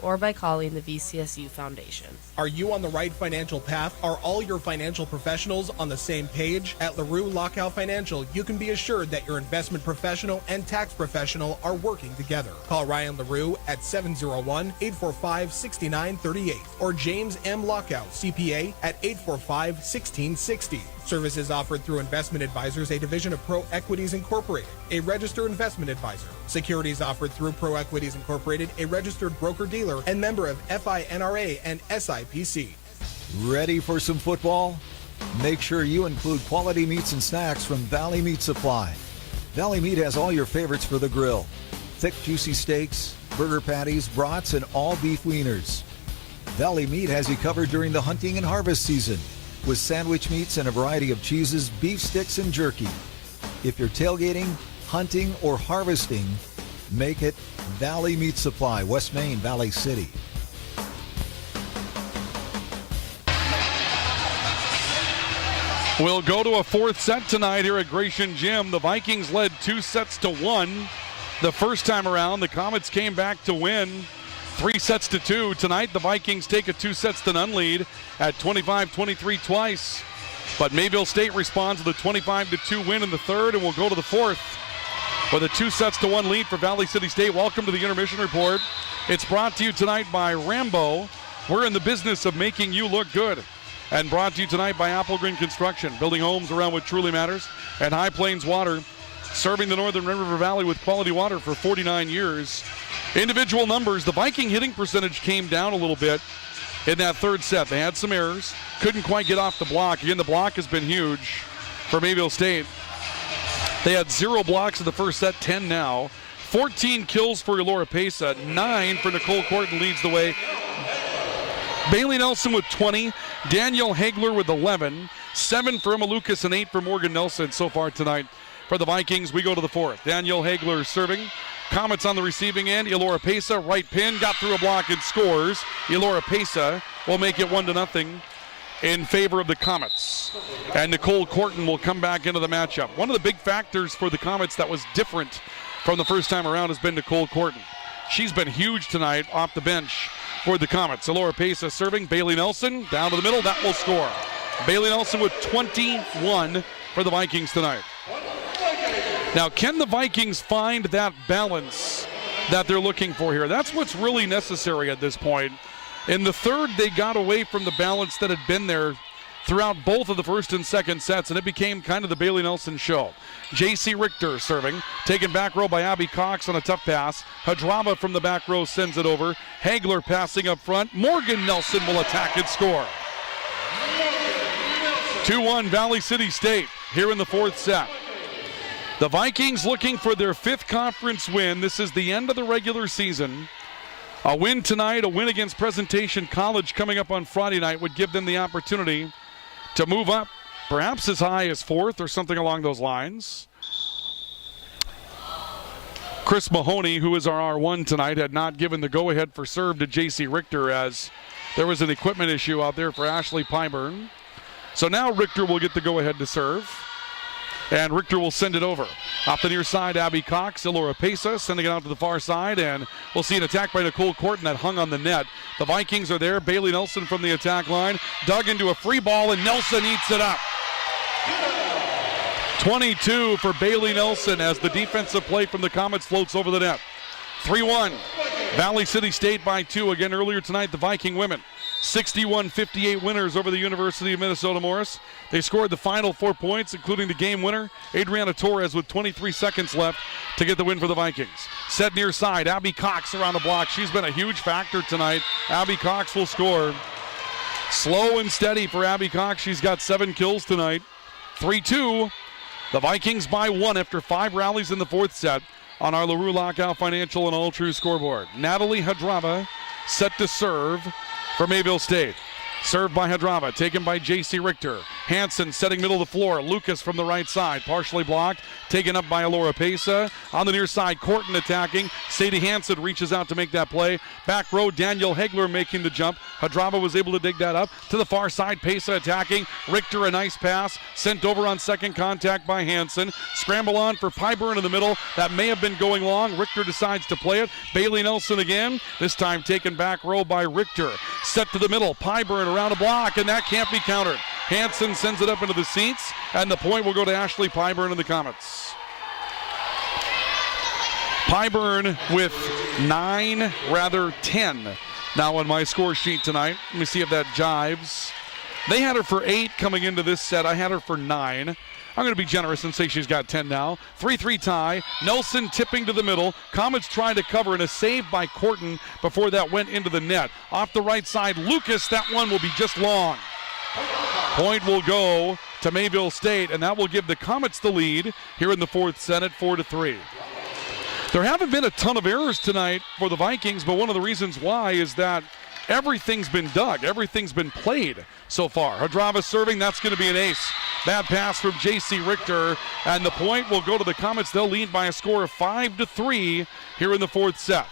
or by calling the VCSU Foundation. Are you on the right financial path? Are all your financial professionals on the same page? At LaRue Lockout Financial, you can be assured that your investment professional and tax professional are working together. Call Ryan LaRue at 701-845-6938 or James M. Lockout, CPA, at 845-1660. Services offered through Investment Advisors, a division of Pro Equities Incorporated, a registered investment advisor. Securities offered through Pro Equities Incorporated, a registered broker-dealer and member of FINRA and SIPC. Ready for some football? Make sure you include quality meats and snacks from Valley Meat Supply. Valley Meat has all your favorites for the grill. Thick, juicy steaks, burger patties, brats, and all beef wieners. Valley Meat has you covered during the hunting and harvest season with sandwich meats and a variety of cheeses, beef sticks, and jerky. If you're tailgating, hunting, or harvesting, make it Valley Meat Supply, West Main, Valley City. We'll go to a fourth set tonight here at Gratian Gym. The Vikings led 2-1 the first time around. The Comets came back to win 3-2. Tonight, the Vikings take a 2-0 lead at 25-23 twice. But Mayville State responds with a 25-2 win in the third, and we'll go to the fourth. with a 2-1 lead for Valley City State. Welcome to the Intermission Report. It's brought to you tonight by Rambo. We're in the business of making you look good. And brought to you tonight by Applegreen Construction, building homes around what truly matters. And High Plains Water, serving the Northern Red River Valley with quality water for 49 years. Individual numbers, the Viking hitting percentage came down a little bit in that third set. They had some errors, couldn't quite get off the block. Again, the block has been huge for Mayville State. They had 0 blocks in the first set, 10 now. 14 kills for Elora Pesa, 9 for Nicole Corton leads the way. Bailey Nelson with 20, Danielle Hagler with 11, 7 for Emma Lucas and 8 for Morgan Nelson so far tonight. For the Vikings, we go to the fourth. Danielle Hagler serving. Comets on the receiving end. Elora Pesa, right pin, got through a block and scores. Elora Pesa will make it 1-0 in favor of the Comets. And Nicole Corton will come back into the matchup. One of the big factors for the Comets that was different from the first time around has been Nicole Corton. She's been huge tonight off the bench for the Comets. Elora Pesa serving. Bailey Nelson down to the middle. That will score. Bailey Nelson with 21 for the Vikings tonight. Now, can the Vikings find that balance that they're looking for here? That's what's really necessary at this point. In the third, they got away from the balance that had been there throughout both of the first and second sets, and it became kind of the Bailey Nelson show. J.C. Richter serving, taken back row by Abby Cox on a tough pass. Hadrava from the back row sends it over. Hagler passing up front. Morgan Nelson will attack and score. 2-1 Valley City State here in the fourth set. The Vikings looking for their 5th conference win. This is the end of the regular season. A win tonight, a win against Presentation College coming up on Friday night would give them the opportunity to move up, perhaps as high as 4th or something along those lines. Chris Mahoney, who is our R1 tonight, had not given the go-ahead for serve to J.C. Richter as there was an equipment issue out there for Ashley Pyburn. So now Richter will get the go-ahead to serve. And Richter will send it over. Off the near side, Abby Cox, Elora Pesa sending it out to the far side, and we'll see an attack by Nicole Corton that hung on the net. The Vikings are there. Bailey Nelson from the attack line, dug into a free ball, and Nelson eats it up. 22 for Bailey Nelson as the defensive play from the Comets floats over the net. 3-1. Valley City State by 2. Again, earlier tonight, the Viking women. 61-58 winners over the University of Minnesota Morris. They scored the final 4 points, including the game winner, Adriana Torres, with 23 seconds left to get the win for the Vikings. Set near side, Abby Cox around the block. She's been a huge factor tonight. Abby Cox will score. Slow and steady for Abby Cox. She's got 7 kills tonight. 3-2. The Vikings by 1 after 5 rallies in the fourth set on our LaRue Lockout Financial and All True scoreboard. Natalie Hadrava set to serve for Mayville State. Served by Hadrava, taken by J.C. Richter. Hansen setting middle of the floor. Lucas from the right side, partially blocked. Taken up by Elora Pesa. On the near side, Corton attacking. Sadie Hansen reaches out to make that play. Back row, Danielle Hagler making the jump. Hadrava was able to dig that up. To the far side, Pesa attacking. Richter, a nice pass. Sent over on second contact by Hansen. Scramble on for Pyburn in the middle. That may have been going long. Richter decides to play it. Bailey Nelson again. This time taken back row by Richter. Set to the middle. Pyburn around a block, and that can't be countered. Hansen sends it up into the seats, and the point will go to Ashley Pyburn and the Comets. Pyburn with 10 now on my score sheet tonight. Let me see if that jives. They had her for 8 coming into this set. I had her for 9. I'm going to be generous and say she's got 10 now. 3-3 tie. Nelson tipping to the middle. Comets trying to cover, and a save by Corton before that went into the net. Off the right side, Lucas. That one will be just long. Point will go to Mayville State, and that will give the Comets the lead here in the fourth set at 4-3. There haven't been a ton of errors tonight for the Vikings, but one of the reasons why is that everything's been dug. Everything's been played so far. Hadrava serving, that's going to be an ace. Bad pass from J.C. Richter, and the point will go to the Comets. They'll lead by a score of 5-3 here in the fourth set.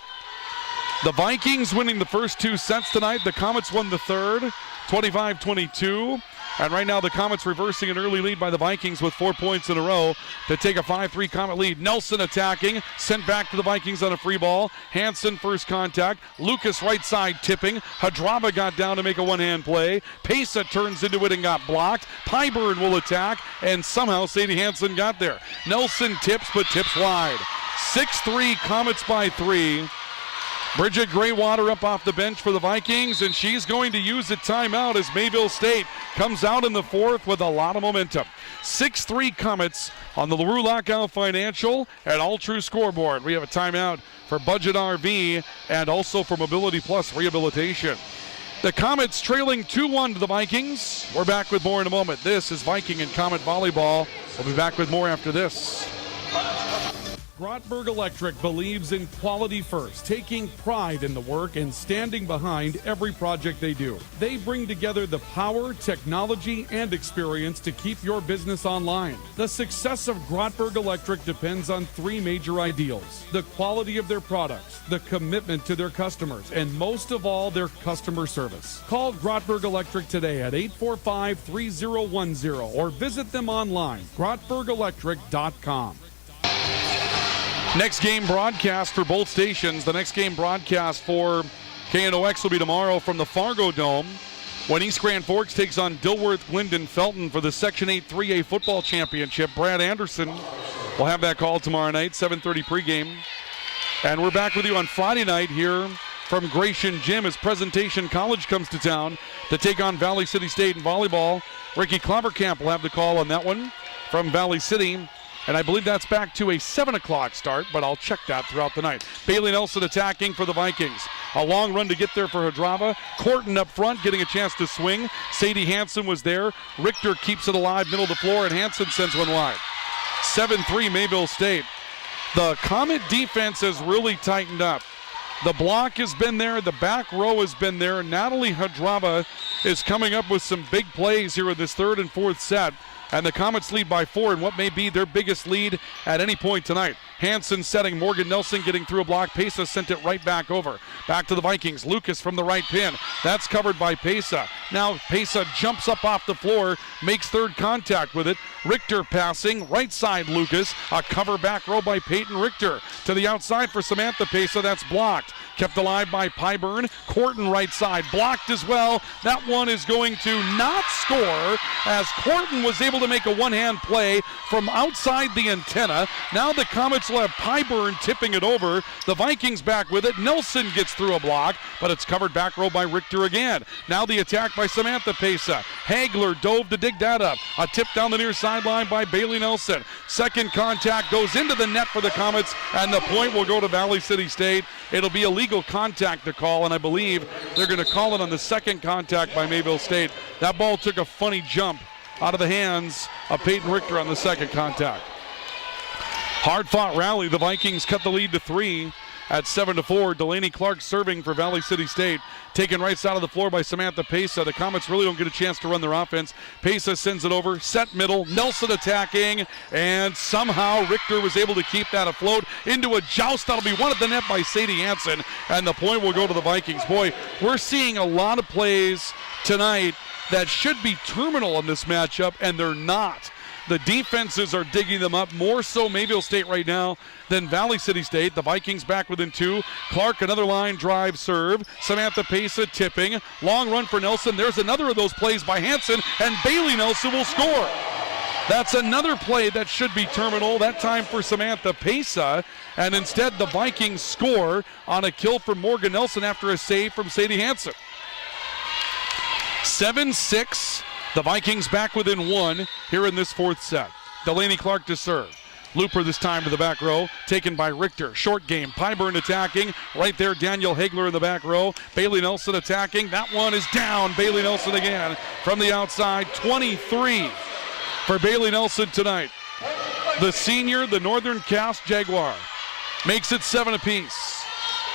The Vikings winning the first 2 sets tonight. The Comets won the third, 25-22. And right now the Comets reversing an early lead by the Vikings with 4 points in a row to take a 5-3 Comet lead. Nelson attacking, sent back to the Vikings on a free ball. Hansen first contact. Lucas right side tipping. Hadrava got down to make a one-hand play. Pesa turns into it and got blocked. Pyburn will attack, and somehow Sadie Hansen got there. Nelson tips, but tips wide. 6-3 Comets by 3. Bridget Graywater up off the bench for the Vikings, and she's going to use a timeout as Mayville State comes out in the fourth with a lot of momentum. 6-3 Comets on the LaRue Lockout Financial and All True scoreboard. We have a timeout for Budget RV and also for Mobility Plus Rehabilitation. The Comets trailing 2-1 to the Vikings. We're back with more in a moment. This is Viking and Comet Volleyball. We'll be back with more after this. Grotberg Electric believes in quality first, taking pride in the work and standing behind every project they do. They bring together the power, technology, and experience to keep your business online. The success of Grotberg Electric depends on 3 major ideals: the quality of their products, the commitment to their customers, and most of all, their customer service. Call Grotberg Electric today at 845-3010 or visit them online, grotbergelectric.com. Next game broadcast for both stations. The next game broadcast for KNOX will be tomorrow from the Fargo Dome when East Grand Forks takes on Dilworth Glendon Felton for the Section 8 3A football championship. Brad Anderson will have that call tomorrow night, 7:30 pregame. And we're back with you on Friday night here from Gratian Gym as Presentation College comes to town to take on Valley City State in volleyball. Ricky Clovercamp will have the call on that one from Valley City. And I believe that's back to a 7 o'clock start, but I'll check that throughout the night. Bailey Nelson attacking for the Vikings. A long run to get there for Hadrava. Corton up front getting a chance to swing. Sadie Hansen was there. Richter keeps it alive, middle of the floor, and Hansen sends one wide. 7-3 Mayville State. The Comet defense has really tightened up. The block has been there. The back row has been there. Natalie Hadrava is coming up with some big plays here in this third and fourth set. And the Comets lead by 4 in what may be their biggest lead at any point tonight. Hansen setting, Morgan Nelson getting through a block. Pesa sent it right back over. Back to the Vikings. Lucas from the right pin. That's covered by Pesa. Now Pesa jumps up off the floor, makes third contact with it. Richter passing, right side Lucas. A cover back row by Peyton Richter. To the outside for Samantha Pesa, that's blocked. Kept alive by Pyburn. Corton right side, blocked as well. That one is going to not score as Corton was able to make a one-hand play from outside the antenna. Now the Comets will have Pyburn tipping it over. The Vikings back with it. Nelson gets through a block, but it's covered back row by Richter again. Now the attack by Samantha Pesa. Hagler dove to dig that up. A tip down the near sideline by Bailey Nelson. Second contact goes into the net for the Comets, and the point will go to Valley City State. It'll be a legal contact to call, and I believe they're going to call it on the second contact by Mayville State. That ball took a funny jump out of the hands of Peyton Richter on the second contact. Hard-fought rally. The Vikings cut the lead to 3 at 7-4. Delaney Clark serving for Valley City State. Taken right side of the floor by Samantha Pesa. The Comets really don't get a chance to run their offense. Pesa sends it over, set middle, Nelson attacking, and somehow Richter was able to keep that afloat into a joust. That'll be one at the net by Sadie Hansen, and the point will go to the Vikings. Boy, we're seeing a lot of plays tonight that should be terminal in this matchup, and they're not. The defenses are digging them up, more so Mayville State right now than Valley City State. The Vikings back within 2. Clark, another line drive serve. Samantha Pesa tipping. Long run for Nelson. There's another of those plays by Hansen, and Bailey Nelson will score. That's another play that should be terminal, that time for Samantha Pesa, and instead the Vikings score on a kill from Morgan Nelson after a save from Sadie Hansen. 7-6. The Vikings back within 1 here in this fourth set. Delaney Clark to serve. Looper this time to the back row, taken by Richter. Short game, Pyburn attacking. Right there, Daniel Hagler in the back row. Bailey Nelson attacking. That one is down. Bailey Nelson again from the outside. 23 for Bailey Nelson tonight. The senior, the Northern Cass Jaguar, makes it 7 apiece.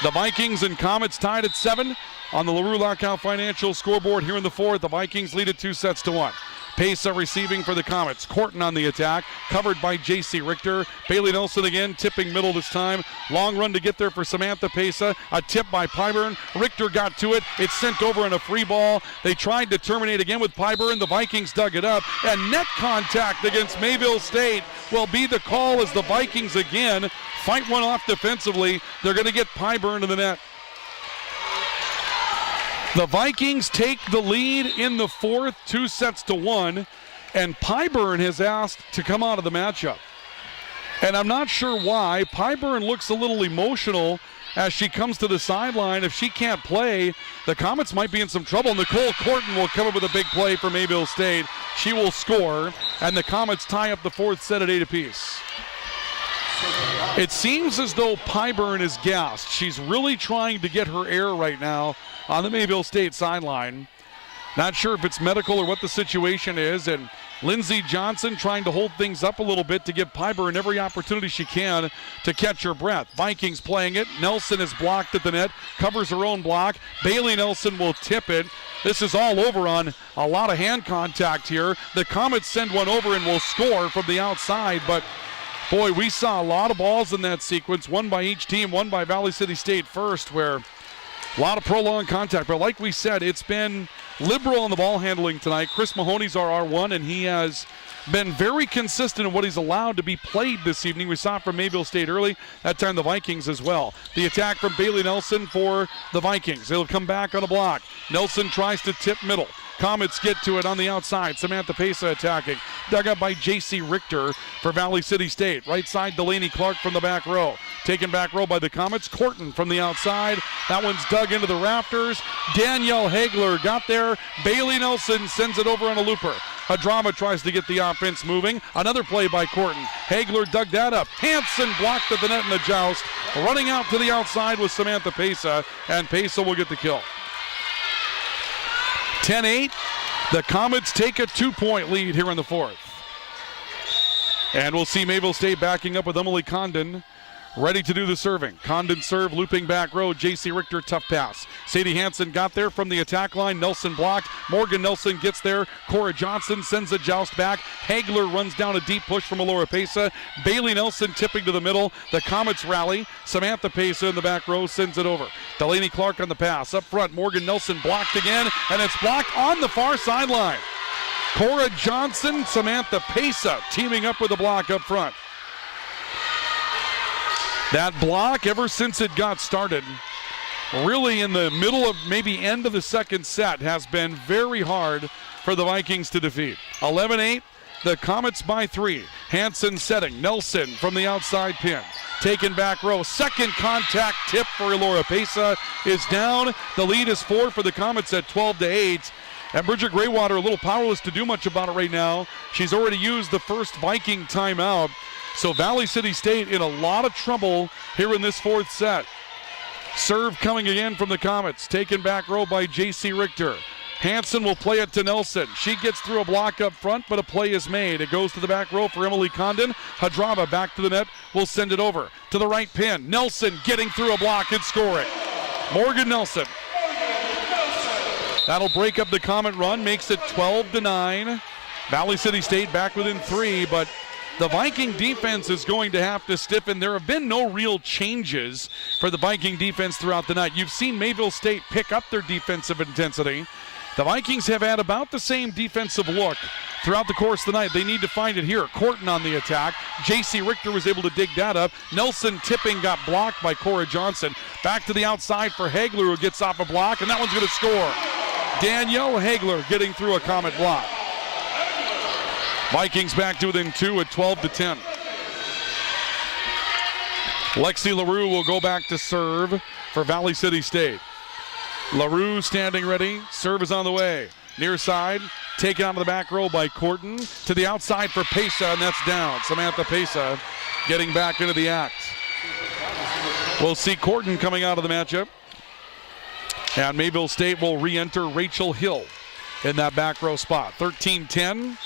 The Vikings and Comets tied at 7. On the LaRue Lockout Financial scoreboard here in the fourth, the Vikings lead it 2-1. Pesa receiving for the Comets. Corton on the attack, covered by J.C. Richter. Bailey Nelson again, tipping middle this time. Long run to get there for Samantha Pesa. A tip by Pyburn. Richter got to it. It's sent over in a free ball. They tried to terminate again with Pyburn. The Vikings dug it up. And net contact against Mayville State will be the call as the Vikings again fight one off defensively. They're going to get Pyburn to the net. The Vikings take the lead in the fourth, 2-1, and Pyburn has asked to come out of the matchup. And I'm not sure why. Pyburn looks a little emotional as she comes to the sideline. If she can't play, the Comets might be in some trouble. Nicole Corton will come up with a big play for Mayville State. She will score, and the Comets tie up the fourth set at 8 apiece. It seems as though Pyburn is gassed. She's really trying to get her air right now on the Mayville State sideline. Not sure if it's medical or what the situation is, and Lindsey Johnson trying to hold things up a little bit to give Pyburn every opportunity she can to catch her breath. Vikings playing it. Nelson is blocked at the net, covers her own block. Bailey Nelson will tip it. This is all over on a lot of hand contact here. The Comets send one over and will score from the outside, but boy, we saw a lot of balls in that sequence, one by each team, one by Valley City State first, where a lot of prolonged contact. But like we said, it's been liberal on the ball handling tonight. Chris Mahoney's our R1, and he has been very consistent in what he's allowed to be played this evening. We saw it from Mayville State early, that time the Vikings as well. The attack from Bailey Nelson for the Vikings. They'll come back on a block. Nelson tries to tip middle. Comets get to it on the outside. Samantha Pesa attacking. Dug up by J.C. Richter for Valley City State. Right side, Delaney Clark from the back row. Taken back row by the Comets. Corton from the outside. That one's dug into the rafters. Danielle Hagler got there. Bailey Nelson sends it over on a looper. Hadrama tries to get the offense moving. Another play by Corton. Hagler dug that up. Hanson blocked at the net in the joust. Running out to the outside with Samantha Pesa, and Pesa will get the kill. 10-8. The Comets take a 2-point lead here in the fourth. And we'll see Mayville State backing up with Emily Condon, ready to do the serving. Condon serve, looping back row. J.C. Richter, tough pass. Sadie Hansen got there from the attack line. Nelson blocked. Morgan Nelson gets there. Cora Johnson sends a joust back. Hagler runs down a deep push from Alora Pesa. Bailey Nelson tipping to the middle. The Comets rally. Samantha Pesa in the back row sends it over. Delaney Clark on the pass. Up front, Morgan Nelson blocked again, and it's blocked on the far sideline. Cora Johnson, Samantha Pesa teaming up with the block up front. That block, ever since it got started, really in the middle of maybe end of the second set, has been very hard for the Vikings to defeat. 11-8, the Comets by 3. Hansen setting, Nelson from the outside pin. Taken back row, second contact tip for Elora Pesa is down. The lead is 4 for the Comets at 12-8. And Bridget Graywater a little powerless to do much about it right now. She's already used the first Viking timeout. So Valley City State in a lot of trouble here in this fourth set. Serve coming again from the Comets. Taken back row by J.C. Richter. Hansen will play it to Nelson. She gets through a block up front, but a play is made. It goes to the back row for Emily Condon. Hadrama back to the net. Will send it over to the right pin. Nelson getting through a block and scoring. Morgan Nelson. That'll break up the Comet run, makes it 12-9. Valley City State back within 3, but the Viking defense is going to have to stiffen. There have been no real changes for the Viking defense throughout the night. You've seen Mayville State pick up their defensive intensity. The Vikings have had about the same defensive look throughout the course of the night. They need to find it here. Corton on the attack. J.C. Richter was able to dig that up. Nelson tipping got blocked by Cora Johnson. Back to the outside for Hagler, who gets off a block, and that one's going to score. Danielle Hagler getting through a Comet block. Vikings back to within 2 at 12-10. Lexi LaRue will go back to serve for Valley City State. LaRue standing ready. Serve is on the way. Near side, taken out of the back row by Corton. To the outside for Pesa, and that's down. Samantha Pesa getting back into the act. We'll see Corton coming out of the matchup. And Mayville State will re-enter Rachel Hill in that back row spot. 13-10.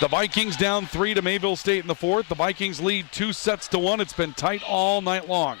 The Vikings down 3 to Mayville State in the fourth. The Vikings lead 2-1. It's been tight all night long.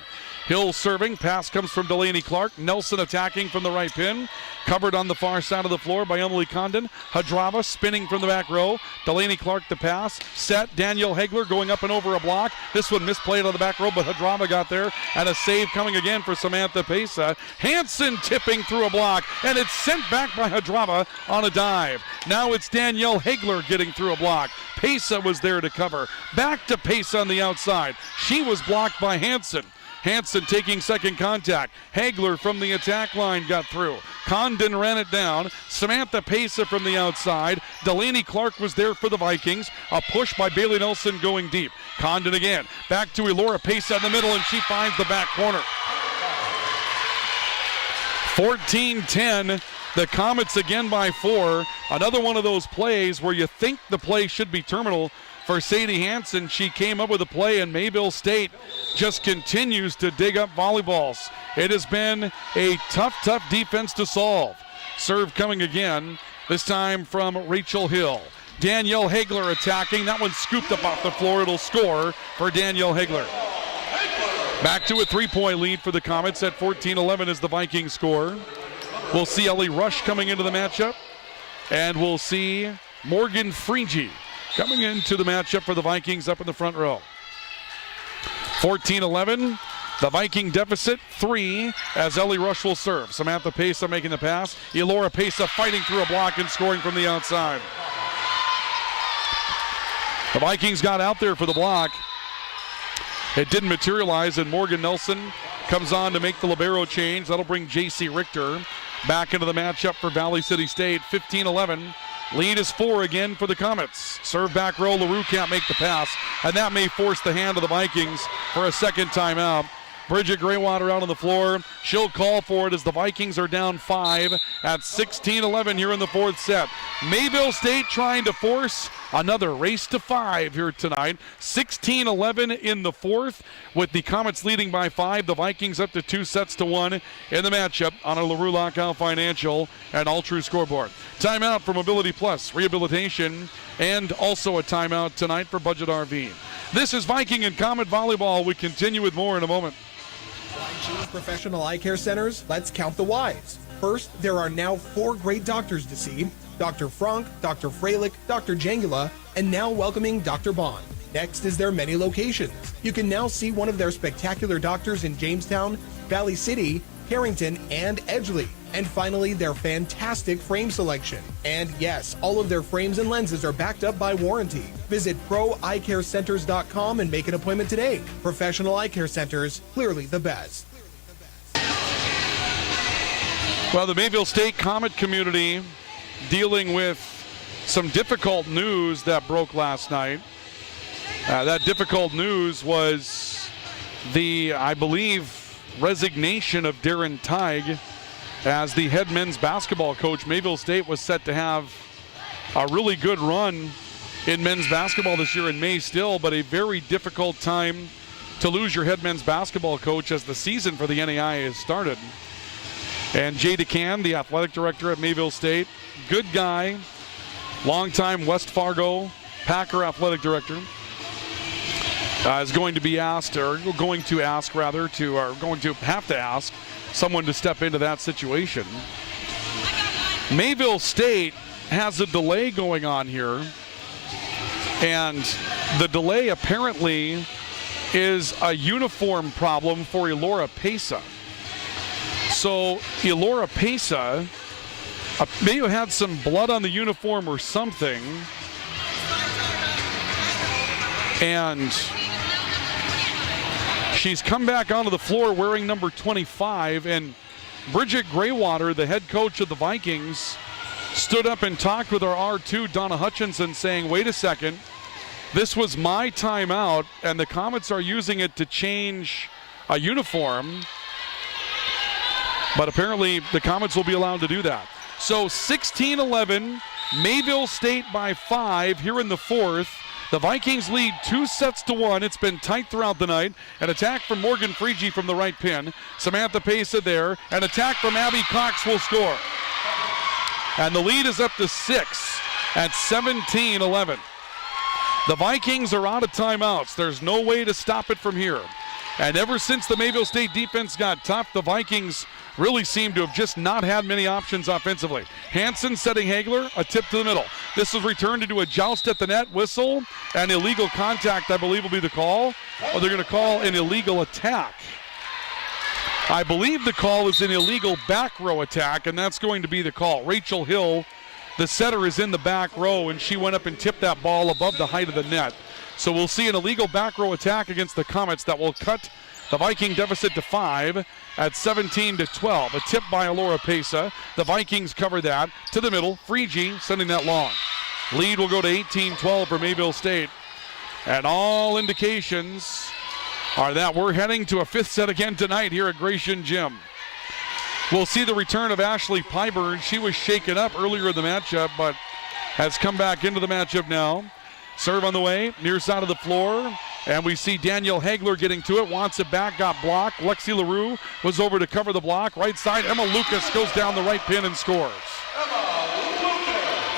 Hill serving. Pass comes from Delaney Clark. Nelson attacking from the right pin. Covered on the far side of the floor by Emily Condon. Hadrava spinning from the back row. Delaney Clark the pass. Set. Danielle Hegler going up and over a block. This one misplayed on the back row, but Hadrava got there. And a save coming again for Samantha Pesa. Hanson tipping through a block, and it's sent back by Hadrava on a dive. Now it's Danielle Hegler getting through a block. Pesa was there to cover. Back to Pesa on the outside. She was blocked by Hanson. Hanson taking second contact. Hegler from the attack line got through. Condon ran it down. Samantha Pesa from the outside. Delaney Clark was there for the Vikings. A push by Bailey Nelson going deep. Condon again. Back to Elora Pesa in the middle, and she finds the back corner. 14-10. The Comets again by 4. Another one of those plays where you think the play should be terminal for Sadie Hanson. She came up with a play, and Mayville State just continues to dig up volleyballs. It has been a tough defense to solve. Serve coming again, this time from Rachel Hill. Danielle Hegler attacking. That one scooped up off the floor. It'll score for Danielle Hegler. Back to a 3-point lead for the Comets at 14-11 as the Vikings score. We'll see Ellie Rush coming into the matchup, and we'll see Morgan Freege coming into the matchup for the Vikings up in the front row. 14-11, the Viking deficit 3 as Ellie Rush will serve. Samantha Pesa making the pass. Elora Pesa fighting through a block and scoring from the outside. The Vikings got out there for the block. It didn't materialize, and Morgan Nelson comes on to make the libero change. That'll bring J.C. Richter back into the matchup for Valley City State. 15-11. Lead is 4 again for the Comets. Serve back row, LaRue can't make the pass, and that may force the hand of the Vikings for a second timeout. Bridget Graywater out on the floor. She'll call for it as the Vikings are down 5 at 16-11 here in the fourth set. Mayville State trying to force another race to 5 here tonight. 16-11 in the fourth with the Comets leading by 5. The Vikings up to 2-1 in the matchup on a LaRue Lockout Financial and All True scoreboard. Timeout for Mobility Plus Rehabilitation, and also a timeout tonight for Budget RV. This is Viking and Comet Volleyball. We continue with more in a moment. Choose professional eye care centers. Let's count the Y's. First, there are now 4 great doctors to see: Dr. Frank, Dr. Freilich, Dr. Jangula, and now welcoming Dr. Bond. Next is their many locations. You can now see one of their spectacular doctors in Jamestown, Valley City, Harrington, and Edgeley. And finally, their fantastic frame selection. And yes, all of their frames and lenses are backed up by warranty. Visit ProEyeCareCenters.com and make an appointment today. Professional eye care centers, clearly the best. Well, the Mayville State Comet community dealing with some difficult news that broke last night. That difficult news was the, I believe, resignation of Darren Teig as the head men's basketball coach. Mayville State was set to have a really good run in men's basketball this year in May still, but a very difficult time to lose your head men's basketball coach as the season for the NAI has started. And Jay DeCan, the athletic director at Mayville State, good guy, longtime West Fargo Packer athletic director, is going to be asked, or going to have to ask someone to step into that situation. Mayville State has a delay going on here, and the delay apparently is a uniform problem for Elora Pesa. So Elora Pesa may have had some blood on the uniform or something, and she's come back onto the floor wearing number 25, and Bridget Graywater, the head coach of the Vikings, stood up and talked with our R2, Donna Hutchinson, saying, wait a second, this was my timeout, and the Comets are using it to change a uniform, but apparently the Comets will be allowed to do that. So 16-11, Mayville State by 5 here in the fourth. The Vikings lead 2-1. It's been tight throughout the night. An attack from Morgan Freege from the right pin. Samantha Pesa there. An attack from Abby Cox will score. And the lead is up to 6 at 17-11. The Vikings are out of timeouts. There's no way to stop it from here. And ever since the Mayville State defense got tough, the Vikings really seem to have just not had many options offensively. Hansen setting Hagler, a tip to the middle. This is returned into a joust at the net, whistle, and illegal contact, I believe, will be the call. Or they're going to call an illegal attack. I believe the call is an illegal back row attack, and that's going to be the call. Rachel Hill, the setter, is in the back row, and she went up and tipped that ball above the height of the net. So we'll see an illegal back row attack against the Comets that will cut the Viking deficit to 5 at 17-12. A tip by Alora Pesa. The Vikings cover that to the middle. Freegee sending that long. Lead will go to 18-12 for Mayville State. And all indications are that we're heading to a 5th set again tonight here at Gratian Gym. We'll see the return of Ashley Pyburn. She was shaken up earlier in the matchup, but has come back into the matchup now. Serve on the way, near side of the floor. And we see Danielle Hagler getting to it, wants it back, got blocked. Lexi LaRue was over to cover the block. Right side, Emma Lucas goes down the right pin and scores.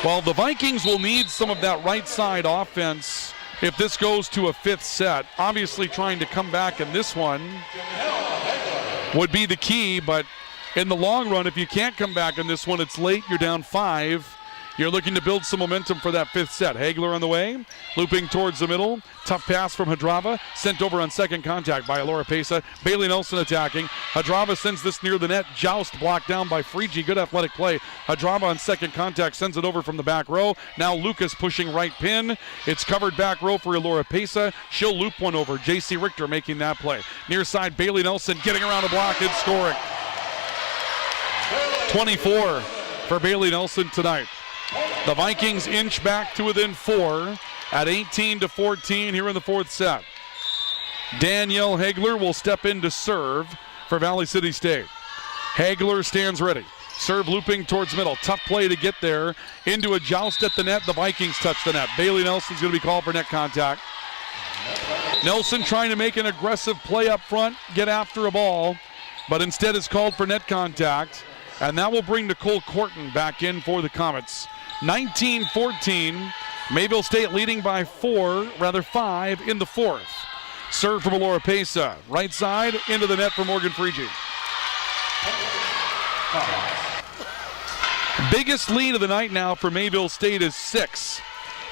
Well, the Vikings will need some of that right side offense if this goes to a 5th set. Obviously trying to come back in this one would be the key, but in the long run, if you can't come back in this one, it's late, you're down 5. You're looking to build some momentum for that 5th set. Hagler on the way, looping towards the middle. Tough pass from Hadrava, sent over on second contact by Alora Pesa. Bailey Nelson attacking. Hadrava sends this near the net. Joust blocked down by Freegee. Good athletic play. Hadrava on second contact sends it over from the back row. Now Lucas pushing right pin. It's covered back row for Alora Pesa. She'll loop one over. J.C. Richter making that play. Near side, Bailey Nelson getting around the block and scoring. 24 for Bailey Nelson tonight. The Vikings inch back to within 4 at 18-14 here in the 4th set. Danielle Hagler will step in to serve for Valley City State. Hagler stands ready. Serve looping towards middle. Tough play to get there. Into a joust at the net. The Vikings touch the net. Bailey Nelson's going to be called for net contact. Nelson trying to make an aggressive play up front, get after a ball, but instead is called for net contact. And that will bring Nicole Corton back in for the Comets. 19-14, Mayville State leading by 5 in the 4th. Serve from Alora Pesa. Right side, into the net for Morgan Freegee. Biggest lead of the night now for Mayville State is 6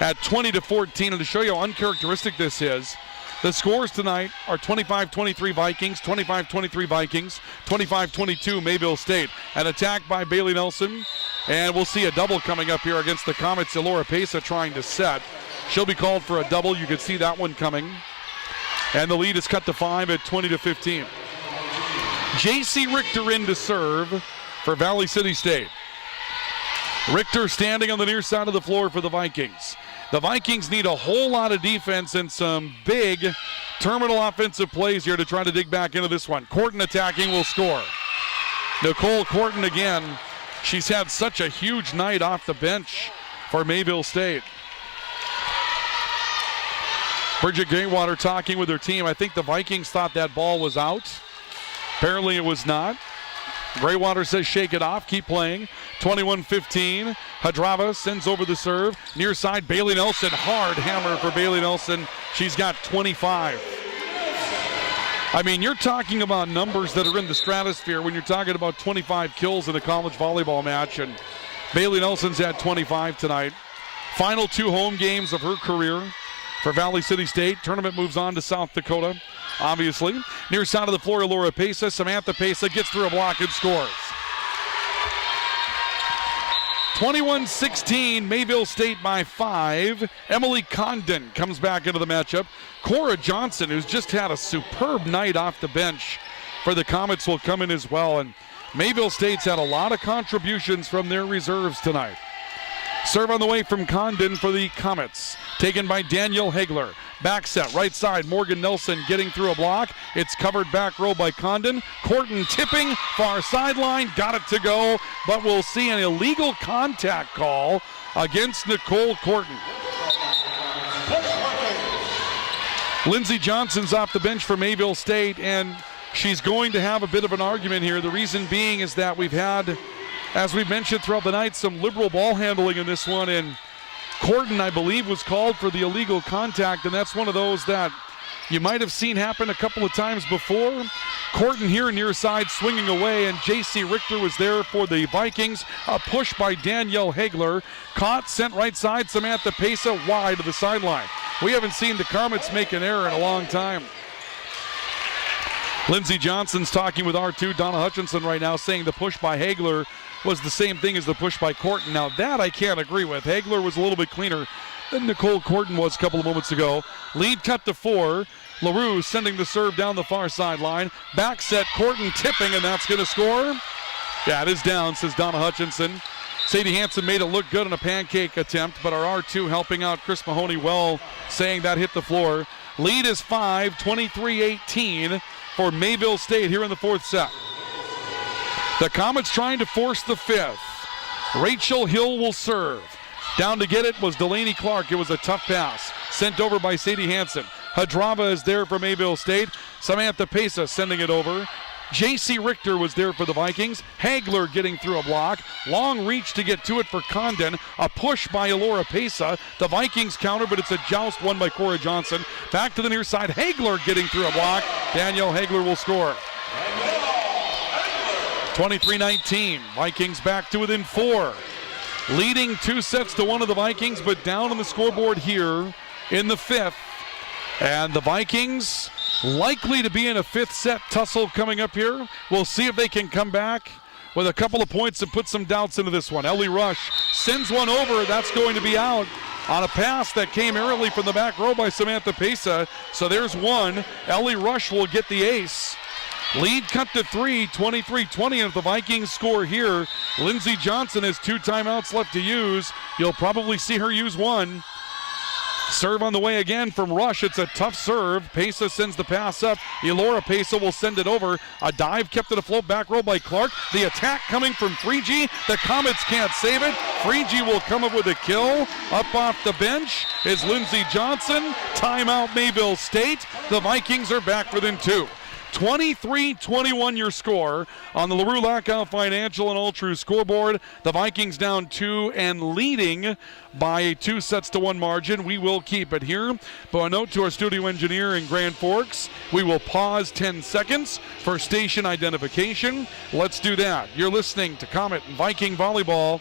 at 20-14. And to show you how uncharacteristic this is, the scores tonight are 25-23 Vikings, 25-23 Vikings, 25-22 Mayville State. An attack by Bailey Nelson. And we'll see a double coming up here against the Comets. Alora Pesa trying to set. She'll be called for a double. You can see that one coming. And the lead is cut to 5 at 20-15. J.C. Richter in to serve for Valley City State. Richter standing on the near side of the floor for the Vikings. The Vikings need a whole lot of defense and some big terminal offensive plays here to try to dig back into this one. Corton attacking will score. Nicole Corton again. She's had such a huge night off the bench for Mayville State. Bridget Graywater talking with her team. I think the Vikings thought that ball was out. Apparently it was not. Graywater says shake it off, keep playing. 21-15. Hadrava sends over the serve. Near side, Bailey Nelson. Hard hammer for Bailey Nelson. She's got 25. I mean, you're talking about numbers that are in the stratosphere when you're talking about 25 kills in a college volleyball match, and Bailey Nelson's had 25 tonight. Final 2 home games of her career for Valley City State. Tournament moves on to South Dakota, obviously. Near side of the floor, Alora Pesa. Samantha Pesa gets through a block and scores. 21-16, Mayville State by 5. Emily Condon comes back into the matchup. Cora Johnson, who's just had a superb night off the bench for the Comets, will come in as well. And Mayville State's had a lot of contributions from their reserves tonight. Serve on the way from Condon for the Comets. Taken by Danielle Hagler. Back set, right side, Morgan Nelson getting through a block. It's covered back row by Condon. Corton tipping, far sideline, got it to go, but we'll see an illegal contact call against Nicole Corton. Lindsey Johnson's off the bench for Mayville State, and she's going to have a bit of an argument here. The reason being is that we've had, as we've mentioned throughout the night, some liberal ball handling in this one, and Corton, I believe, was called for the illegal contact, and that's one of those that you might have seen happen a couple of times before. Corton here near side swinging away, and J.C. Richter was there for the Vikings. A push by Danielle Hagler. Caught, sent right side. Samantha Pesa wide to the sideline. We haven't seen the Comets make an error in a long time. Lindsey Johnson's talking with R2 Donna Hutchinson right now, saying the push by Hagler was the same thing as the push by Corton. Now that I can't agree with. Hagler was a little bit cleaner than Nicole Corton was a couple of moments ago. Lead cut to 4. LaRue sending the serve down the far sideline. Back set, Corton tipping, and that's going to score. Yeah, it is down, says Donna Hutchinson. Sadie Hansen made it look good on a pancake attempt, but our R2 helping out Chris Mahoney well, saying that hit the floor. Lead is 5, 23-18 for Mayville State here in the fourth set. The Comets trying to force the fifth. Rachel Hill will serve. Down to get it was Delaney Clark. It was a tough pass. Sent over by Sadie Hansen. Hadrava is there for Mayville State. Samantha Pesa sending it over. J.C. Richter was there for the Vikings. Hagler getting through a block. Long reach to get to it for Condon. A push by Elora Pesa. The Vikings counter, but it's a joust won by Cora Johnson. Back to the near side. Hagler getting through a block. Danielle Hagler will score. 23-19. Vikings back to within 4. Leading 2-1 of the Vikings, but down on the scoreboard here in the fifth. And the Vikings likely to be in a fifth set tussle coming up here. We'll see if they can come back with a couple of points and put some doubts into this one. Ellie Rush sends one over. That's going to be out on a pass that came early from the back row by Samantha Pesa. So there's one. Ellie Rush will get the ace. Lead cut to 3, 23-20, and if the Vikings score here, Lindsey Johnson has 2 timeouts left to use. You'll probably see her use one. Serve on the way again from Rush. It's a tough serve. Pesa sends the pass up. Elora Pesa will send it over. A dive kept it afloat, back row by Clark. The attack coming from Freegee. The Comets can't save it. Freegee will come up with a kill. Up off the bench is Lindsey Johnson. Timeout Mayville State. The Vikings are back within 2. 23-21 your score on the LaRue Lockout Financial and All True scoreboard. The Vikings down 2 and leading by a 2-1 margin. We will keep it here. But a note to our studio engineer in Grand Forks, we will pause 10 seconds for station identification. Let's do that. You're listening to Comet and Viking Volleyball.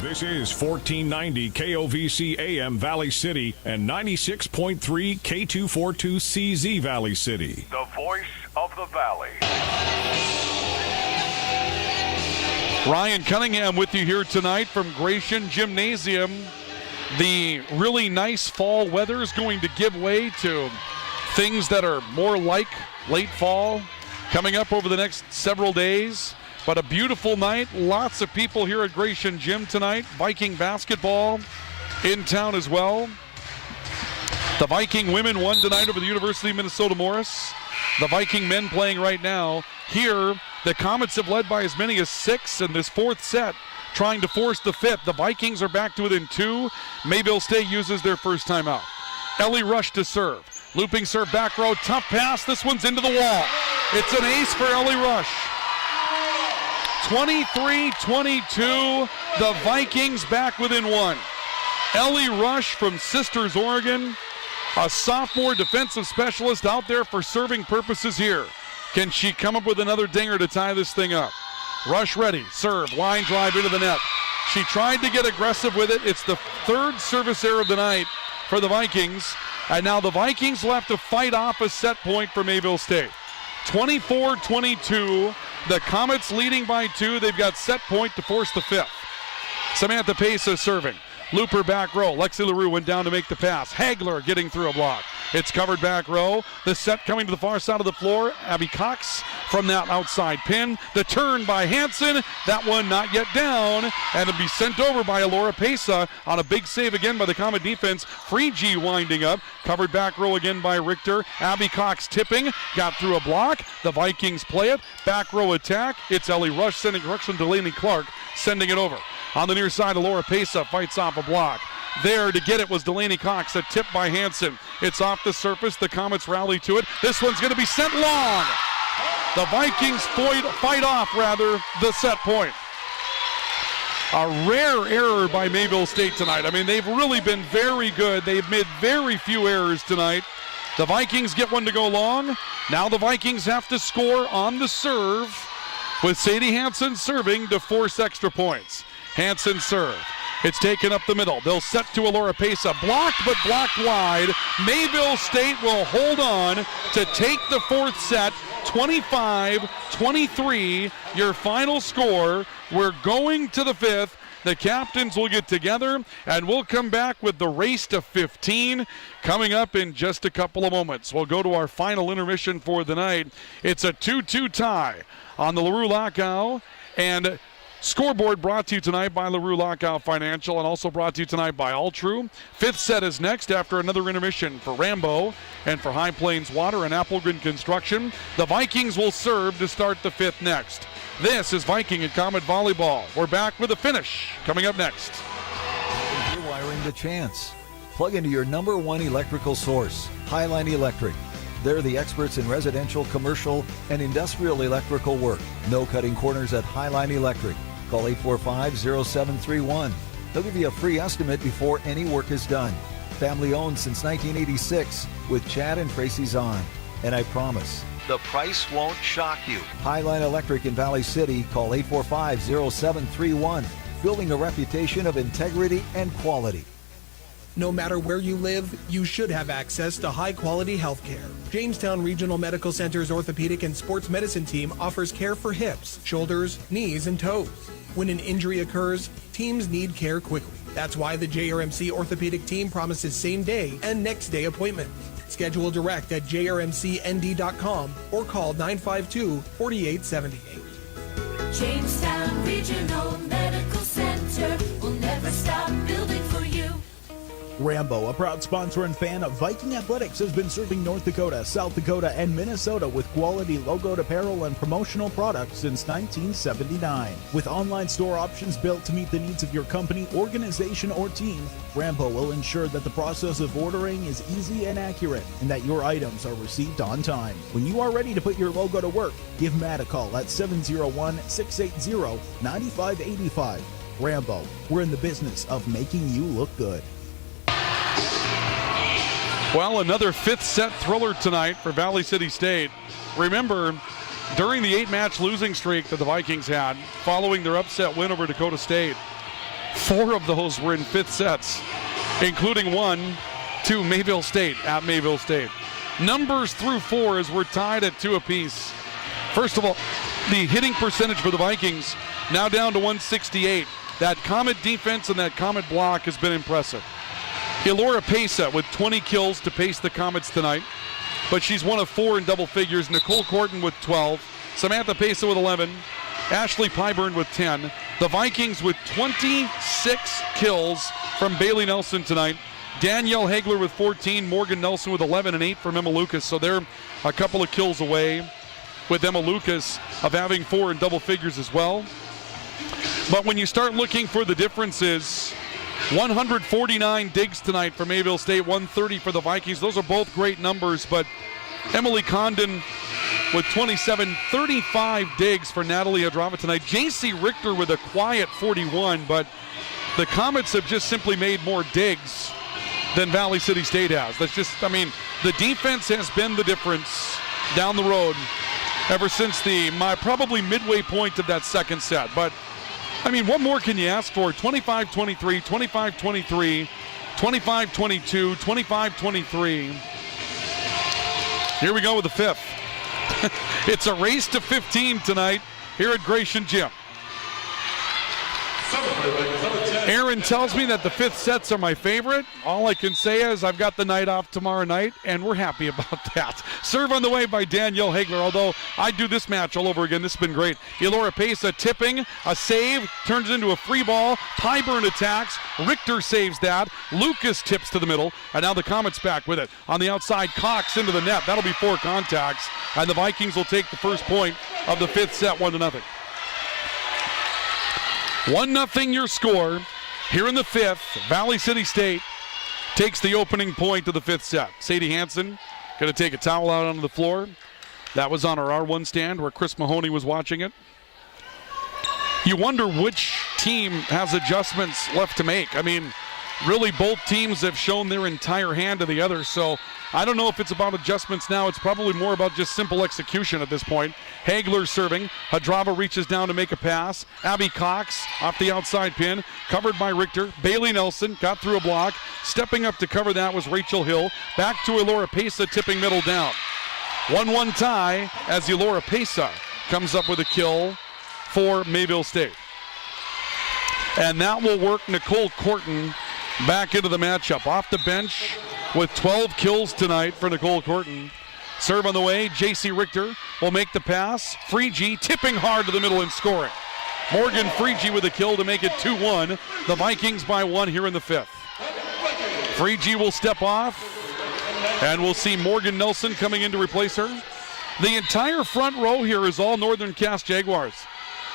This is 1490 KOVC AM Valley City and 96.3 K242CZ Valley City. The voice of the Valley. Ryan Cunningham with you here tonight from Gratian Gymnasium. The really nice fall weather is going to give way to things that are more like late fall coming up over the next several days. But a beautiful night. Lots of people here at Gratian Gym tonight. Viking basketball in town as well. The Viking women won tonight over the University of Minnesota Morris. The Viking men playing right now. Here, the Comets have led by as many as 6 in this fourth set, trying to force the fifth. The Vikings are back to within 2. Mayville State uses their first timeout. Ellie Rush to serve. Looping serve back row. Tough pass. This one's into the wall. It's an ace for Ellie Rush. 23-22, the Vikings back within 1. Ellie Rush from Sisters, Oregon, a sophomore defensive specialist out there for serving purposes here. Can she come up with another dinger to tie this thing up? Rush ready, serve, line drive into the net. She tried to get aggressive with it. It's the 3rd service error of the night for the Vikings. And now the Vikings will have to fight off a set point for Mayville State. 24-22. The Comets leading by 2. They've got set point to force the fifth. Samantha Pesa serving. Looper back row. Lexi LaRue went down to make the pass. Hagler getting through a block. It's covered back row. The set coming to the far side of the floor. Abby Cox from that outside pin. The turn by Hansen. That one not yet down. And it'll be sent over by Elora Pesa on a big save again by the Comet defense. Freegee winding up. Covered back row again by Richter. Abby Cox tipping. Got through a block. The Vikings play it. Back row attack. It's Ellie Rush sending correction to Delaney Clark. Sending it over. On the near side, Elora Pesa fights off a block. There to get it was Delaney Cox. A tip by Hansen. It's off the surface. The Comets rally to it. This one's going to be sent long. The Vikings fight off, the set point. A rare error by Mayville State tonight. I mean, they've really been very good. They've made very few errors tonight. The Vikings get one to go long. Now the Vikings have to score on the serve with Sadie Hansen serving to force extra points. Hansen serve. It's taken up the middle. They'll set to Alora Pesa. Blocked, but blocked wide. Mayville State will hold on to take the fourth set. 25-23, your final score. We're going to the fifth. The captains will get together, and we'll come back with the race to 15 coming up in just a couple of moments. We'll go to our final intermission for the night. It's a 2-2 tie on the LaRue Lockow, and scoreboard brought to you tonight by LaRue Lockow Financial and also brought to you tonight by Altru. Fifth set is next after another intermission for Rambo and for High Plains Water and Applegreen Construction. The Vikings will serve to start the fifth next. This is Viking and Comet Volleyball. We're back with a finish coming up next. You're wiring the chance. Plug into your number one electrical source, Highline Electric. They're the experts in residential, commercial, and industrial electrical work. No cutting corners at Highline Electric. Call 845-0731. They'll give you a free estimate before any work is done. Family owned since 1986 with Chad and Tracy Zahn. And I promise, the price won't shock you. Highline Electric in Valley City. Call 845-0731. Building a reputation of integrity and quality. No matter where you live, you should have access to high-quality health care. Jamestown Regional Medical Center's orthopedic and sports medicine team offers care for hips, shoulders, knees, and toes. When an injury occurs, teams need care quickly. That's why the JRMC orthopedic team promises same-day and next-day appointment. Schedule direct at jrmcnd.com or call 952-4878. Jamestown Regional Medical Center will never stop building for you. Rambo, a proud sponsor and fan of Viking Athletics, has been serving North Dakota, South Dakota, and Minnesota with quality logoed apparel and promotional products since 1979. With online store options built to meet the needs of your company, organization, or team, Rambo will ensure that the process of ordering is easy and accurate and that your items are received on time. When you are ready to put your logo to work, give Matt a call at 701-680-9585. Rambo, we're in the business of making you look good. Well, another fifth set thriller tonight for Valley City State. Remember, during the 8-match losing streak that the Vikings had following their upset win over Dakota State, 4 of those were in fifth sets, including one to Mayville State at Mayville State. Numbers through 4 as we're tied at 2 apiece. First of all, the hitting percentage for the Vikings now down to 168. That Comet defense and that Comet block has been impressive. Elora Pesa with 20 kills to pace the Comets tonight, but she's one of 4 in double figures. Nicole Corton with 12, Samantha Pesa with 11, Ashley Pyburn with 10. The Vikings with 26 kills from Bailey Nelson tonight. Danielle Hagler with 14, Morgan Nelson with 11, and 8 from Emma Lucas. So they're a couple of kills away with Emma Lucas of having 4 in double figures as well. But when you start looking for the differences, 149 digs tonight for Mayville State, 130 for the Vikings. Those are both great numbers, but Emily Condon with 27, 35 digs for Natalie Hadrava tonight. JC Richter with a quiet 41, but the Comets have just simply made more digs than Valley City State has. That's just, I mean, the defense has been the difference down the road ever since probably midway point of that second set. But I mean, what more can you ask for? 25-23, 25-23, 25-22, 25-23. Here we go with the fifth. It's a race to 15 tonight here at Gratian Gym. Aaron tells me that the fifth sets are my favorite. All I can say is I've got the night off tomorrow night, and we're happy about that. Serve on the way by Danielle Hagler, although I'd do this match all over again. This has been great. Elora Pesa tipping, a save, turns into a free ball. Pyburn attacks. Richter saves that. Lucas tips to the middle, and now the Comets back with it. On the outside, Cox into the net. That'll be 4 contacts, and the Vikings will take the first point of the fifth set, 1-0. 1-0 your score. Here in the fifth, Valley City State takes the opening point of the fifth set. Sadie Hansen going to take a towel out onto the floor. That was on our R1 stand where Chris Mahoney was watching it. You wonder which team has adjustments left to make. I mean, really both teams have shown their entire hand to the other, so I don't know if it's about adjustments now. It's probably more about just simple execution at this point. Hagler serving. Hadrava reaches down to make a pass. Abby Cox off the outside pin, covered by Richter. Bailey Nelson got through a block. Stepping up to cover that was Rachel Hill. Back to Elora Pesa, tipping middle down. 1-1 tie as Elora Pesa comes up with a kill for Mayville State. And that will work Nicole Corton back into the matchup. Off the bench with 12 kills tonight for Nicole Corton. Serve on the way. J.C. Richter will make the pass. Freegee tipping hard to the middle and scoring. Morgan Freegee with a kill to make it 2-1. The Vikings by 1 here in the 5th. Freegee will step off, and we'll see Morgan Nelson coming in to replace her. The entire front row here is all Northern Cass Jaguars.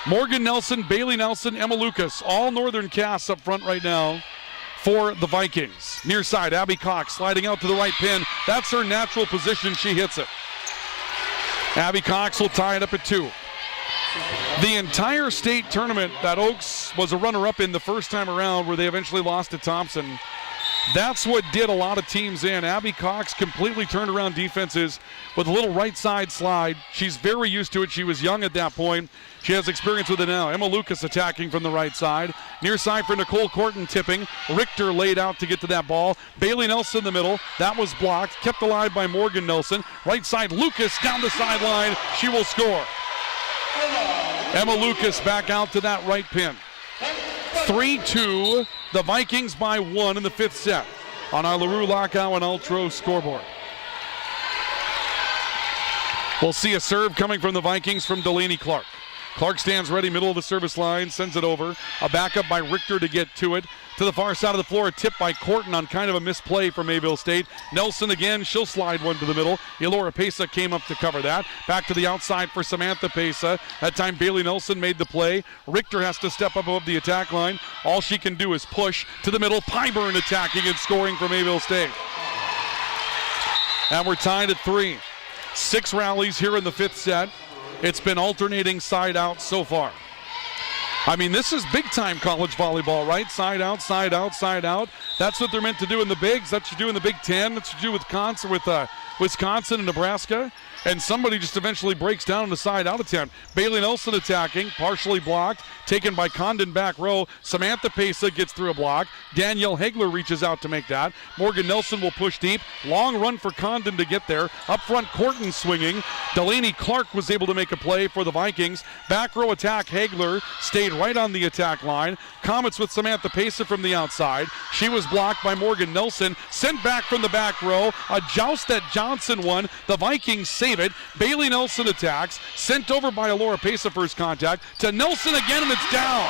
Morgan Nelson, Bailey Nelson, Emma Lucas, all Northern Cass up front right now for the Vikings. Near side, Abby Cox sliding out to the right pin. That's her natural position. She hits it. Abby Cox will tie it up at 2. The entire state tournament that Oaks was a runner-up in the first time around, where they eventually lost to Thompson, that's what did a lot of teams in. Abby Cox completely turned around defenses with a little right side slide. She's very used to it. She was young at that point. She has experience with it now. Emma Lucas attacking from the right side. Near side for Nicole Corton tipping. Richter laid out to get to that ball. Bailey Nelson in the middle. That was blocked. Kept alive by Morgan Nelson. Right side, Lucas down the sideline. She will score. Emma Lucas back out to that right pin. 3-2, the Vikings by 1 in the 5th set on our LaRue Lockout and Ultra scoreboard. We'll see a serve coming from the Vikings from Delaney Clark. Clark stands ready, middle of the service line, sends it over. A backup by Richter to get to it. To the far side of the floor, a tip by Corton on kind of a misplay for Mayville State. Nelson again, she'll slide one to the middle. Elora Pesa came up to cover that. Back to the outside for Samantha Pesa. That time Bailey Nelson made the play. Richter has to step up above the attack line. All she can do is push to the middle. Pyburn attacking and scoring for Mayville State. And we're tied at 3. 6 rallies here in the 5th set. It's been alternating side out so far. I mean, this is big-time college volleyball, right? Side out, side out, side out. That's what they're meant to do in the bigs. That's what you do in the Big Ten. That's what you do with Wisconsin and Nebraska. And somebody just eventually breaks down in the side-out attempt. Bailey Nelson attacking, partially blocked, taken by Condon back row. Samantha Pesa gets through a block. Danielle Hagler reaches out to make that. Morgan Nelson will push deep. Long run for Condon to get there. Up front, Corton swinging. Delaney Clark was able to make a play for the Vikings. Back row attack, Hagler stayed right on the attack line. Comets with Samantha Pesa from the outside. She was blocked by Morgan Nelson. Sent back from the back row. A joust that Johnson won. The Vikings save it. Bailey Nelson attacks. Sent over by Elora Pesa first contact. To Nelson again, and it's down.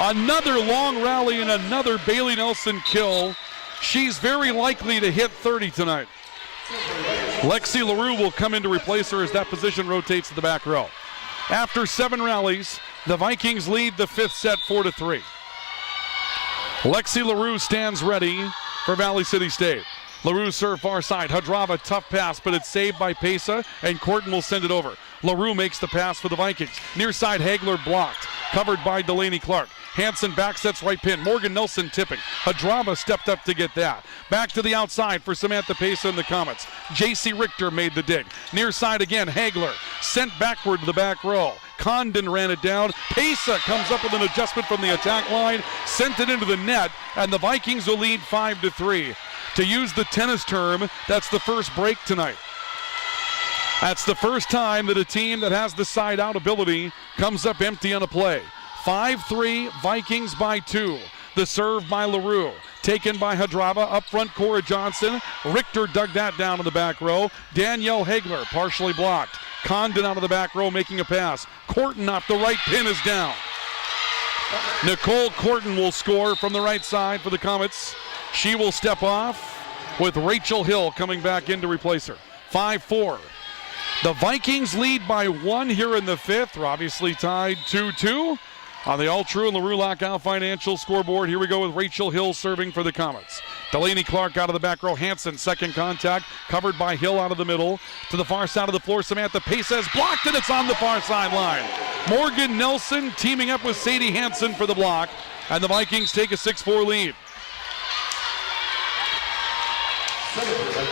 Another long rally and another Bailey Nelson kill. She's very likely to hit 30 tonight. Lexi LaRue will come in to replace her as that position rotates to the back row. After 7 rallies, the Vikings lead the 5th set 4-3. Lexi LaRue stands ready for Valley City State. LaRue serve far side. Hadrava, tough pass, but it's saved by Pesa, and Corton will send it over. LaRue makes the pass for the Vikings. Near side, Hagler blocked. Covered by Delaney Clark. Hanson back sets right pin. Morgan Nelson tipping. Hadrava stepped up to get that. Back to the outside for Samantha Pesa and the Comets. J.C. Richter made the dig. Near side again, Hagler. Sent backward to the back row. Condon ran it down. Pesa comes up with an adjustment from the attack line. Sent it into the net, and the Vikings will lead 5-3. To use the tennis term, that's the first break tonight. That's the first time that a team that has the side-out ability comes up empty on a play. 5-3, Vikings by 2. The serve by LaRue. Taken by Hadrava. Up front, Cora Johnson. Richter dug that down in the back row. Danielle Hagler partially blocked. Condon out of the back row making a pass. Corton off the right pin is down. Nicole Corton will score from the right side for the Comets. She will step off with Rachel Hill coming back in to replace her. 5-4. The Vikings lead by 1 here in the 5th. We're obviously tied 2-2 on the All True and LaRue Lockout Financial scoreboard. Here we go with Rachel Hill serving for the Comets. Delaney Clark out of the back row. Hanson, second contact, covered by Hill out of the middle. To the far side of the floor, Samantha Pesa is blocked, and it's on the far sideline. Morgan Nelson teaming up with Sadie Hanson for the block, and the Vikings take a 6-4 lead.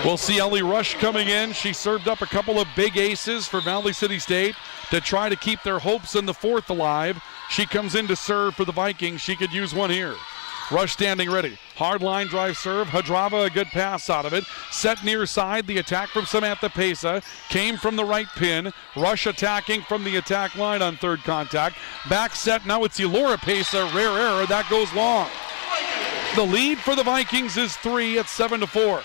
We'll see Ellie Rush coming in. She served up a couple of big aces for Valley City State to try to keep their hopes in the fourth alive. She comes in to serve for the Vikings. She could use one here. Rush standing ready. Hard line drive serve. Hadrava, a good pass out of it. Set near side. The attack from Samantha Pesa came from the right pin. Rush attacking from the attack line on third contact. Back set. Now it's Elora Pesa. Rare error. That goes long. The lead for the Vikings is 3 at 7-4.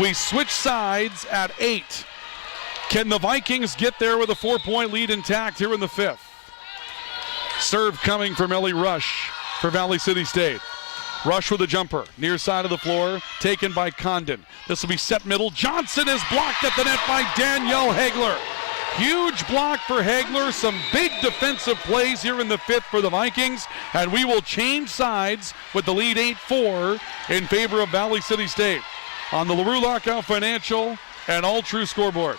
We switch sides at 8. Can the Vikings get there with a 4-point lead intact here in the 5th? Serve coming from Ellie Rush for Valley City State. Rush with a jumper, near side of the floor, taken by Condon. This will be set middle. Johnson is blocked at the net by Danielle Hagler. Huge block for Hagler. Some big defensive plays here in the 5th for the Vikings, and we will change sides with the lead 8-4 in favor of Valley City State on the LaRue Lockout Financial and All True scoreboard.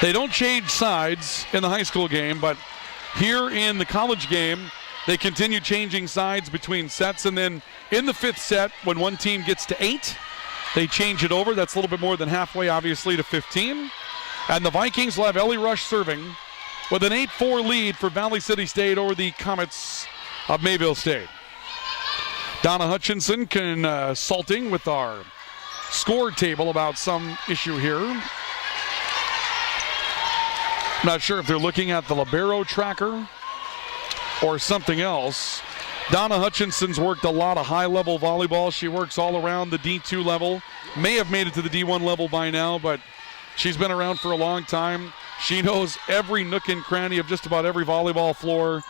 They don't change sides in the high school game, but here in the college game, they continue changing sides between sets, and then in the 5th set, when one team gets to 8, they change it over. That's a little bit more than halfway, obviously, to 15. And the Vikings will have Ellie Rush serving with an 8-4 lead for Valley City State over the Comets of Mayville State. Donna Hutchinson consulting with our score table about some issue here. Not sure if they're looking at the libero tracker or something else. Donna Hutchinson's worked a lot of high-level volleyball. She works all around the D2 level. May have made it to the D1 level by now, but she's been around for a long time. She knows every nook and cranny of just about every volleyball floor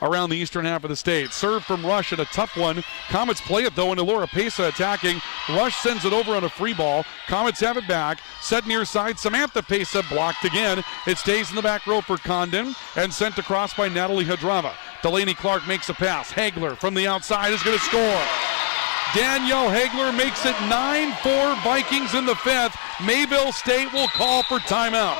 around the eastern half of the state. Serve from Rush and a tough one. Comets play it though, and Elora Pesa attacking. Rush sends it over on a free ball. Comets have it back. Set near side. Samantha Pesa blocked again. It stays in the back row for Condon and sent across by Natalie Hadrava. Delaney Clark makes a pass. Hagler from the outside is going to score. Danielle Hagler makes it 9-4 Vikings in the 5th. Mayville State will call for timeout.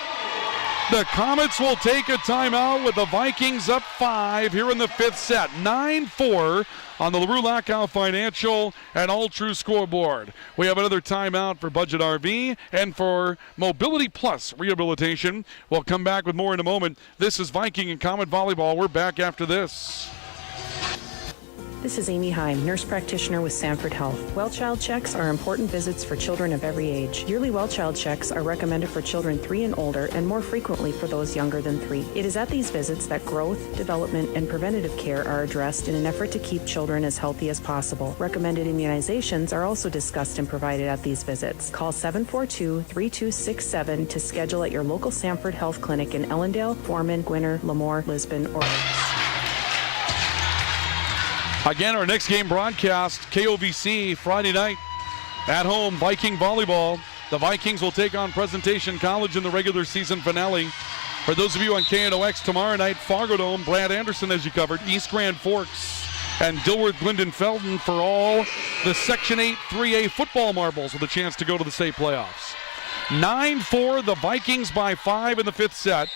The Comets will take a timeout with the Vikings up 5 here in the 5th set. 9-4 on the LaRue Lockout Financial and All True scoreboard. We have another timeout for Budget RV and for Mobility Plus Rehabilitation. We'll come back with more in a moment. This is Viking and Comet Volleyball. We're back after this. This is Amy Heim, nurse practitioner with Sanford Health. Well child checks are important visits for children of every age. Yearly well child checks are recommended for children 3 and older and more frequently for those younger than 3. It is at these visits that growth, development, and preventative care are addressed in an effort to keep children as healthy as possible. Recommended immunizations are also discussed and provided at these visits. Call 742-3267 to schedule at your local Sanford Health Clinic in Ellendale, Foreman, Gwinner, Lemoore, Lisbon, or Oaks. Again, our next game broadcast, KOVC, Friday night. At home, Viking volleyball. The Vikings will take on Presentation College in the regular season finale. For those of you on KNOX, tomorrow night, Fargo Dome, Brad Anderson, as you covered, East Grand Forks, and Dilworth Glendon Felton for all the Section 8 3A football marbles with a chance to go to the state playoffs. 9-4, the Vikings by 5 in the 5th set.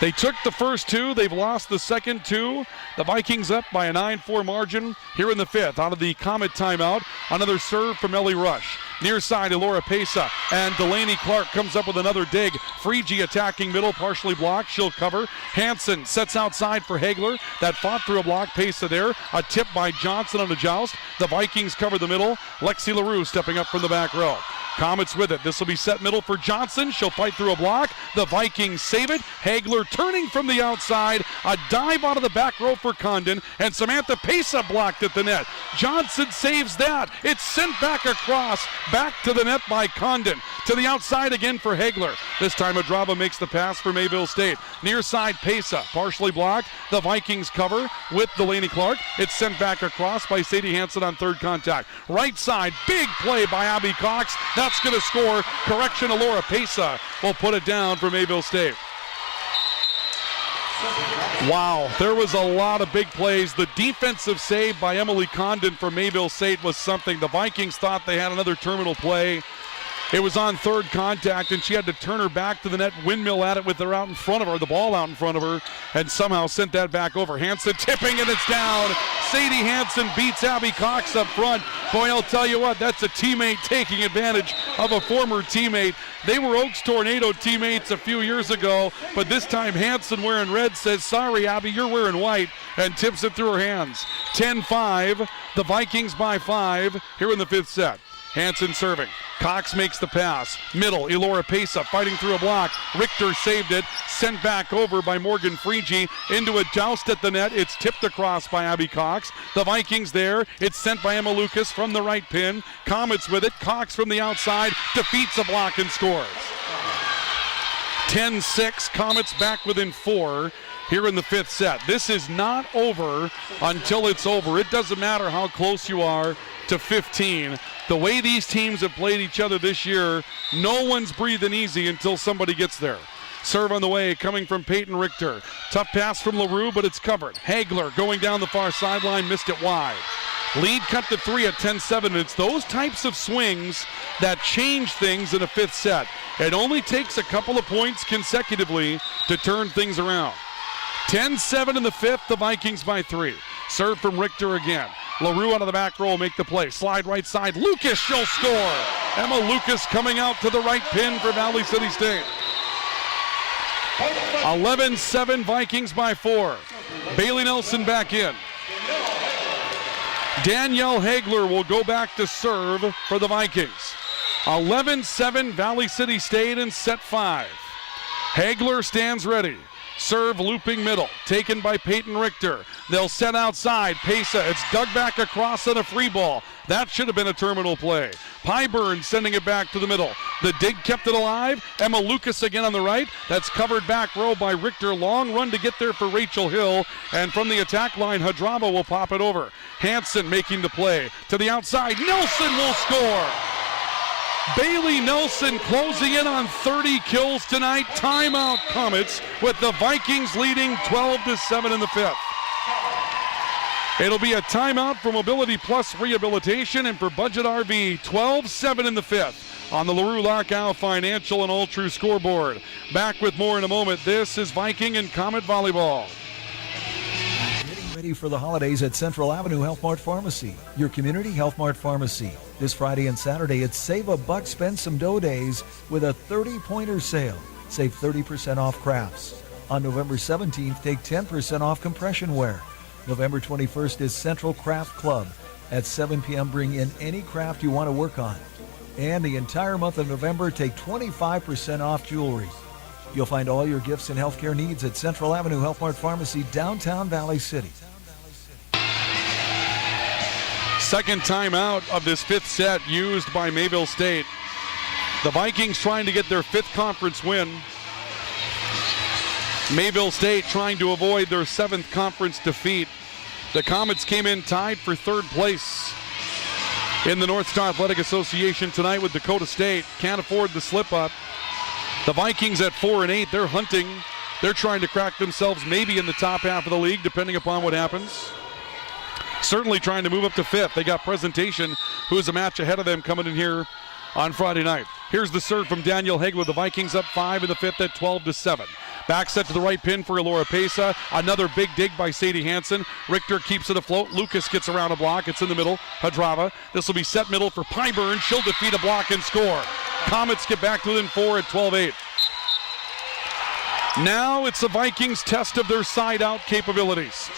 They took the first 2. They've lost the second 2. The Vikings up by a 9-4 margin here in the 5th. Out of the Comet timeout, another serve from Ellie Rush. Near side, Elora Pesa, and Delaney Clark comes up with another dig. Freegee attacking middle, partially blocked. She'll cover. Hanson sets outside for Hagler. That fought through a block. Pesa there. A tip by Johnson on the joust. The Vikings cover the middle. Lexi LaRue stepping up from the back row. Comets with it. This will be set middle for Johnson. She'll fight through a block. The Vikings save it. Hagler turning from the outside. A dive out of the back row for Condon. And Samantha Pesa blocked at the net. Johnson saves that. It's sent back across. Back to the net by Condon. To the outside again for Hagler. This time Hadrava makes the pass for Mayville State. Near side Pesa. Partially blocked. The Vikings cover with Delaney Clark. It's sent back across by Sadie Hanson on third contact. Right side. Big play by Abby Cox. That's going to score. Correction, Elora Pesa will put it down for Mayville State. Wow, there was a lot of big plays. The defensive save by Emily Condon from Mayville State was something. The Vikings thought they had another terminal play. It was on third contact, and she had to turn her back to the net, windmill at it with her out in front of her, the ball out in front of her, and somehow sent that back over. Hansen tipping, and it's down. Sadie Hansen beats Abby Cox up front. Boy, I'll tell you what, that's a teammate taking advantage of a former teammate. They were Oaks Tornado teammates a few years ago, but this time Hansen wearing red says, sorry, Abby, you're wearing white, and tips it through her hands. 10-5, the Vikings by 5 here in the 5th set. Hansen serving. Cox makes the pass. Middle, Elora Pesa fighting through a block. Richter saved it. Sent back over by Morgan Frigie into a joust at the net. It's tipped across by Abby Cox. The Vikings there. It's sent by Emma Lucas from the right pin. Comets with it. Cox from the outside defeats a block and scores. 10-6. Comets back within 4 here in the 5th set. This is not over until it's over. It doesn't matter how close you are to 15. The way these teams have played each other this year, no one's breathing easy until somebody gets there. Serve on the way, coming from Peyton Richter. Tough pass from LaRue, but it's covered. Hagler going down the far sideline, missed it wide. Lead cut to 3 at 10-7. It's those types of swings that change things in a 5th set. It only takes a couple of points consecutively to turn things around. 10-7 in the 5th, the Vikings by 3. Serve from Richter again. LaRue out of the back row, make the play. Slide right side. Lucas, she'll score. Emma Lucas coming out to the right pin for Valley City State. 11-7, Vikings by 4. Bailey Nelson back in. Danielle Hagler will go back to serve for the Vikings. 11-7, Valley City State in set 5. Hagler stands ready. Serve looping middle, taken by Peyton Richter. They'll set outside. Pesa, it's dug back across on a free ball. That should have been a terminal play. Pyburn sending it back to the middle. The dig kept it alive. Emma Lucas again on the right. That's covered back row by Richter. Long run to get there for Rachel Hill. And from the attack line, Hadrava will pop it over. Hansen making the play. To the outside, Nelson will score. Bailey Nelson closing in on 30 kills tonight. Timeout Comets with the Vikings leading 12-7 in the 5th. It'll be a timeout for Mobility Plus Rehabilitation and for Budget RV. 12-7 in the 5th on the LaRue Larkow Financial and All True scoreboard. Back with more in a moment. This is Viking and Comet Volleyball. Ready for the holidays at Central Avenue Health Mart Pharmacy, your community Health Mart pharmacy. This Friday and Saturday, it's Save a Buck, Spend Some Dough days with a 30-pointer sale. Save 30% off crafts. On November 17th, take 10% off compression wear. November 21st is Central Craft Club. At 7 p.m., bring in any craft you want to work on. And the entire month of November, take 25% off jewelry. You'll find all your gifts and healthcare needs at Central Avenue Health Mart Pharmacy, downtown Valley City. Second timeout of this 5th set used by Mayville State. The Vikings trying to get their 5th conference win. Mayville State trying to avoid their 7th conference defeat. The Comets came in tied for 3rd place in the North Star Athletic Association tonight with Dakota State. Can't afford the slip up. The Vikings at 4-8, they're hunting. They're trying to crack themselves maybe in the top half of the league, depending upon what happens. Certainly trying to move up to 5th. They got Presentation, who is a match ahead of them coming in here on Friday night. Here's the serve from Danielle Hagler. The Vikings up 5 in the 5th at 12-7. Back set to the right pin for Elora Pesa. Another big dig by Sadie Hansen. Richter keeps it afloat. Lucas gets around a block. It's in the middle. Hadrava. This will be set middle for Pyburn. She'll defeat a block and score. Comets get back to within 4 at 12-8. Now it's the Vikings' test of their side-out capabilities.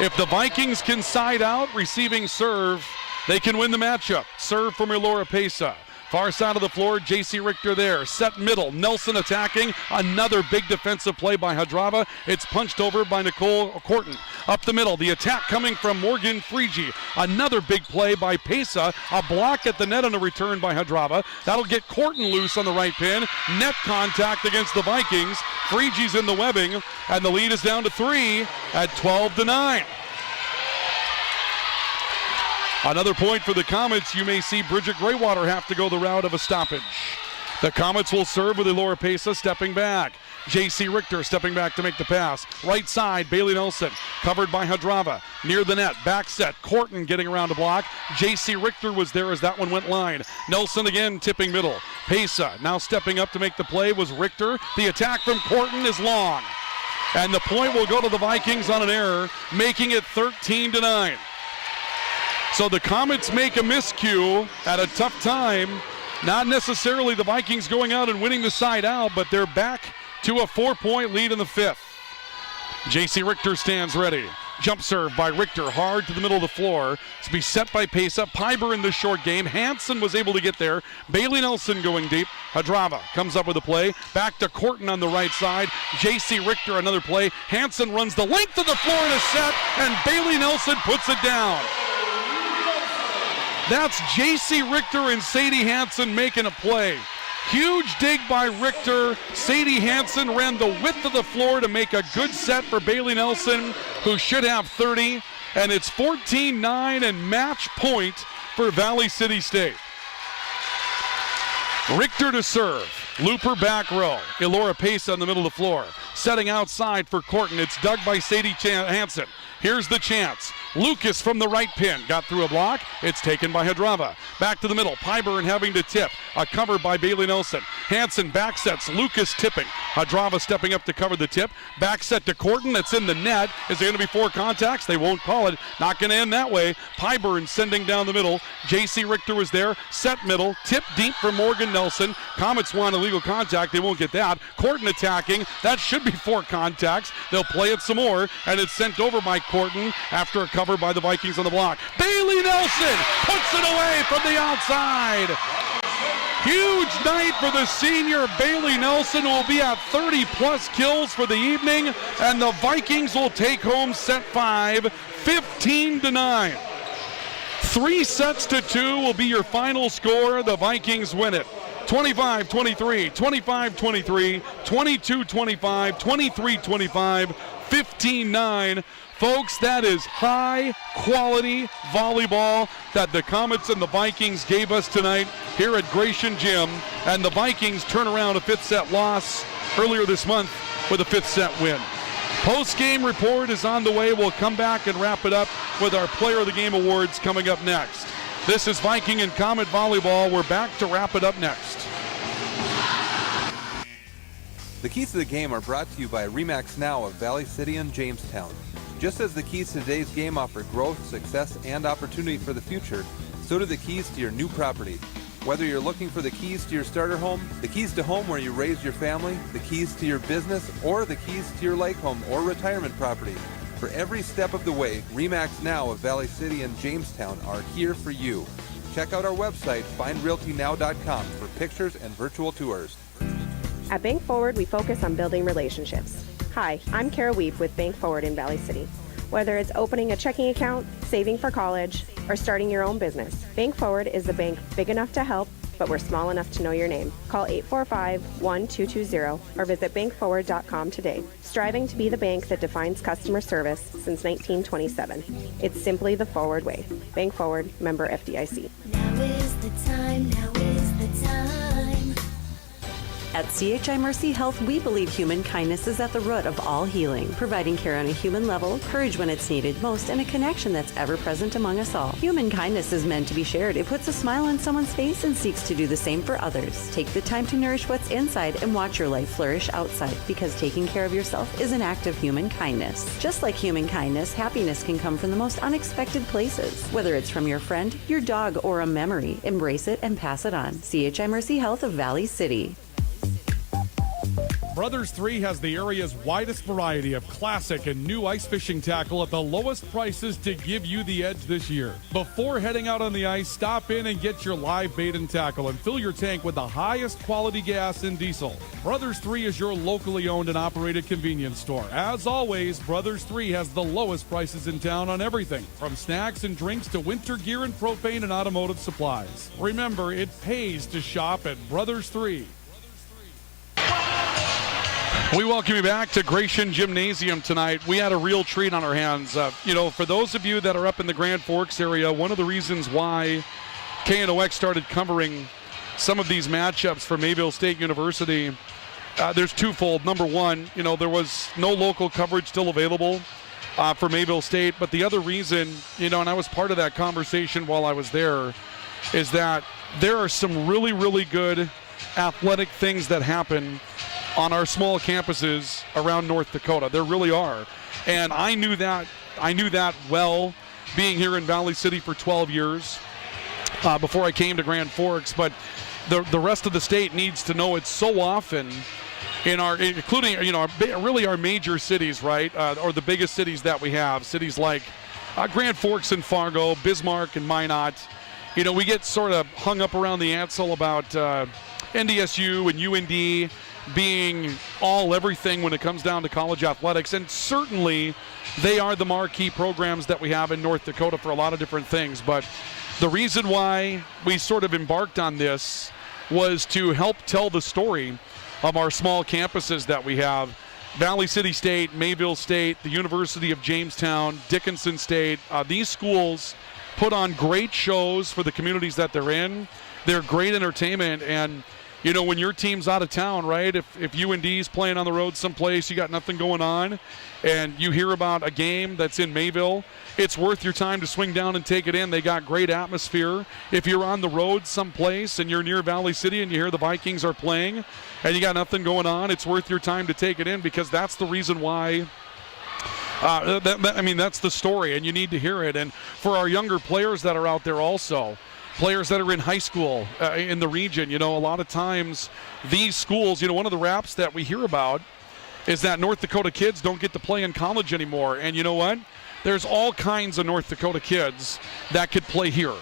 If the Vikings can side out, receiving serve, they can win the matchup. Serve from Elora Pesa. Far side of the floor, J.C. Richter there. Set middle, Nelson attacking. Another big defensive play by Hadrava. It's punched over by Nicole Corton. Up the middle, the attack coming from Morgan Frigie. Another big play by Pesa. A block at the net and a return by Hadrava. That'll get Corton loose on the right pin. Net contact against the Vikings. Frigie's in the webbing, and the lead is down to 3 at 12-9. Another point for the Comets. You may see Bridget Graywater have to go the route of a stoppage. The Comets will serve with Elora Pesa stepping back. J.C. Richter stepping back to make the pass. Right side, Bailey Nelson, covered by Hadrava. Near the net, back set. Corton getting around to block. J.C. Richter was there as that one went line. Nelson again tipping middle. Pesa now stepping up to make the play was Richter. The attack from Corton is long. And the point will go to the Vikings on an error, making it 13-9. So the Comets make a miscue at a tough time. Not necessarily the Vikings going out and winning the side out, but they're back to a 4-point lead in the fifth. J.C. Richter stands ready. Jump serve by Richter, hard to the middle of the floor. It's be set by Pesa. Piber in the short game. Hansen was able to get there. Bailey Nelson going deep. Hadrava comes up with a play. Back to Corton on the right side. J.C. Richter another play. Hansen runs the length of the floor in a set, and Bailey Nelson puts it down. That's J.C. Richter and Sadie Hansen making a play. Huge dig by Richter. Sadie Hansen ran the width of the floor to make a good set for Bailey Nelson, who should have 30. And it's 14-9 and match point for Valley City State. Richter to serve. Looper back row. Elora Pesa in the middle of the floor. Setting outside for Corton. It's dug by Sadie Hansen. Here's the chance. Lucas from the right pin. Got through a block. It's taken by Hadrava. Back to the middle. Pyburn having to tip. A cover by Bailey Nelson. Hansen back sets. Lucas tipping. Hadrava stepping up to cover the tip. Back set to Corton. That's in the net. Is there going to be 4 contacts? They won't call it. Not going to end that way. Pyburn sending down the middle. J.C. Richter was there. Set middle. Tip deep for Morgan Nelson. Comets want illegal contact. They won't get that. Corton attacking. That should be 4 contacts. They'll play it some more. And it's sent over by Corton after a cover by the Vikings on the block. Bailey Nelson puts it away from the outside. Huge night for the senior Bailey Nelson, who will be at 30-plus kills for the evening, and the Vikings will take home set 5, 15-9. 3 sets to 2 will be your final score. The Vikings win it. 25-23, 25-23, 22-25, 23-25, 15-9. Folks, that is high-quality volleyball that the Comets and the Vikings gave us tonight here at Gratian Gym. And the Vikings turn around a 5th-set loss earlier this month with a 5th-set win. Post-game report is on the way. We'll come back and wrap it up with our Player of the Game awards coming up next. This is Viking and Comet Volleyball. We're back to wrap it up next. The keys to the game are brought to you by RE/MAX Now of Valley City and Jamestown. Just as the keys to today's game offer growth, success, and opportunity for the future, so do the keys to your new property. Whether you're looking for the keys to your starter home, the keys to home where you raise your family, the keys to your business, or the keys to your lake home or retirement property, for every step of the way, RE/MAX Now of Valley City and Jamestown are here for you. Check out our website, findrealtynow.com, for pictures and virtual tours. At Bank Forward, we focus on building relationships. Hi, I'm Kara Weep with Bank Forward in Valley City. Whether it's opening a checking account, saving for college, or starting your own business, Bank Forward is the bank big enough to help, but we're small enough to know your name. Call 845-1220 or visit bankforward.com today. Striving to be the bank that defines customer service since 1927. It's simply the Forward way. Bank Forward, member FDIC. Now is the time, now is the time. At CHI Mercy Health, we believe human kindness is at the root of all healing, providing care on a human level, courage when it's needed most, and a connection that's ever present among us all. Human kindness is meant to be shared. It puts a smile on someone's face and seeks to do the same for others. Take the time to nourish what's inside and watch your life flourish outside, because taking care of yourself is an act of human kindness. Just like human kindness, happiness can come from the most unexpected places. Whether it's from your friend, your dog, or a memory, embrace it and pass it on. CHI Mercy Health of Valley City. Brothers 3 has the area's widest variety of classic and new ice fishing tackle at the lowest prices to give you the edge this year. Before heading out on the ice, stop in and get your live bait and tackle and fill your tank with the highest quality gas and diesel. Brothers 3 is your locally owned and operated convenience store. As always, Brothers 3 has the lowest prices in town on everything, from snacks and drinks to winter gear and propane and automotive supplies. Remember, it pays to shop at Brothers 3. We welcome you back to Gratian Gymnasium tonight. We had a real treat on our hands. For those of you that are up in the Grand Forks area, one of the reasons why KNOX started covering some of these matchups for Mayville State University, there's twofold. Number one, there was no local coverage still available for Mayville State. But the other reason, and I was part of that conversation while I was there, is that there are some really, really good athletic things that happen on our small campuses around North Dakota. There really are. And I knew that well, being here in Valley City for 12 years before I came to Grand Forks. But the rest of the state needs to know it so often, including really our major cities, right, or the biggest cities that we have, cities like Grand Forks and Fargo, Bismarck and Minot. We get sort of hung up around the axle about NDSU and UND being everything when it comes down to college athletics, and certainly they are the marquee programs that we have in North Dakota for a lot of different things. But the reason why we sort of embarked on this was to help tell the story of our small campuses that we have. Valley City State, Mayville State, the University of Jamestown, Dickinson State. These schools put on great shows for the communities that they're in. They're great entertainment, and when your team's out of town, right, if UND's playing on the road someplace, you got nothing going on, and you hear about a game that's in Mayville, it's worth your time to swing down and take it in. They got great atmosphere. If you're on the road someplace and you're near Valley City and you hear the Vikings are playing and you got nothing going on, it's worth your time to take it in, because that's the reason why. That's the story, and you need to hear it. And for our younger players that are out there also, players that are in high school in the region, a lot of times these schools, one of the raps that we hear about is that North Dakota kids don't get to play in college anymore. And you know what? There's all kinds of North Dakota kids that could play here.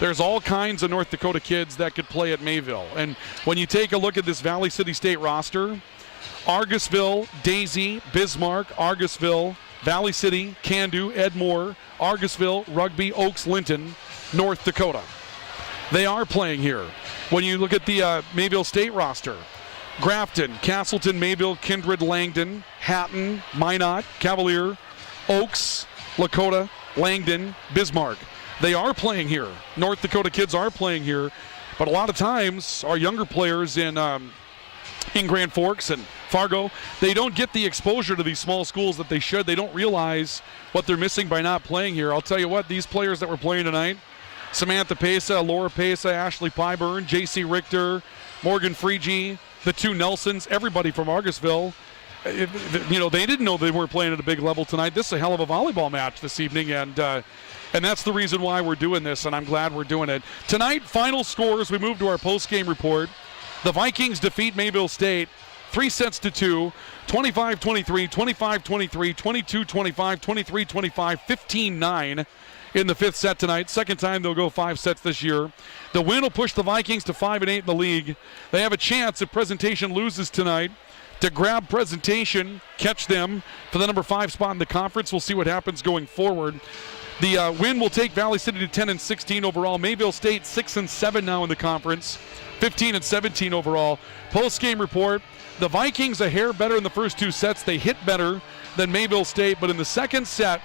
There's all kinds of North Dakota kids that could play at Mayville. And when you take a look at this Valley City State roster, Argusville, Daisy, Bismarck, Argusville, Valley City, Candu, Edmore, Argusville, Rugby, Oaks, Linton, North Dakota. They are playing here. When you look at the Mayville State roster, Grafton, Castleton, Mayville, Kindred, Langdon, Hatton, Minot, Cavalier, Oaks, Lakota, Langdon, Bismarck. They are playing here. North Dakota kids are playing here. But a lot of times, our younger players in Grand Forks and Fargo, they don't get the exposure to these small schools that they should. They don't realize what they're missing by not playing here. I'll tell you what, these players that were playing tonight, Samantha Pesa, Laura Pesa, Ashley Pyburn, J.C. Richter, Morgan Freegee, the two Nelsons, everybody from Argusville, they didn't know they weren't playing at a big level tonight. This is a hell of a volleyball match this evening, and that's the reason why we're doing this, and I'm glad we're doing it. Tonight, final scores, we move to our post-game report. The Vikings defeat Mayville State 3-2, 25-23, 25-23, 22-25, 23-25, 15-9 in the fifth set tonight. Second time they'll go 5 sets this year. The win will push the Vikings to 5-8 in the league. They have a chance if Presentation loses tonight to grab Presentation, catch them for the number 5 spot in the conference. We'll see what happens going forward. The win will take Valley City to 10-16 overall. Mayville State 6-7 now in the conference, 15-17 overall. Post-game report, the Vikings a hair better in the first 2 sets. They hit better than Mayville State, but in the second set,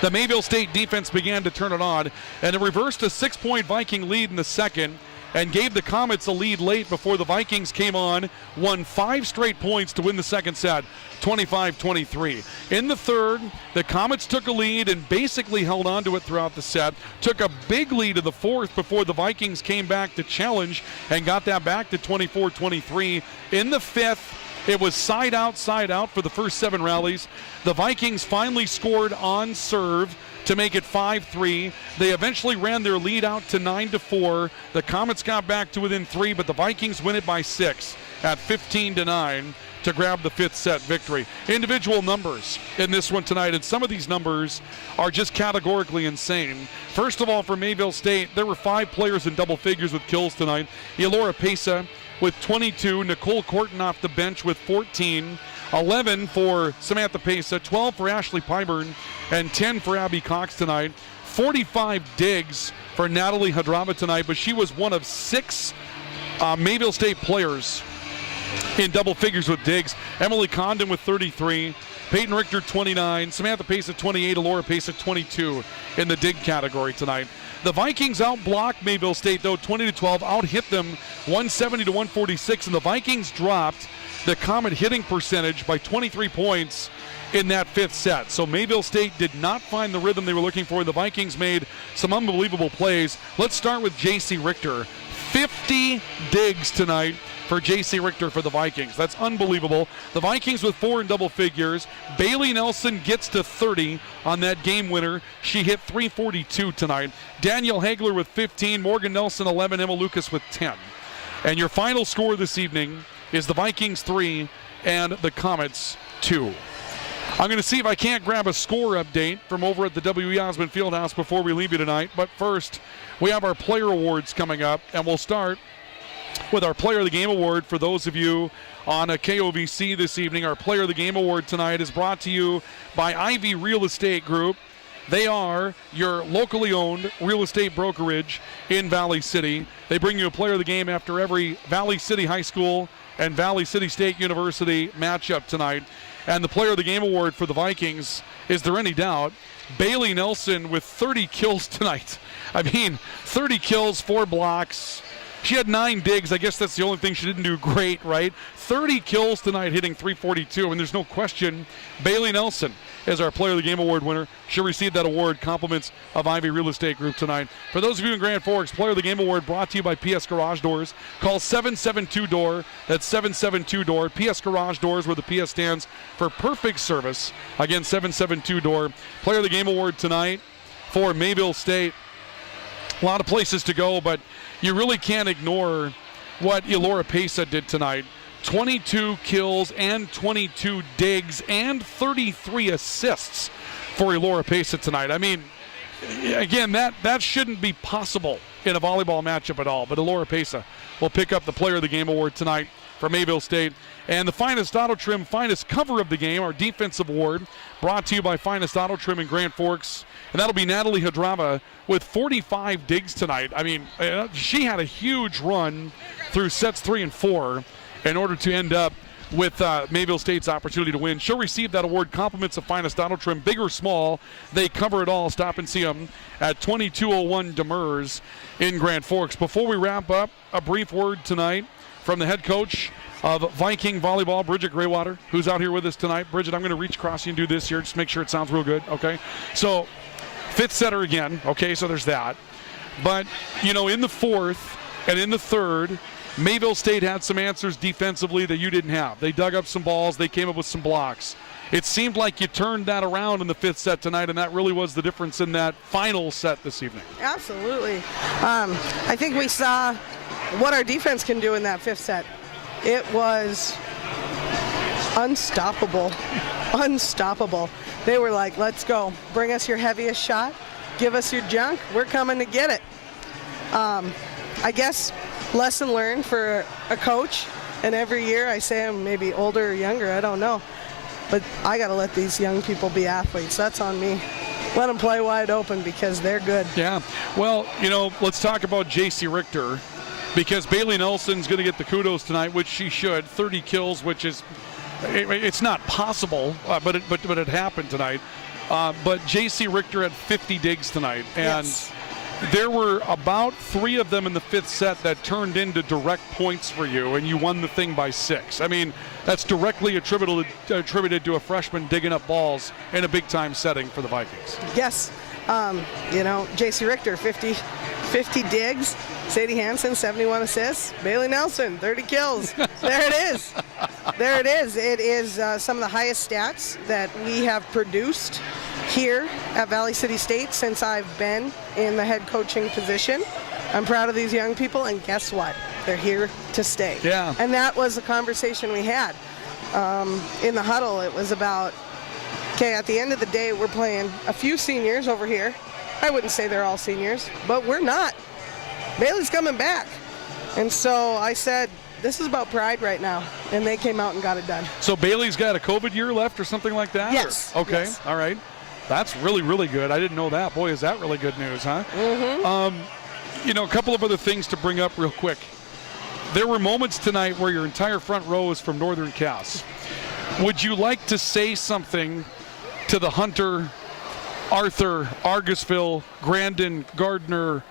the Mayville State defense began to turn it on, and it reversed a 6-point Viking lead in the second and gave the Comets a lead late before the Vikings came on, won 5 straight points to win the second set, 25-23. In the third, the Comets took a lead and basically held on to it throughout the set, took a big lead in the fourth before the Vikings came back to challenge and got that back to 24-23. In the fifth, it was side out for the first 7 rallies. The Vikings finally scored on serve to make it 5-3. They eventually ran their lead out to 9-4. The Comets got back to within 3, but the Vikings win it by 6 at 15-9 to grab the 5th set victory. Individual numbers in this one tonight, and some of these numbers are just categorically insane. First of all, for Mayville State, there were 5 players in double figures with kills tonight. Elora Pesa with 22, Nicole Corton off the bench with 14, 11 for Samantha Pesa, 12 for Ashley Pyburn, and 10 for Abby Cox tonight. 45 digs for Natalie Hadrava tonight, but she was one of 6 Mayville State players in double figures with digs. Emily Condon with 33, Peyton Richter 29, Samantha Pace at 28, Alora Pace at 22 in the dig category tonight. The Vikings outblocked Mayville State, though, 20-12, out-hit them 170-146, and the Vikings dropped the Comet hitting percentage by 23 points in that fifth set. So Mayville State did not find the rhythm they were looking for. The Vikings made some unbelievable plays. Let's start with J.C. Richter. 50 digs tonight for J.C. Richter for the Vikings. That's unbelievable. The Vikings with 4 in double figures. Bailey Nelson gets to 30 on that game winner. She hit 342 tonight. Danielle Hagler with 15. Morgan Nelson 11. Emma Lucas with 10. And your final score this evening is the Vikings 3 and the Comets 2. I'm going to see if I can't grab a score update from over at the W.E. Osmond Fieldhouse before we leave you tonight. But first, we have our player awards coming up, and we'll start with our Player of the Game Award. For those of you on a KOVC this evening, our Player of the Game Award tonight is brought to you by Ivy Real Estate Group. They are your locally owned real estate brokerage in Valley City. They bring you a Player of the Game after every Valley City High School and Valley City State University matchup tonight. And the Player of the Game Award for the Vikings, is there any doubt, Bailey Nelson with 30 kills tonight. I mean, 30 kills, 4 blocks. She had 9 digs. I guess that's the only thing she didn't do great, right? 30 kills tonight, hitting 342, and there's no question Bailey Nelson is our Player of the Game Award winner. She'll receive that award, compliments of Ivy Real Estate Group tonight. For those of you in Grand Forks, Player of the Game Award brought to you by PS Garage Doors. Call 772-DOOR. That's 772-DOOR. PS Garage Doors, where the PS stands for perfect service. Again, 772-DOOR. Player of the Game Award tonight for Mayville State. A lot of places to go, but you really can't ignore what Elora Pesa did tonight. 22 kills and 22 digs and 33 assists for Elora Pesa tonight. I mean, again, that shouldn't be possible in a volleyball matchup at all, but Elora Pesa will pick up the Player of the Game Award tonight for Mayville State. And the Finest Auto Trim Finest Cover of the Game, our defensive award, brought to you by Finest Auto Trim in Grand Forks. And that'll be Natalie Hadrava with 45 digs tonight. I mean, she had a huge run through sets 3 and 4 in order to end up with Mayville State's opportunity to win. She'll receive that award, compliments of Finest Auto Trim. Big or small, they cover it all. Stop and see them at 2201 Demers in Grand Forks. Before we wrap up, a brief word tonight from the head coach of Viking Volleyball, Bridget Graywater, who's out here with us tonight. Bridget, I'm going to reach across you and do this here. Just make sure it sounds real good, okay? So, fifth setter again, okay, so there's that. But, in the fourth and in the third, Mayville State had some answers defensively that you didn't have. They dug up some balls. They came up with some blocks. It seemed like you turned that around in the fifth set tonight, and that really was the difference in that final set this evening. Absolutely. I think we saw what our defense can do in that fifth set. It was unstoppable. Unstoppable. They were like, let's go. Bring us your heaviest shot. Give us your junk. We're coming to get it. I guess lesson learned for a coach, and every year I say I'm maybe older or younger, I don't know. But I got to let these young people be athletes. That's on me. Let them play wide open because they're good. Yeah. Well, let's talk about J.C. Richter, because Bailey Nelson's going to get the kudos tonight, which she should. 30 kills, which is, it's not possible, but it happened tonight. But J.C. Richter had 50 digs tonight, and yes. There were about 3 of them in the fifth set that turned into direct points for you, and you won the thing by 6. I mean, that's directly attributed to a freshman digging up balls in a big-time setting for the Vikings. Yes. J.C. Richter, 50 digs. Sadie Hansen, 71 assists. Bailey Nelson, 30 kills. There it is. There it is. It is some of the highest stats that we have produced here at Valley City State since I've been in the head coaching position. I'm proud of these young people, and guess what? They're here to stay. Yeah. And that was the conversation we had. In the huddle, it was about, okay, at the end of the day, we're playing a few seniors over here. I wouldn't say they're all seniors, but we're not. Bailey's coming back. And so I said, this is about pride right now. And they came out and got it done. So Bailey's got a COVID year left or something like that? Yes. Or? Okay. Yes. All right. That's really, really good. I didn't know that. Boy, is that really good news, huh? Mm-hmm. A couple of other things to bring up real quick. There were moments tonight where your entire front row is from Northern Cass. would you like to say something to the Hunter, Arthur, Argusville, Grandin, Gardner,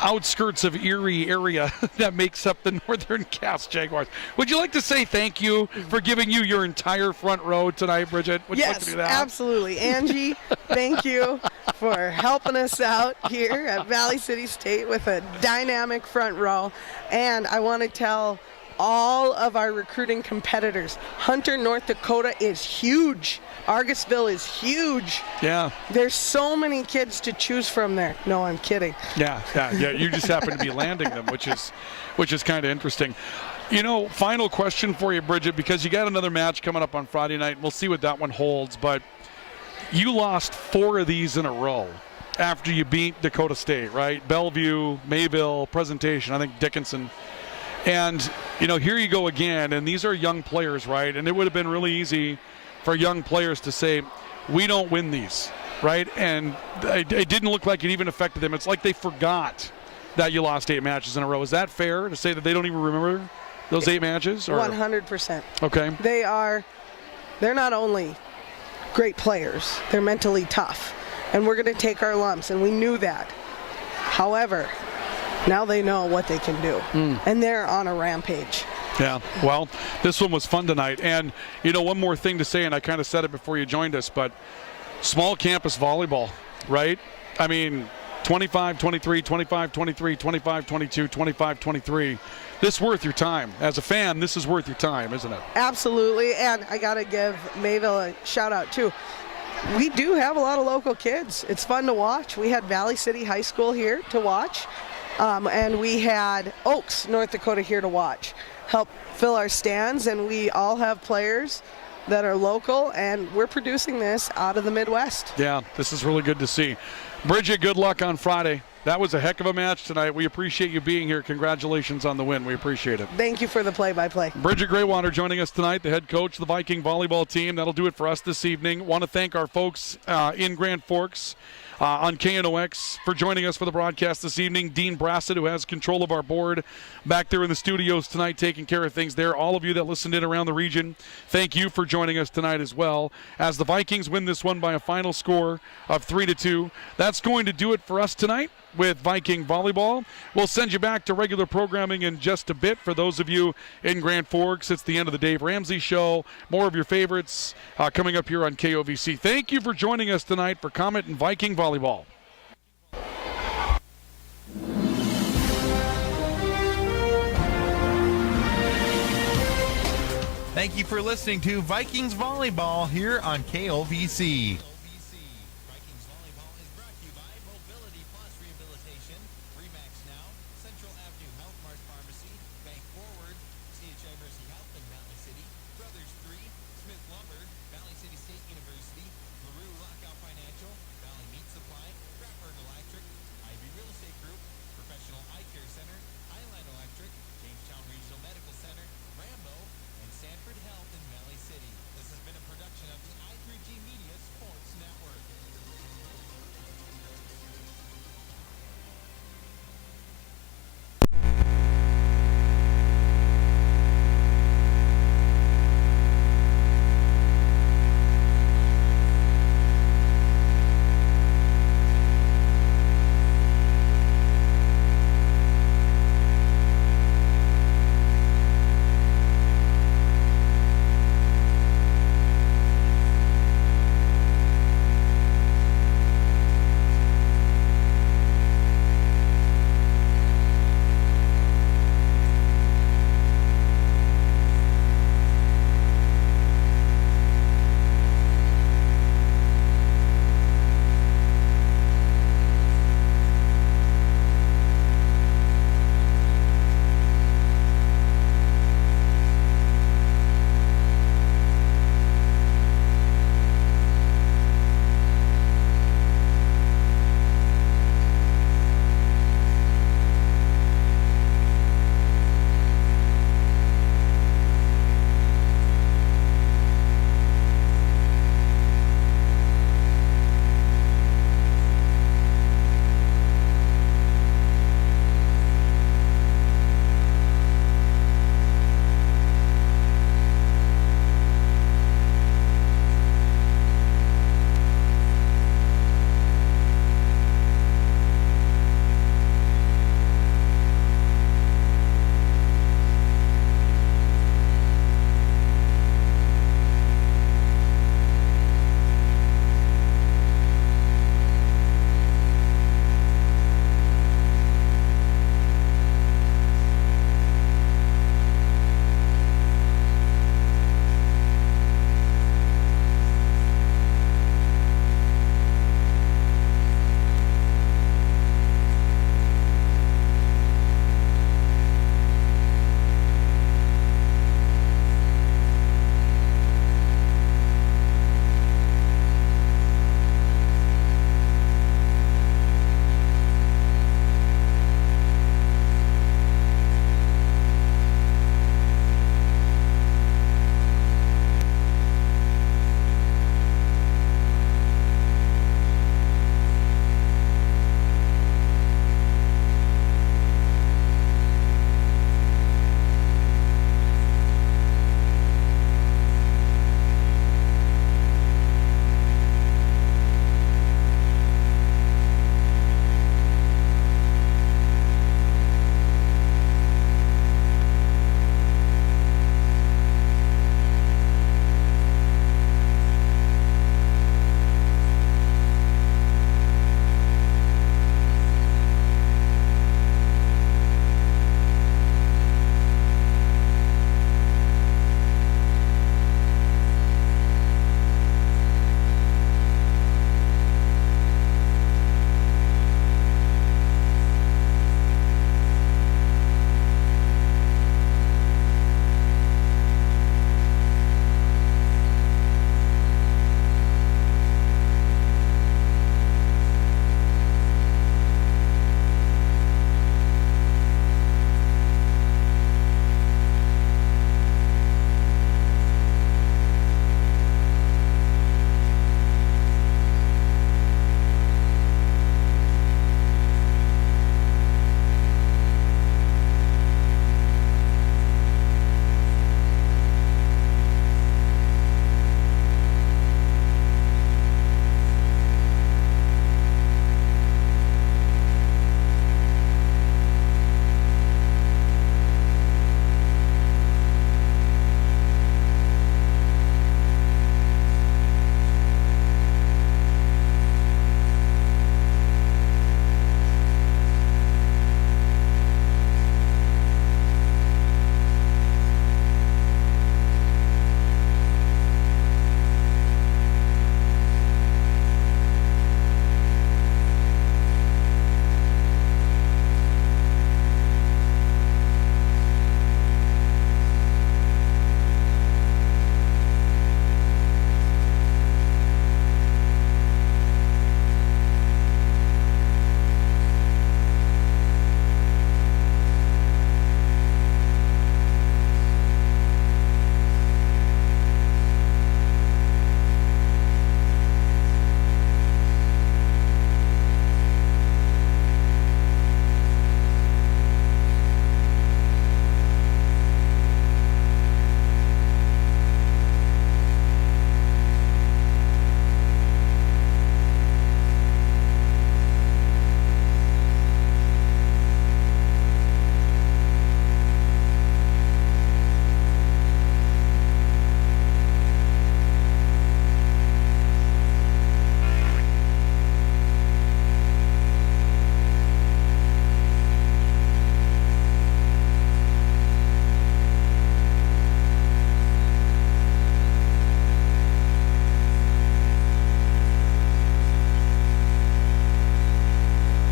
outskirts of Erie area that makes up the Northern Cass Jaguars? Would you like to say thank you for giving you your entire front row tonight, Bridget? Would you like to do that? Absolutely. Angie, thank you for helping us out here at Valley City State with a dynamic front row. And I want to tell all of our recruiting competitors, Hunter, North Dakota is huge. Argusville is huge. Yeah. There's so many kids to choose from there. No, I'm kidding. Yeah. You just happen to be landing them, which is kind of interesting. Final question for you, Bridget, because you got another match coming up on Friday night. We'll see what that one holds, but you lost 4 of these in a row after you beat Dakota State, right? Bellevue, Mayville, Presentation, I think Dickinson. And, here you go again, and these are young players, right? And it would have been really easy for young players to say, we don't win these, right? And it didn't look like it even affected them. It's like they forgot that you lost 8 matches in a row. Is that fair to say that they don't even remember those 8 matches? Or? 100%. Okay. They're not only great players, they're mentally tough. And we're going to take our lumps, and we knew that. However, now they know what they can do, and they're on a rampage. Yeah, well, this one was fun tonight. And, one more thing to say, and I kind of said it before you joined us, but small campus volleyball, right? I mean, 25-23, 25-23, 25-22, 25-23. This is worth your time. As a fan, this is worth your time, isn't it? Absolutely, and I got to give Mayville a shout-out, too. We do have a lot of local kids. It's fun to watch. We had Valley City High School here to watch, and we had Oaks, North Dakota, here to watch. Help fill our stands, and we all have players that are local, and we're producing this out of the Midwest. Yeah, this is really good to see. Bridget, good luck on Friday. That was a heck of a match tonight. We appreciate you being here. Congratulations on the win. We appreciate it. Thank you for the play-by-play. Bridget Graywater joining us tonight, the head coach of the Viking volleyball team. That'll do it for us this evening. Want to thank our folks in Grand Forks on KNOX for joining us for the broadcast this evening. Dean Brassett, who has control of our board back there in the studios tonight, taking care of things there. All of you that listened in around the region, thank you for joining us tonight as well. As the Vikings win this one by a final score of 3-2, that's going to do it for us tonight with Viking volleyball. We'll send you back to regular programming in just a bit. For those of you in Grand Forks, it's the end of the Dave Ramsey Show. More of your favorites coming up here on KOVC. Thank you for joining us tonight for Comet and Viking volleyball. Thank you for listening to Vikings Volleyball here on KOVC.